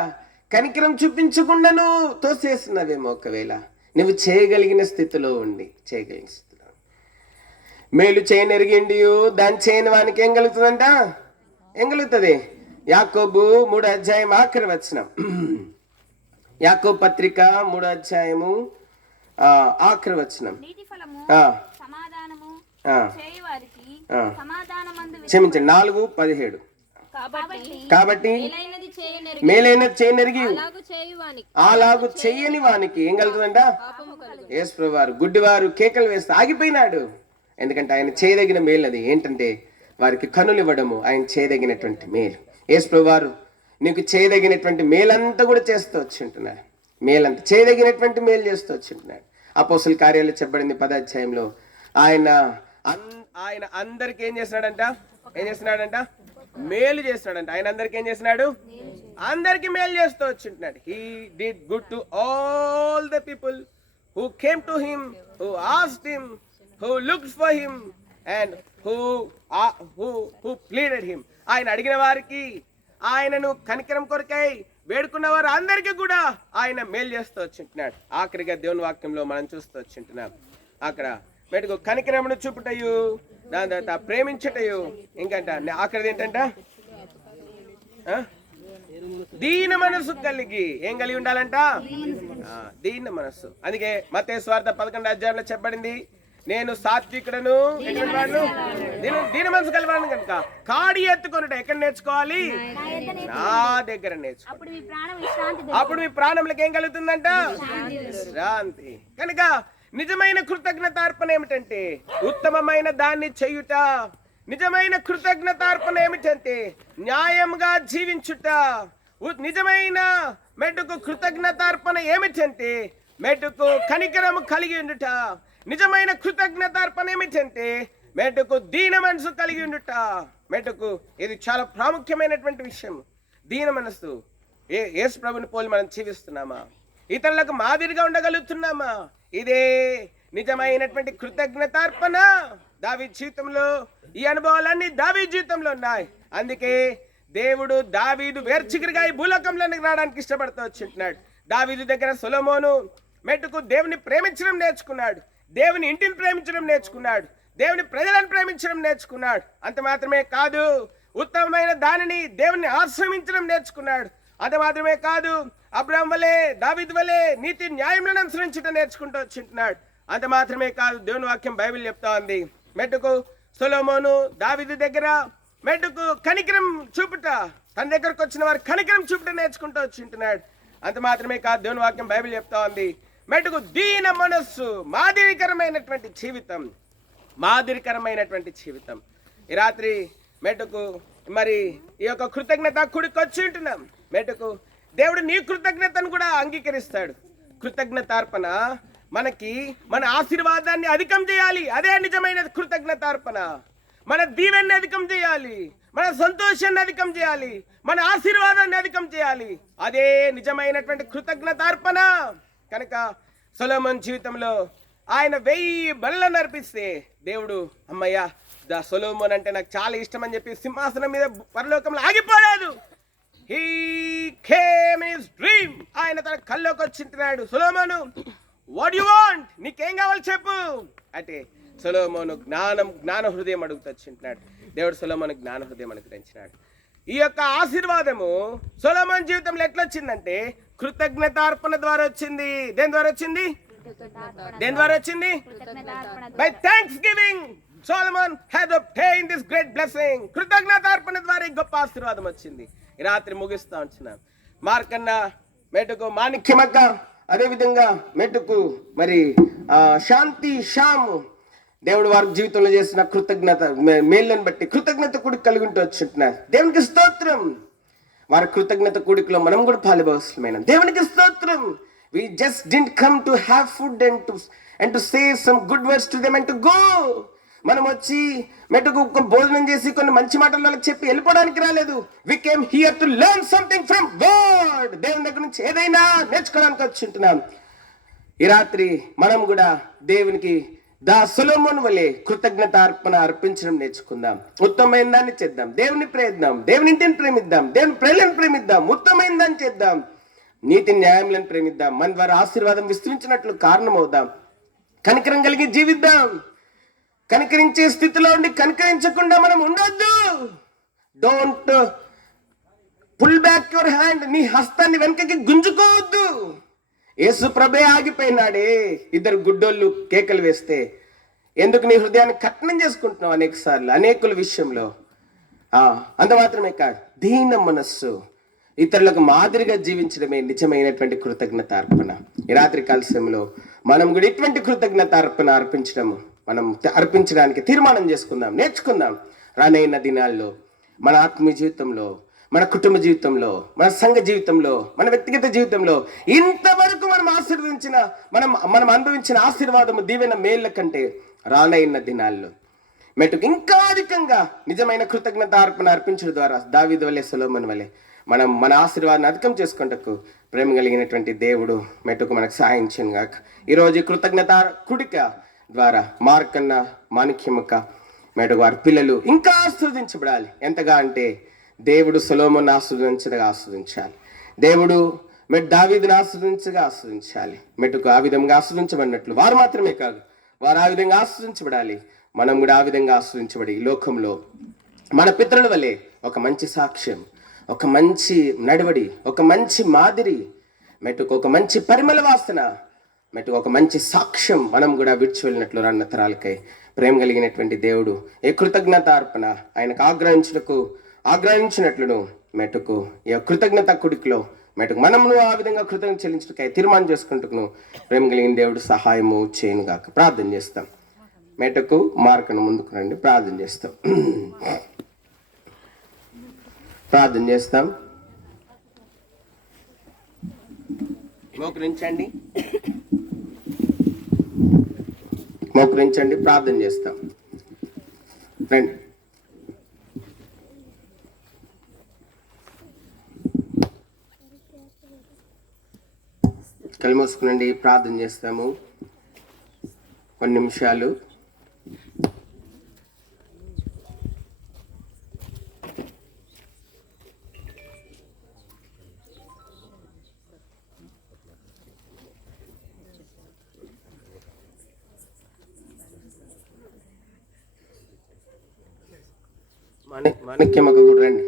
కనికరం చూపించకుండా నువ్వు తోసేస్తున్నావేమో. ఒకవేళ నువ్వు చేయగలిగిన స్థితిలో ఉండి మేలు చేయనెరిగిండి దాన్ని చేయని వానికి ఏం కలుగుతుందంట? ఏం కలుగుతుంది? యాకోబు 3వ అధ్యాయం ఆఖరి వచనం. యాకోబు పత్రిక 3వ అధ్యాయము ఆఖరి వచనం. క్షమించండి, 4:17. కాబట్టి మేలైనది చేయనెరిగి అలాగు చెయ్యని వానికి ఏం కలుగుతుందంట? యేసు ప్రభు వారు గుడ్డివారు కేకలు వేస్తే ఆగిపోయినాడు. ఎందుకంటే ఆయన చేయదగిన మేలు అది ఏంటంటే వారికి కనులు ఇవ్వడము. ఆయన చేయదగినటువంటి మేలు. యేసు ప్రభు వారు నీకు చేయదగినటువంటి మేలంతా కూడా చేస్తూ వచ్చింటున్నాడు. మేలంతా చేయదగినటువంటి మేలు చేస్తూ వచ్చింటున్నాడు. అపోస్తల కార్యాలు చెప్పబడింది 10వ అధ్యాయంలో ఆయన అందరికి ఏం చేస్తున్నాడంట? మేలు చేస్తున్నాడంట. ఆయన అందరికి ఏం చేస్తున్నాడు? అందరికి మేలు చేస్తూ వచ్చింటున్నాడు. He did good to all the people who came to him, who asked him, who looked for him and who pleaded him. ఆయన అడిగిన వారికి, ఆయనను కనికరం కొరకై వేడుకున్న వారు అందరికీ కూడా ఆయన మేలు చేస్తూ వచ్చింటున్నాడు. ఆఖరిగా దేవుని వాక్యంలో మనం చూస్తూ వచ్చింటున్నాం. అక్కడ మెటుకు కనికరమును చూపుటయు, దాని తర్వాత ప్రేమించుటయు, ఇంకంట ఆఖరిది ఏంటంట? దీన మనస్సు కలిగి. ఏం కలిగి ఉండాలంట? దీన మనస్సు. అందుకే మత్తయి సువార్త 11వ అధ్యాయంలో చెప్పబడింది, నేను సాత్వికుడను దీన మనసు కలివాను కనుక కాడి ఎత్తుకొనుట ఎక్కడ నేర్చుకోవాలి? నా దగ్గర నేర్చుకో. అప్పుడు మీ ప్రాణంలోకి ఏం కలుగుతుందంట? శాంతి. కనుక నిజమైన కృతజ్ఞతార్పణ ఏమిటంటే ఉత్తమమైన దాన్ని చేయుట. నిజమైన కృతజ్ఞతార్పణ ఏమిటంటే న్యాయంగా జీవించుట. నిజమైన మెట్టుకు కృతజ్ఞతార్పణ ఏమిటంటే మెట్టుకు కనికరము కలిగి ఉండుట. నిజమైన కృతజ్ఞతార్పణ ఏమిటంటే మెట్టుకు దీన మనసు కలిగి ఉండుట. మెట్టుకు ఇది చాలా ప్రాముఖ్యమైనటువంటి విషయం. దీన మనసు. యేసు ప్రభుని పోలి మనం జీవిస్తున్నామా? ఇతరులకు మాదిరిగా ఉండగలుగుతున్నామా? ఇదే నిజమైనటువంటి కృతజ్ఞతార్పణ. దావీదు జీవితంలో ఈ అనుభవాలన్నీ దావీదు జీవితంలో ఉన్నాయి. అందుకే దేవుడు దావీదు వేర్చికరిగా ఈ భూలోకంలోకి రావడానికి ఇష్టపడుతూ వచ్చింటున్నాడు. దావీదు దగ్గర సొలొమోను మెట్టుకు దేవుని ప్రేమించడం నేర్చుకున్నాడు, దేవుని ఇంటిని ప్రేమించడం నేర్చుకున్నాడు, దేవుని ప్రజలను ప్రేమించడం నేర్చుకున్నాడు. అంత మాత్రమే కాదు, ఉత్తమమైన దానిని దేవుని ఆశ్రమించడం నేర్చుకున్నాడు. అంత మాత్రమే కాదు, అబ్రహాం వలె దావీదు వలె నీతి న్యాయములను అనుసరించడం నేర్చుకుంటూ వచ్చింటున్నాడు. అంత మాత్రమే కాదు, దేవుని వాక్యం బైబిల్ చెప్తా ఉంది మెట్టుకు సొలొమోను దావీదు దగ్గర మెట్టుకు కనికరం చూపుట, తన దగ్గరకు వచ్చిన వారు కనికరం చూపుట నేర్చుకుంటూ వచ్చింటున్నాడు. అంత మాత్రమే కాదు, దేవుని వాక్యం బైబిల్ చెప్తా ఉంది మెట్టుకు దీన మనస్సు, మాదిరికరమైనటువంటి జీవితం. మాదిరికరమైనటువంటి జీవితం. ఈ రాత్రి మెట్టుకు మరి ఈ యొక్క కృతజ్ఞత కూడికి వచ్చి ఉంటున్నాం. మెట్టుకు దేవుడు నీ కృతజ్ఞతను కూడా అంగీకరిస్తాడు. కృతజ్ఞతార్పణ మనకి మన ఆశీర్వాదాన్ని అధికం చేయాలి. అదే నిజమైన కృతజ్ఞతార్పణ. మన దీవెన్ని అధికం చేయాలి, మన సంతోషాన్ని అధికం చేయాలి, మన ఆశీర్వాదాన్ని అధికం చేయాలి. అదే నిజమైనటువంటి కృతజ్ఞతార్పణ. కనుక సొలొమోను జీవితంలో ఆయన 1000 బలులను అర్పిస్తే దేవుడు అమ్మయ్య సొలొమోన్ అంటే నాకు చాలా ఇష్టం అని చెప్పి సింహాసనం మీద పరలోకంలో ఆగిపోలేదు. He came in his dream. ఆయన తన కల్లోకి వచ్చింటున్నాడు, సొలొమోను వాట్ యు వాంట్, నీకేం కావాలి చెప్పు అంటే సొలొమోను జ్ఞాన హృదయం అడుగుతూ వచ్చింటున్నాడు. దేవుడు సొలొమోను జ్ఞాన హృదయం అనుగ్రహించినాడు. ఈ యొక్క ఆశీర్వాదము సొలొమోన్ జీవితంలో ఎట్లా వచ్చిందంటే కృతజ్ఞతార్పణ ద్వారా వచ్చింది. దేని ద్వారా వచ్చింది? దేని ద్వారా వచ్చింది? By thanks giving Solomon had obtained this great blessing. కృతజ్ఞతార్పణ ద్వారా గొప్ప ఆశీర్వాదం వచ్చింది. ఈ రాత్రి ముగిస్తా ఉంటున్నాం. మార్కన్న మెటుకు మాణిక్యమక్క, అదే విధంగా మెటుకు మరి శాంతి శ్యాము దేవుడు వారి జీవితంలో చేసిన కృతజ్ఞత మేళ్ళని బట్టి కృతజ్ఞత కూడిక కలిగి ఉంటూ వచ్చింటున్నారు. దేవునికి స్తోత్రం. వారి కృతజ్ఞత కూడికలో మనం కూడా పాలుభాగస్వామైన దేవునికి స్తోత్రం. We just didn't come to have food and to say some good words to them and to go. మనం వచ్చి మెట్టుకు భోజనం చేసి కొన్ని మంచి మాటలు వాళ్ళకి చెప్పి వెళ్ళిపోవడానికి రాలేదు. We came here to learn something from God. దేవుని దగ్గర నుంచి ఏదైనా నేర్చుకోవడానికి వచ్చింటున్నాం. ఈ రాత్రి మనం కూడా దేవునికి సొలొమోను వలె కృతజ్ఞతార్పణ అర్పించడం నేర్చుకుందాం. ఉత్తమమైన దాన్ని చేద్దాం, దేవుని ప్రేమిద్దాం, దేవుని ఇంటిని ప్రేమిద్దాం, దేవుని ప్రేమలను ప్రేమిద్దాం, ఉత్తమమైన దాన్ని చేద్దాం, నీతి న్యాయములను ప్రేమిద్దాం, మన ద్వారా ఆశీర్వాదం విస్తరించినట్లు కారణమవుదాం, కనికరం కలిగి జీవిద్దాం. కనికరించే స్థితిలో ఉండి కనికరించకుండా మనం ఉండొద్దు. Don't pull back your hand. నీ హస్తాన్ని వెనకకి గుంజుకోవద్దు. యేసు ప్రభే ఆగిపోయినాడే 2 గుడ్డోళ్ళు కేకలు వేస్తే. ఎందుకు నీ హృదయాన్ని కఠినం చేసుకుంటున్నావు అనేక సార్లు అనేకుల విషయంలో. అంత మాత్రమే కాదు, దీన మనస్సు, ఇతరులకు మాదిరిగా జీవించడమే నిజమైనటువంటి కృతజ్ఞత అర్పణ. ఈ రాత్రి కాల సమయంలో మనం కూడా ఇటువంటి కృతజ్ఞత అర్పణ మనం అర్పించడానికి తీర్మానం చేసుకుందాం, నేర్చుకుందాం. రానైన దినాల్లో మన ఆత్మీయ జీవితంలో, మన కుటుంబ జీవితంలో, మన సంఘ జీవితంలో, మన వ్యక్తిగత జీవితంలో ఇంతవరకు మనం అనుభవించిన ఆశీర్వాదము దీవెన మేళ్ళ కంటే రానైన దినాల్లో మెట్టుకు ఇంకా అధికంగా నిజమైన కృతజ్ఞత అర్పించడం ద్వారా దావీదు వలె సొలొమోను వలె మనం మన ఆశీర్వాదాన్ని అధికం చేసుకుంటకు ప్రేమ కలిగినటువంటి దేవుడు మెట్టుకు మనకు సహాయం చేయను గాక. ఈరోజు కృతజ్ఞత కుడిక ద్వారా మార్కన్న మాణిక్యమక్క మెట్టుకు వారి పిల్లలు ఇంకా ఆస్వాదించబడాలి. ఎంతగా అంటే దేవుడు సొలొమోను ఆస్వాదించాలి. దేవుడు దావీదును ఆస్వాదించాలి. మెట్టుకు ఆ విధంగా ఆస్వాదించబడినట్లు వారు మాత్రమే కాదు, వారు ఆ విధంగా ఆస్వాదించబడాలి. మనం కూడా ఆ విధంగా ఆస్వాదించబడి ఈ లోకంలో మన పితరుల వలె ఒక మంచి సాక్ష్యం, ఒక మంచి నడవడి, ఒక మంచి మాదిరి, మెట్టుకు ఒక మంచి పరిమళ వాసన, మెట్టుకు ఒక మంచి సాక్ష్యం మనం కూడా విడిచి వెళ్ళినట్లు రాన్న తరాలకై ప్రేమ కలిగినటువంటి దేవుడు ఏ కృతజ్ఞత అర్పణ ఆయనకు ఆగ్రహించినట్లును మెట్టుకు ఈ కృతజ్ఞత కుడికిలో మెట్టుకు మనము ఆ విధంగా కృతజ్ఞత చెల్లించటకై తీర్మానం చేసుకుంటును ప్రేమ కలిగిన దేవుడు సహాయము చేయను గాక. ప్రార్థన చేస్తాం. మెట్టుకు మార్కను ముందుకు రండి, ప్రార్థన చేస్తాం. మోకరించండి, ప్రార్థన చేస్తాం. రండి. కళ్ళు మూసుకునండి, ప్రార్థన చేస్తాము కొన్ని నిమిషాలు. మాణిక్యమక్క కూడా రండి.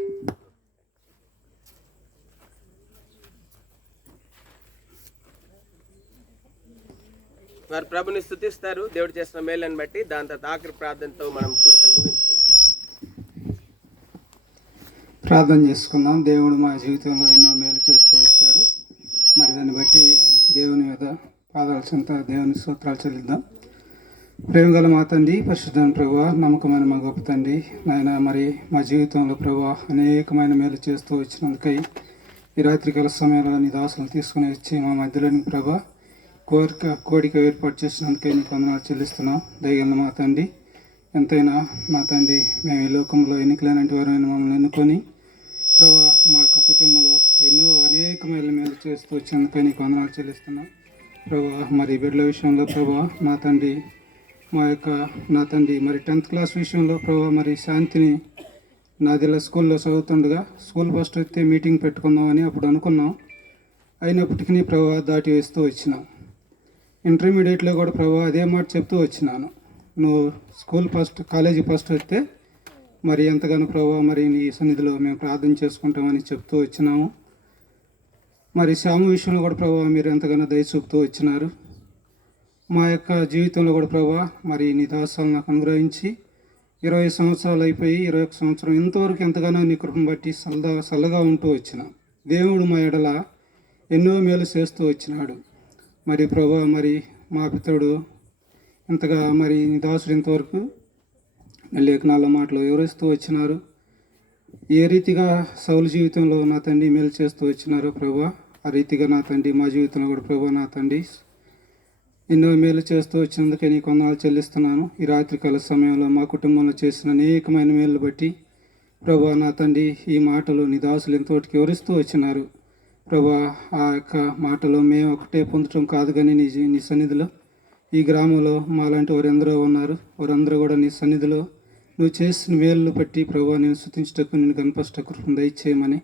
వారు ప్రభుని స్తుతిస్తారు దేవుడు చేసిన మేలను బట్టి. దాని తర్వాత ఆఖరి ప్రార్థనతో మనం కూడికను ముగించుకుంటాం. ప్రార్థన చేసుకుందాం. దేవుడు మా జీవితంలో ఎన్నో మేలు చేస్తూ వచ్చాడు. మరి దాన్ని బట్టి దేవుని మీద పాదాల చెంత దేవుని స్తోత్రాలు చెల్లిద్దాం. ప్రేమగల మా తండ్రి, పరిశుద్ధమైన ప్రభువా, నమ్మకమైన మా గొప్ప తండ్రి నాయన, మరి మా జీవితంలో ప్రభువా అనేకమైన మేలు చేస్తూ వచ్చినందుకై ఈ రాత్రికాల సమయంలో నీ దాసులను తీసుకుని వచ్చి మా మధ్యలోని ప్రభా కోడిక ఏర్పాటు చేసినందుకై నీకు వందనాలు చెల్లిస్తున్నాం. దయగల మా తండ్రి, ఎంతైనా మా తండ్రి మేము ఈ లోకంలో ఎన్నికలైనటువంటి వారైన మమ్మల్ని ఎన్నుకొని ప్రభా మా యొక్క కుటుంబంలో అనేకమైన మేలు చేస్తూ వచ్చినందుకై నీకు వందనాలు చెల్లిస్తున్నాం. ప్రభా మరి బిడ్డల విషయంలో ప్రభా నా తండ్రి నా తండ్రి మరి 10th క్లాస్ విషయంలో ప్రభా మరి శాంతిని నాదిలా స్కూల్లో చదువుతుండగా స్కూల్ ఫస్ట్ వస్తే మీటింగ్ పెట్టుకుందామని అప్పుడు అనుకున్నాం. అయినప్పటికీ ప్రభా దాటి వేస్తూ వచ్చినాం. ఇంటర్మీడియట్లో కూడా ప్రభా అదే మాట చెప్తూ వచ్చినాను, నువ్వు స్కూల్ ఫస్ట్ కాలేజీ ఫస్ట్ వస్తే మరి ఎంతగానో ప్రభా మరి నీ సన్నిధిలో మేము ప్రార్థన చేసుకుంటామని చెప్తూ వచ్చినాము. మరి శ్యాము విషయంలో కూడా ప్రభా మీరు ఎంతగానో దయ చూపుతూ వచ్చినారు. మా యొక్క జీవితంలో కూడా ప్రభా మరి నీ దాసాలు నాకు అనుగ్రహించి 20 సంవత్సరాలు అయిపోయి 21 సంవత్సరం ఇంతవరకు ఎంతగానో నీ కృపను బట్టి చల్లగా ఉంటూ వచ్చిన దేవుడు మా ఎడల ఎన్నో మేలు చేస్తూ వచ్చినాడు. మరి ప్రభా మరి మా పితరుడు ఇంతగా మరి నీ దాసుడు ఇంతవరకు లేఖనాల మాటలు వివరిస్తూ వచ్చినారు. ఏ రీతిగా సౌలు జీవితంలో నా తండ్రి మేలు చేస్తూ వచ్చినారో ప్రభా ఆ రీతిగా నా తండ్రి మా జీవితంలో కూడా ప్రభా నా తండ్రి ఎన్నో మేలు చేస్తూ వచ్చినందుకే నీకు వందనాలు చెల్లిస్తున్నాను. ఈ రాత్రికాల సమయంలో మా కుటుంబంలో చేసిన అనేకమైన మేలు బట్టి ప్రభా నా తండ్రి ఈ మాటలు నీ దాసులు ఎంతోటికి వివరిస్తూ వచ్చినారు. ప్రభా ఆ యొక్క మాటలు మేము ఒకటే పొందటం కాదు కానీ నీ సన్నిధిలో ఈ గ్రామంలో మాలాంటి వారందరూ ఉన్నారు. వారందరూ కూడా నీ సన్నిధిలో నువ్వు చేసిన మేలు బట్టి ప్రభా నేను స్తుతించటకు నేను కనపరచటకు దయచేయమని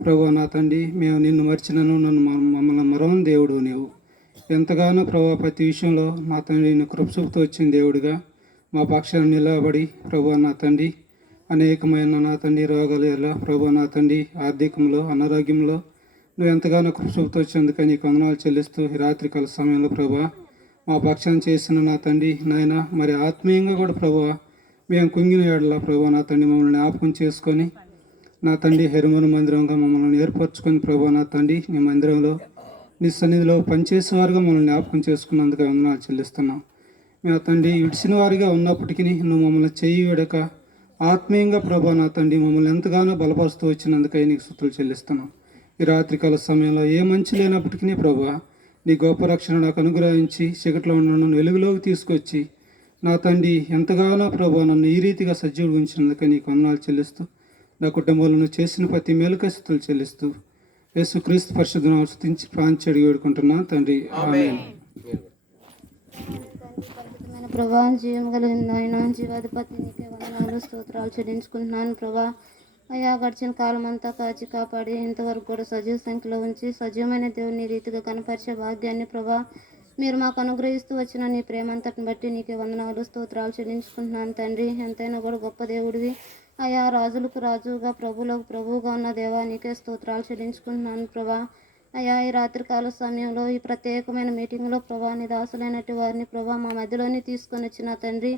ప్రభా నా తండ్రి మేము నిన్ను మర్చినను మమ్మల్ని మరవని దేవుడు నీవు ఎంతగానో ప్రభా ప్రతి విషయంలో నా తండ్రి నేను కృప చూపుతూ వచ్చిన దేవుడిగా మా పక్షాన్ని నిలబడి ప్రభా నా తండ్రి అనేకమైన నా తండ్రి రోగాలు ఎలా ప్రభా నా తండ్రి ఆర్థికంలో అనారోగ్యంలో నువ్వు ఎంతగానో కృప చూపుతూ వచ్చేందుకు నీకు వందనాలు చెల్లిస్తూ ఈ రాత్రికాల సమయంలో ప్రభా మా పక్షాన్ని చేసిన నా తండ్రి నాయన మరి ఆత్మీయంగా కూడా ప్రభా మేము కుంగిన ఏడల ప్రభా నా తండ్రి మమ్మల్ని జ్ఞాపకం చేసుకొని నా తండ్రి హెర్మోన్ మందిరంగా మమ్మల్ని ఏర్పరచుకొని ప్రభా నా తండ్రి నీ మందిరంలో నీ సన్నిధిలో పనిచేసేవారుగా మమ్మల్ని జ్ఞాపకం చేసుకున్నందుకు వందనాలు చెల్లిస్తున్నాం. మేము తండ్రి విడిచిన వారిగా ఉన్నప్పటికీ నువ్వు మమ్మల్ని చెయ్యి విడక ఆత్మీయంగా ప్రభా నా తండ్రి మమ్మల్ని ఎంతగానో బలపరుస్తూ వచ్చినందుకై నీకు స్తుతులు చెల్లిస్తున్నాం. ఈ రాత్రికాల సమయంలో ఏ మంచి లేనప్పటికీ ప్రభా నీ గొప్ప రక్షణ నాకు అనుగ్రహించి చీకట్లో ఉన్న నన్ను వెలుగులోకి తీసుకొచ్చి నా తండ్రి ఎంతగానో ప్రభా నన్ను ఈ రీతిగా సజీవుడు ఉంచినందుకే నీకు వందనాలు చెల్లిస్తూ నా కుటుంబంలో చేసిన ప్రతి మేలుకై స్తుతులు చెల్లిస్తూ యేసుక్రీస్తు పరిశుద్ధ నామములో స్తుతించి ప్రార్థించి అడిగి వేడుకుంటున్నాను తండ్రి, ఆమేన్. పరిశుద్ధమైన ప్రభా జీవం కలిగిన ఆయన జీవాధిపతి నీకే వందనాలు స్తోత్రాలు చెల్లించుకుంటున్నాను ప్రభా. అయ్యా గడిచిన కాలం అంతా కాచి కాపాడి ఇంతవరకు కూడా సజీవ సంఖ్యలో ఉంచి సజీవమైన దేవుని రీతిగా కనపరిచే భాగ్యాన్ని ప్రభా మీరు మాకు అనుగ్రహిస్తూ వచ్చిన నీ ప్రేమంతటిని బట్టి నీకే వందనాలు స్తోత్రాలు చెల్లించుకుంటున్నాను తండ్రి. ఎంతైనా కూడా గొప్ప దేవుడివి అయ్యా, రాజులకు రాజుగా ప్రభువులకు ప్రభువుగా ఉన్న దేవా నీకే స్తోత్రాలు చెల్లించుకుంటున్నాను ప్రభా. అయ్యా ఈ రాత్రికాల సమయంలో ఈ ప్రత్యేకమైన మీటింగ్లో ప్రభా నీ దాసులైనటువంటి వారిని ప్రభా మా మధ్యలోని తీసుకొని వచ్చిన తండ్రి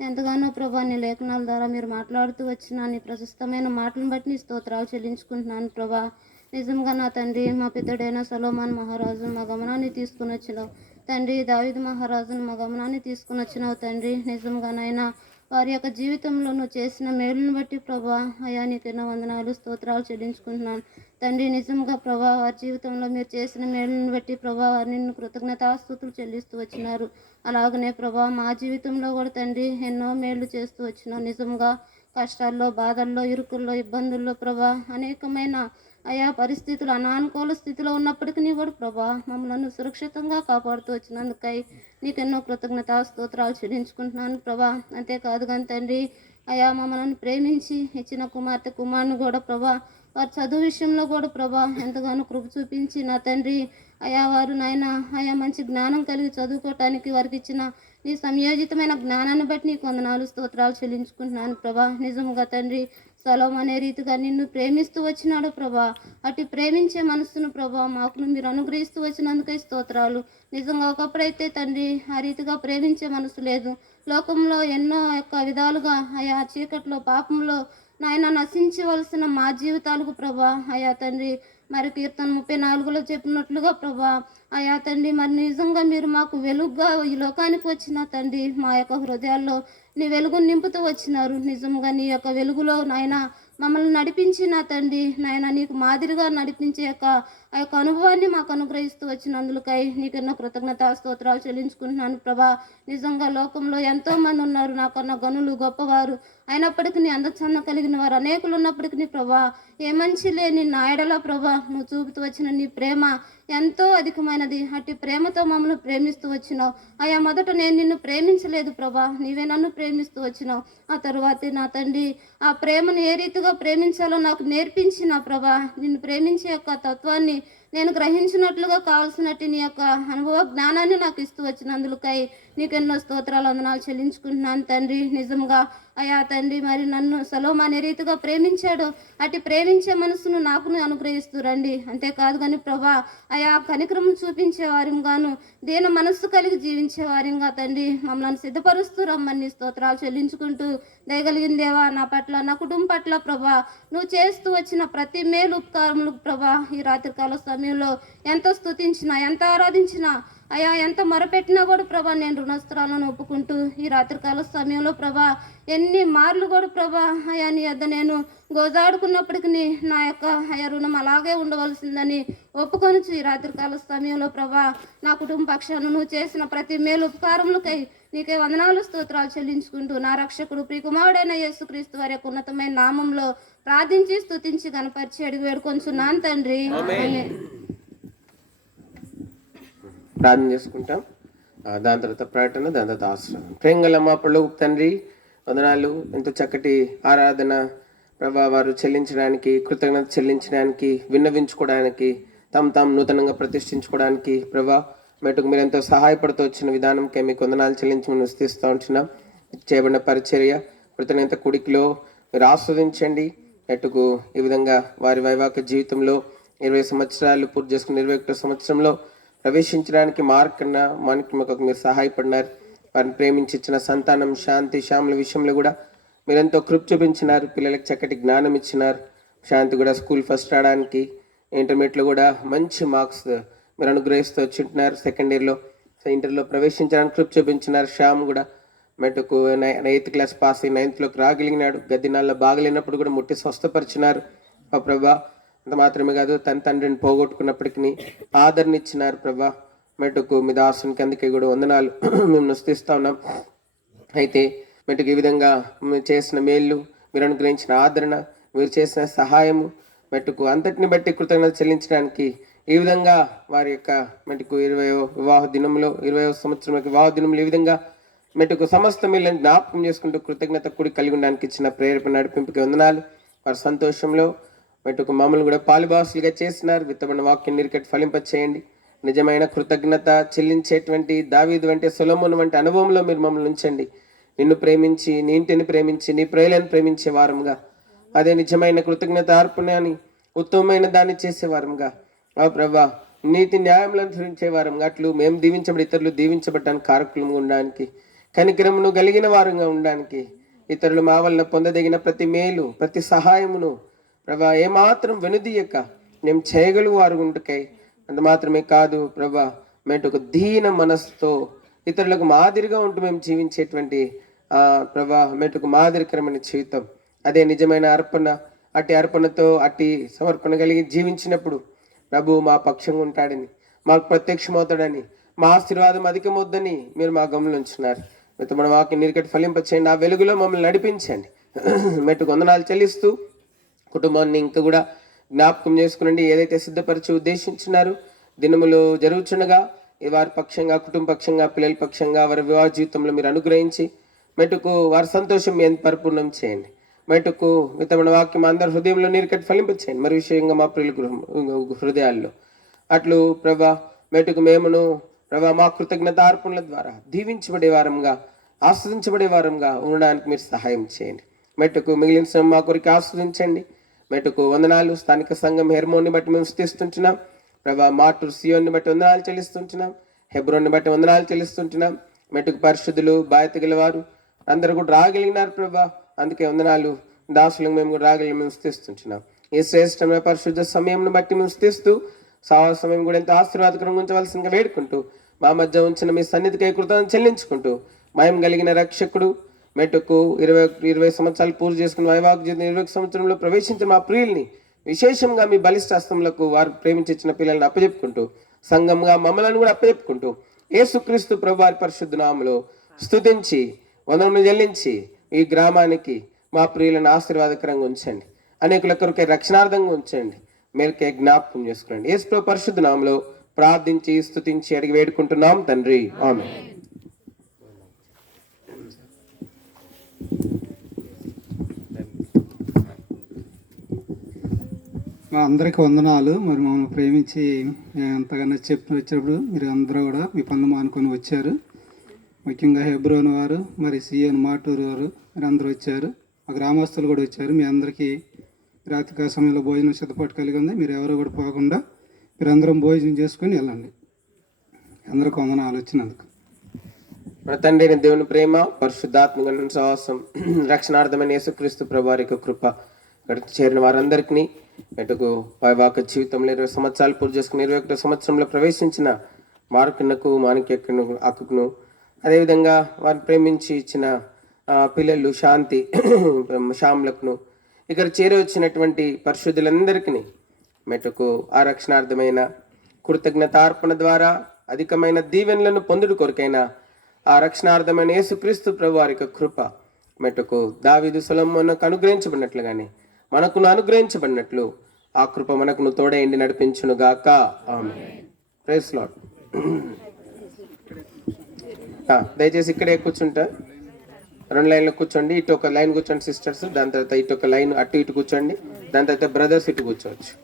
ఎంతగానో ప్రభా నీ లేఖనాల ద్వారా మీరు మాట్లాడుతూ వచ్చిన నీ ప్రశస్తమైన మాటలను బట్టి నీ స్తోత్రాలు చెల్లించుకుంటున్నాను ప్రభా. నిజంగా నా తండ్రి మా పితడైన సొలొమోను మహారాజు మా గమనాన్ని తీసుకుని వచ్చినావు తండ్రి. దావీదు మహారాజును మా గమనాన్ని తీసుకుని వచ్చినావు తండ్రి. నిజంగానైనా వారి యొక్క జీవితంలో నువ్వు చేసిన మేలును బట్టి ప్రభా అయ్యా నీకు ఎన్నో వందనాలు స్తోత్రాలు చెల్లించుకుంటున్నాను తండ్రి. నిజంగా ప్రభా వారి జీవితంలో మీరు చేసిన మేలును బట్టి ప్రభా వారిని నిన్ను కృతజ్ఞతాస్తుతులు చెల్లిస్తూ వచ్చినారు. అలాగనే ప్రభా మా జీవితంలో కూడా తండ్రి ఎన్నో మేలు చేస్తూ వచ్చినావు. నిజంగా కష్టాల్లో బాధల్లో ఇరుకుల్లో ఇబ్బందుల్లో ప్రభా అనేకమైన అయా పరిస్థితులు అనానుకూల స్థితిలో ఉన్నప్పటికీ కూడా ప్రభా మమ్మల్ని సురక్షితంగా కాపాడుతూ వచ్చినందుకై నీకెన్నో కృతజ్ఞతా స్తోత్రాలు చెల్లించుకుంటున్నాను ప్రభా. అంతేకాదు కానీ తండ్రి అయా మమ్మల్ని ప్రేమించి ఇచ్చిన కుమార్తె కుమారుని కూడా ప్రభా వారి చదువు విషయంలో కూడా ప్రభా ఎంతగానో కృప చూపించి నా తండ్రి అయా వారు నాయన అయా మంచి జ్ఞానం కలిగి చదువుకోవటానికి వారికి ఇచ్చిన నీ సంయోజితమైన జ్ఞానాన్ని బట్టి నీకు వందనాలు స్తోత్రాలు చెల్లించుకుంటున్నాను ప్రభా. నిజంగా తండ్రి సొలొమోను అనే రీతిగా నిన్ను ప్రేమిస్తూ వచ్చినాడు ప్రభా. అటు ప్రేమించే మనస్సును ప్రభా మాకు మీరు అనుగ్రహిస్తూ వచ్చినందుకై స్తోత్రాలు. నిజంగా ఒకప్పుడైతే తండ్రి ఆ రీతిగా ప్రేమించే మనసు లేదు. లోకంలో ఎన్నో యొక్క విధాలుగా అయా చీకట్లో పాపంలో నాయన నశించవలసిన మా జీవితాలకు ప్రభా అయా తండ్రి మరి కీర్తన 34లో చెప్పినట్లుగా ప్రభా అయా తండ్రి మరి నిజంగా మీరు మాకు వెలుగుగా ఈ లోకానికి వచ్చిన తండ్రి మా యొక్క హృదయాల్లో నీ వెలుగును నింపుతూ వచ్చినారు. నిజంగా నీ యొక్క వెలుగులో నాయన మమ్మల్ని నడిపించిన తండ్రి నాయన నీకు మాదిరిగా నడిపించే ఆ యొక్క అనుభవాన్ని మాకు అనుగ్రహిస్తూ వచ్చినందుకై నీకన్నా కృతజ్ఞతా స్తోత్రాలు చెల్లించుకుంటున్నాను ప్రభా. నిజంగా లోకంలో ఎంతోమంది ఉన్నారు నాకన్నా గనులు గొప్పవారు అయినప్పటికీ నీ అందచంద కలిగిన వారు అనేకులు ఉన్నప్పటికీ ప్రభా ఏ మంచి లేని నా ఎడల ప్రభా నువ్వు చూపుతూ వచ్చిన నీ ప్రేమ ఎంతో అధికమైనది. అట్టి ప్రేమతో మమ్మల్ని ప్రేమిస్తూ వచ్చినావు అయ్యా. మొదట నేను నిన్ను ప్రేమించలేదు ప్రభా, నీవే నన్ను ప్రేమిస్తూ వచ్చినావు. ఆ తరువాతే నా తండ్రి ఆ ప్రేమను ఏ రీతిగా ప్రేమించాలో నాకు నేర్పించిన ప్రభా, నిన్ను ప్రేమించే యొక్క తత్వాన్ని నేను గ్రహించినట్లుగా కావాల్సినట్టు నీ యొక్క అనుభవ జ్ఞానాన్ని నాకు ఇస్తూ వచ్చినందుకై నీకెన్నో స్తోత్రాలు వందనాలు చెల్లించుకుంటున్నాను తండ్రి. నిజంగా అయ్యా తండ్రి, మరి నన్ను సొలొమోను అనే రీతిగా ప్రేమించాడు, అటు ప్రేమించే మనసును నాకు అనుగ్రహిస్తూ రండి. అంతేకాదు కానీ ప్రభా అయా కనికరం చూపించే వారిగాను దీన మనస్సు కలిగి జీవించే వారిగా తండ్రి మమ్మల్ని సిద్ధపరుస్తూ రమ్మని స్తోత్రాలు చెల్లించుకుంటూ దయగలిగిన దేవా నా పట్ల నా కుటుంబం పట్ల ప్రభా నువ్వు చేస్తూ వచ్చిన ప్రతి మేలు ఉపకారములకు ప్రభా ఈ రాత్రికాల సమయంలో ఎంత స్తుతించినా ఎంత ఆరాధించినా అయ్యా ఎంత మొరపెట్టినా కూడా ప్రభా నేను రుణస్త్రాలను ఒప్పుకుంటూ ఈ రాత్రికాల సమయంలో ప్రభా ఎన్ని మార్లు కూడా ప్రభా అయ్యా నీ వద్ద నేను గోజాడుకున్నప్పటికీ నా యొక్క అయ్యా రుణం అలాగే ఉండవలసిందని ఒప్పుకొని ఈ రాత్రికాల సమయంలో ప్రభా నా కుటుంబ పక్షాన నువ్వు చేసిన ప్రతి మేలు ఉపకారములకై నీకే వందనాలు స్తోత్రాలు చెల్లించుకుంటూ నా రక్షకుడు ప్రియకుమారుడైన యేసుక్రీస్తు వారి యొక్క ఉన్నతమైన నామంలో ప్రార్థించి స్తుతించి గణపరిచి అడిగి వేడుకొంచున్నాను తండ్రి. ప్రార్థన చేసుకుంటాం. దాని తర్వాత ప్రకటన, దాని తర్వాత ఆశ్రమం. ప్రేంగల మా పరలోక తండ్రి వందనాలు. ఎంతో చక్కటి ఆరాధన ప్రభా వారు చెల్లించడానికి, కృతజ్ఞత చెల్లించడానికి, విన్నవించుకోవడానికి, తాము నూతనంగా ప్రతిష్ఠించుకోవడానికి ప్రభా మెట్టుకు మీరు ఎంతో సహాయపడుతూ వచ్చిన విధానంకే మీకు వందనాలు చెల్లించమని స్థిస్తూ ఉంటున్నాం. చేయబడిన పరిచర్య కృతజ్ఞత కుడికిలో మీరు ఆస్వాదించండి. మెట్టుకు ఈ విధంగా వారి వైవాహిక జీవితంలో 20 సంవత్సరాలు పూర్తి చేసుకుని 21వ సంవత్సరంలో ప్రవేశించడానికి మనకి మీరు సహాయపడినారు. వారిని ప్రేమించి ఇచ్చిన సంతానం, శాంతి, శ్యాముల విషయంలో కూడా మీరు ఎంతో కృప చూపించినారు. పిల్లలకు చక్కటి జ్ఞానం ఇచ్చినారు. శాంతి కూడా స్కూల్ ఫస్ట్ రావడానికి, ఇంటర్మీడియట్లో కూడా మంచి మార్క్స్ మీరు అనుగ్రహిస్తూ వచ్చింటున్నారు. సెకండ్ ఇయర్లో ఇంటర్లో ప్రవేశించడానికి కృప చూపించినారు. శ్యామ్ కూడా మెట్టుకు 8th క్లాస్ పాస్ అయ్యి 9thలోకి రాగలిగినాడు. గద్దినాల్లో బాగలేనప్పుడు కూడా ముట్టి స్వస్థపరిచినారు. ప్రభా అంత మాత్రమే కాదు, తన తండ్రిని పోగొట్టుకున్నప్పటికీ ఆదరణ ఇచ్చినారు. ప్రభా మెట్టుకు మీ దాసునికి అందుకే కూడా వందనాలు మేము స్థిస్తూ ఉన్నాం. అయితే మెట్టుకు ఈ విధంగా మీరు చేసిన మేళ్ళు, మీరు అనుగ్రహించిన ఆదరణ, మీరు చేసిన సహాయము మెట్టుకు అంతటిని బట్టి కృతజ్ఞత చెల్లించడానికి ఈ విధంగా వారి యొక్క మెట్టుకు 20వ వివాహ దినంలో 20వ సంవత్సరం వివాహ దినంలో ఈ విధంగా మెట్టుకు సమస్త మేళ్ళని జ్ఞాపకం చేసుకుంటూ కృతజ్ఞత కూడి కలిగి ఉండడానికి ఇచ్చిన ప్రేరేపణ నడిపింపుకి వందనాలు. వారి సంతోషంలో మెట్టుకు మమ్మల్ని కూడా పాలుభాసులుగా చేసినారు. విత్తబడిన వాక్యం నిరికట్టి ఫలింప చేయండి. నిజమైన కృతజ్ఞత చెల్లించేటువంటి దావీదు వంటి సొలొమోను వంటి అనుభవంలో మీరు మమ్మల్ని ఉంచండి. నిన్ను ప్రేమించి, నీ ఇంటిని ప్రేమించి, నీ ప్రేయలను ప్రేమించే వారంగా, అదే నిజమైన కృతజ్ఞత అర్పణని ఉత్తమమైన దాన్ని చేసేవారంగా, ఆ ప్రభా నీతి న్యాయంలో అనుసరించే వారంగా, అట్లు మేము దీవించబడి ఇతరులు దీవించబడడానికి కారకులు ఉండడానికి, కనికరమును కలిగిన వారంగా ఉండడానికి, ఇతరులు మా వలన పొందదగిన ప్రతి మేలు, ప్రతి సహాయమును ప్రభా ఏమాత్రం వెనుదీయక మేము చేయగలు వారు ఉంటకై, అంత మాత్రమే కాదు ప్రభా మేటొక దీన మనస్సుతో ఇతరులకు మాదిరిగా ఉంటూ మేము జీవించేటువంటి ప్రభా మేటొక మాదిరికరమైన జీవితం, అదే నిజమైన అర్పణ. అట్టి అర్పణతో అట్టి సమర్పణ కలిగి జీవించినప్పుడు ప్రభు మా పక్షంగా ఉంటాడని, మాకు ప్రత్యక్షమవుతాడని, మా ఆశీర్వాదం అధికమవుద్దని మీరు మా గమనించి ఉంచున్నారు. మన వాక్యం నిరికట్టి ఫలింపచేయండి. ఆ వెలుగులో మమ్మల్ని నడిపించండి. మెట్టుకు వందనాలు చెల్లిస్తూ కుటుంబాన్ని ఇంకా కూడా జ్ఞాపకం చేసుకునండి. ఏదైతే సిద్ధపరిచి ఉద్దేశించినారు దినములు జరుగుతుండగా వారి పక్షంగా, కుటుంబ పక్షంగా, పిల్లల పక్షంగా వారి వివాహ జీవితంలో మీరు అనుగ్రహించి మెట్టుకు వారి సంతోషం ఎంత పరిపూర్ణం చేయండి. మెట్టుకు మితమైన వాక్యం అందరి హృదయంలో నీరుకట్టి ఫలింపచేయండి. మరి విషయంగా మా ప్రియుల హృదయాల్లో అట్లు ప్రభా మెట్టుకు మేమును ప్రభా మా కృతజ్ఞత అర్పణల ద్వారా దీవించబడే వారంగా, ఆస్వాదించబడే వారంగా ఉండడానికి మీరు సహాయం చేయండి. మెట్టుకు మిగిలిన మా కొరికి ఆస్వాదించండి. మెట్టుకు వందనాలు. స్థానిక సంఘం హెర్మోన్ని బట్టి మేము స్థిస్తుంటున్నాం ప్రభా. మాటూరు సియోన్ని బట్టి వందనాలు చెల్లిస్తుంటున్నాం. హెబ్రోన్ని బట్టి వందనాలు చెల్లిస్తుంటున్నాం. మెట్టుకు పరిశుద్ధులు, బాధ్యత గలవారు అందరూ కూడా రాగలిగినారు ప్రభా. అందుకే వందనాలు. దాసులకు మేము కూడా రాగలిగి మేము స్థిస్తుంటున్నాం. ఈ శ్రేష్టమైన పరిశుద్ధ సమయంను బట్టి మేము స్థిస్తూ సహా సమయం కూడా ఎంతో ఆశీర్వాదకరంగా ఉంచవలసిందిగా వేడుకుంటూ మా మధ్య ఉంచిన మీ సన్నిధికై కృతజ్ఞతలు చెల్లించుకుంటూ మయం కలిగిన రక్షకుడు మెట్టుకు 20 సంవత్సరాలు పూర్తి చేసుకున్న వైవాహిక జీవితం 20 సంవత్సరంలో ప్రవేశించిన మా ప్రియుల్ని విశేషంగా మీ బలిష్టాస్తంలకు వారు ప్రేమించిన పిల్లల్ని అప్పచెప్పుకుంటూ సంఘంగా మమ్మల్ని కూడా అప్పచెప్పుకుంటూ యేసుక్రీస్తు ప్రభు వారి పరిశుద్ధ నామములో స్తుతించి వందనములు చెల్లించి ఈ గ్రామానికి మా ప్రియులను ఆశీర్వాదకరంగా ఉంచండి. అనేకుల కొరకే రక్షణార్థంగా ఉంచండి. మేలుకే జ్ఞాపకం చేసుకోండి. యేసు పరిశుద్ధ నామములో ప్రార్థించి స్తుతించి అడిగి వేడుకుంటున్నాం తండ్రి, ఆమేన్. మా అందరికీ వందనాలు. మరి మమ్మల్ని ప్రేమించి ఎంతగానో వచ్చినప్పుడు మీరు అందరూ కూడా మీ పనులు మానుకొని వచ్చారు. ముఖ్యంగా హెబ్రోన్ వారు, మరి సిఎన్ మాటూరు వారు మీరు అందరూ వచ్చారు. మా గ్రామస్తులు కూడా వచ్చారు. మీ అందరికీ రాత్రికాల సమయంలో భోజనం సిద్ధపాటు కలిగి ఉంది. మీరు ఎవరు కూడా పోకుండా మీరందరం భోజనం చేసుకొని వెళ్ళండి. అందరికీ వందనాలు వచ్చినందుకు. మన తండ్రి దేవుని ప్రేమ, పరిశుద్ధాత్మ సహవాసం, రక్షణార్థమైన యేసుక్రీస్తు ప్రభువారి యొక్క కృప ఇక్కడికి చేరిన వారందరికీ మెటుకు పైవాక జీవితంలో 20 సంవత్సరాలు పూర్తి చేసుకుని 21వ సంవత్సరంలో ప్రవేశించిన మార్కునకు, మాణిక్యకును, అక్కును, అదేవిధంగా వారిని ప్రేమించి ఇచ్చిన పిల్లలు శాంతి శ్యాములకును, ఇక్కడ చేరి వచ్చినటువంటి పరిశుద్ధులందరికీ మెటుకు ఆ రక్షణార్థమైన కృతజ్ఞతార్పణ ద్వారా అధికమైన దీవెనలను పొందుడు కొరకైన ఆ రక్షణార్థమైన యేసుక్రీస్తు ప్రభు వారి యొక్క కృప మెటుకు దావీదు సొలొమోనుకు అనుగ్రహించబడినట్లుగానే మనకును అనుగ్రహించబడినట్లు ఆ కృప మనకును తోడైండి నడిపించును గాక. ఆమేన్. Praise Lord. దయచేసి ఇక్కడే కూర్చుంటా. 2 లైన్లో కూర్చోండి. ఇటు ఒక లైన్ కూర్చోండి సిస్టర్స్, దాని తర్వాత ఇటు ఒక లైన్ అటు ఇటు కూర్చోండి, దాని తర్వాత బ్రదర్స్ ఇటు కూర్చోవచ్చు.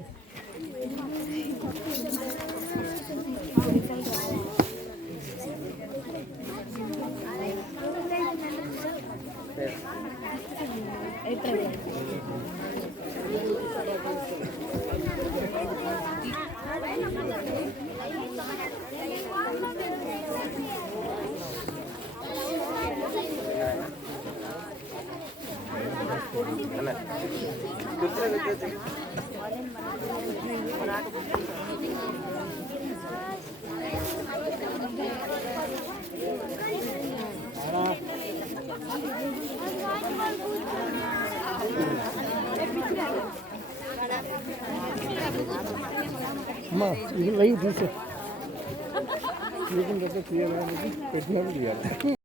అమ్మా ఇది లైవ్ తీసే క్లియర్గా పెట్టినప్పుడు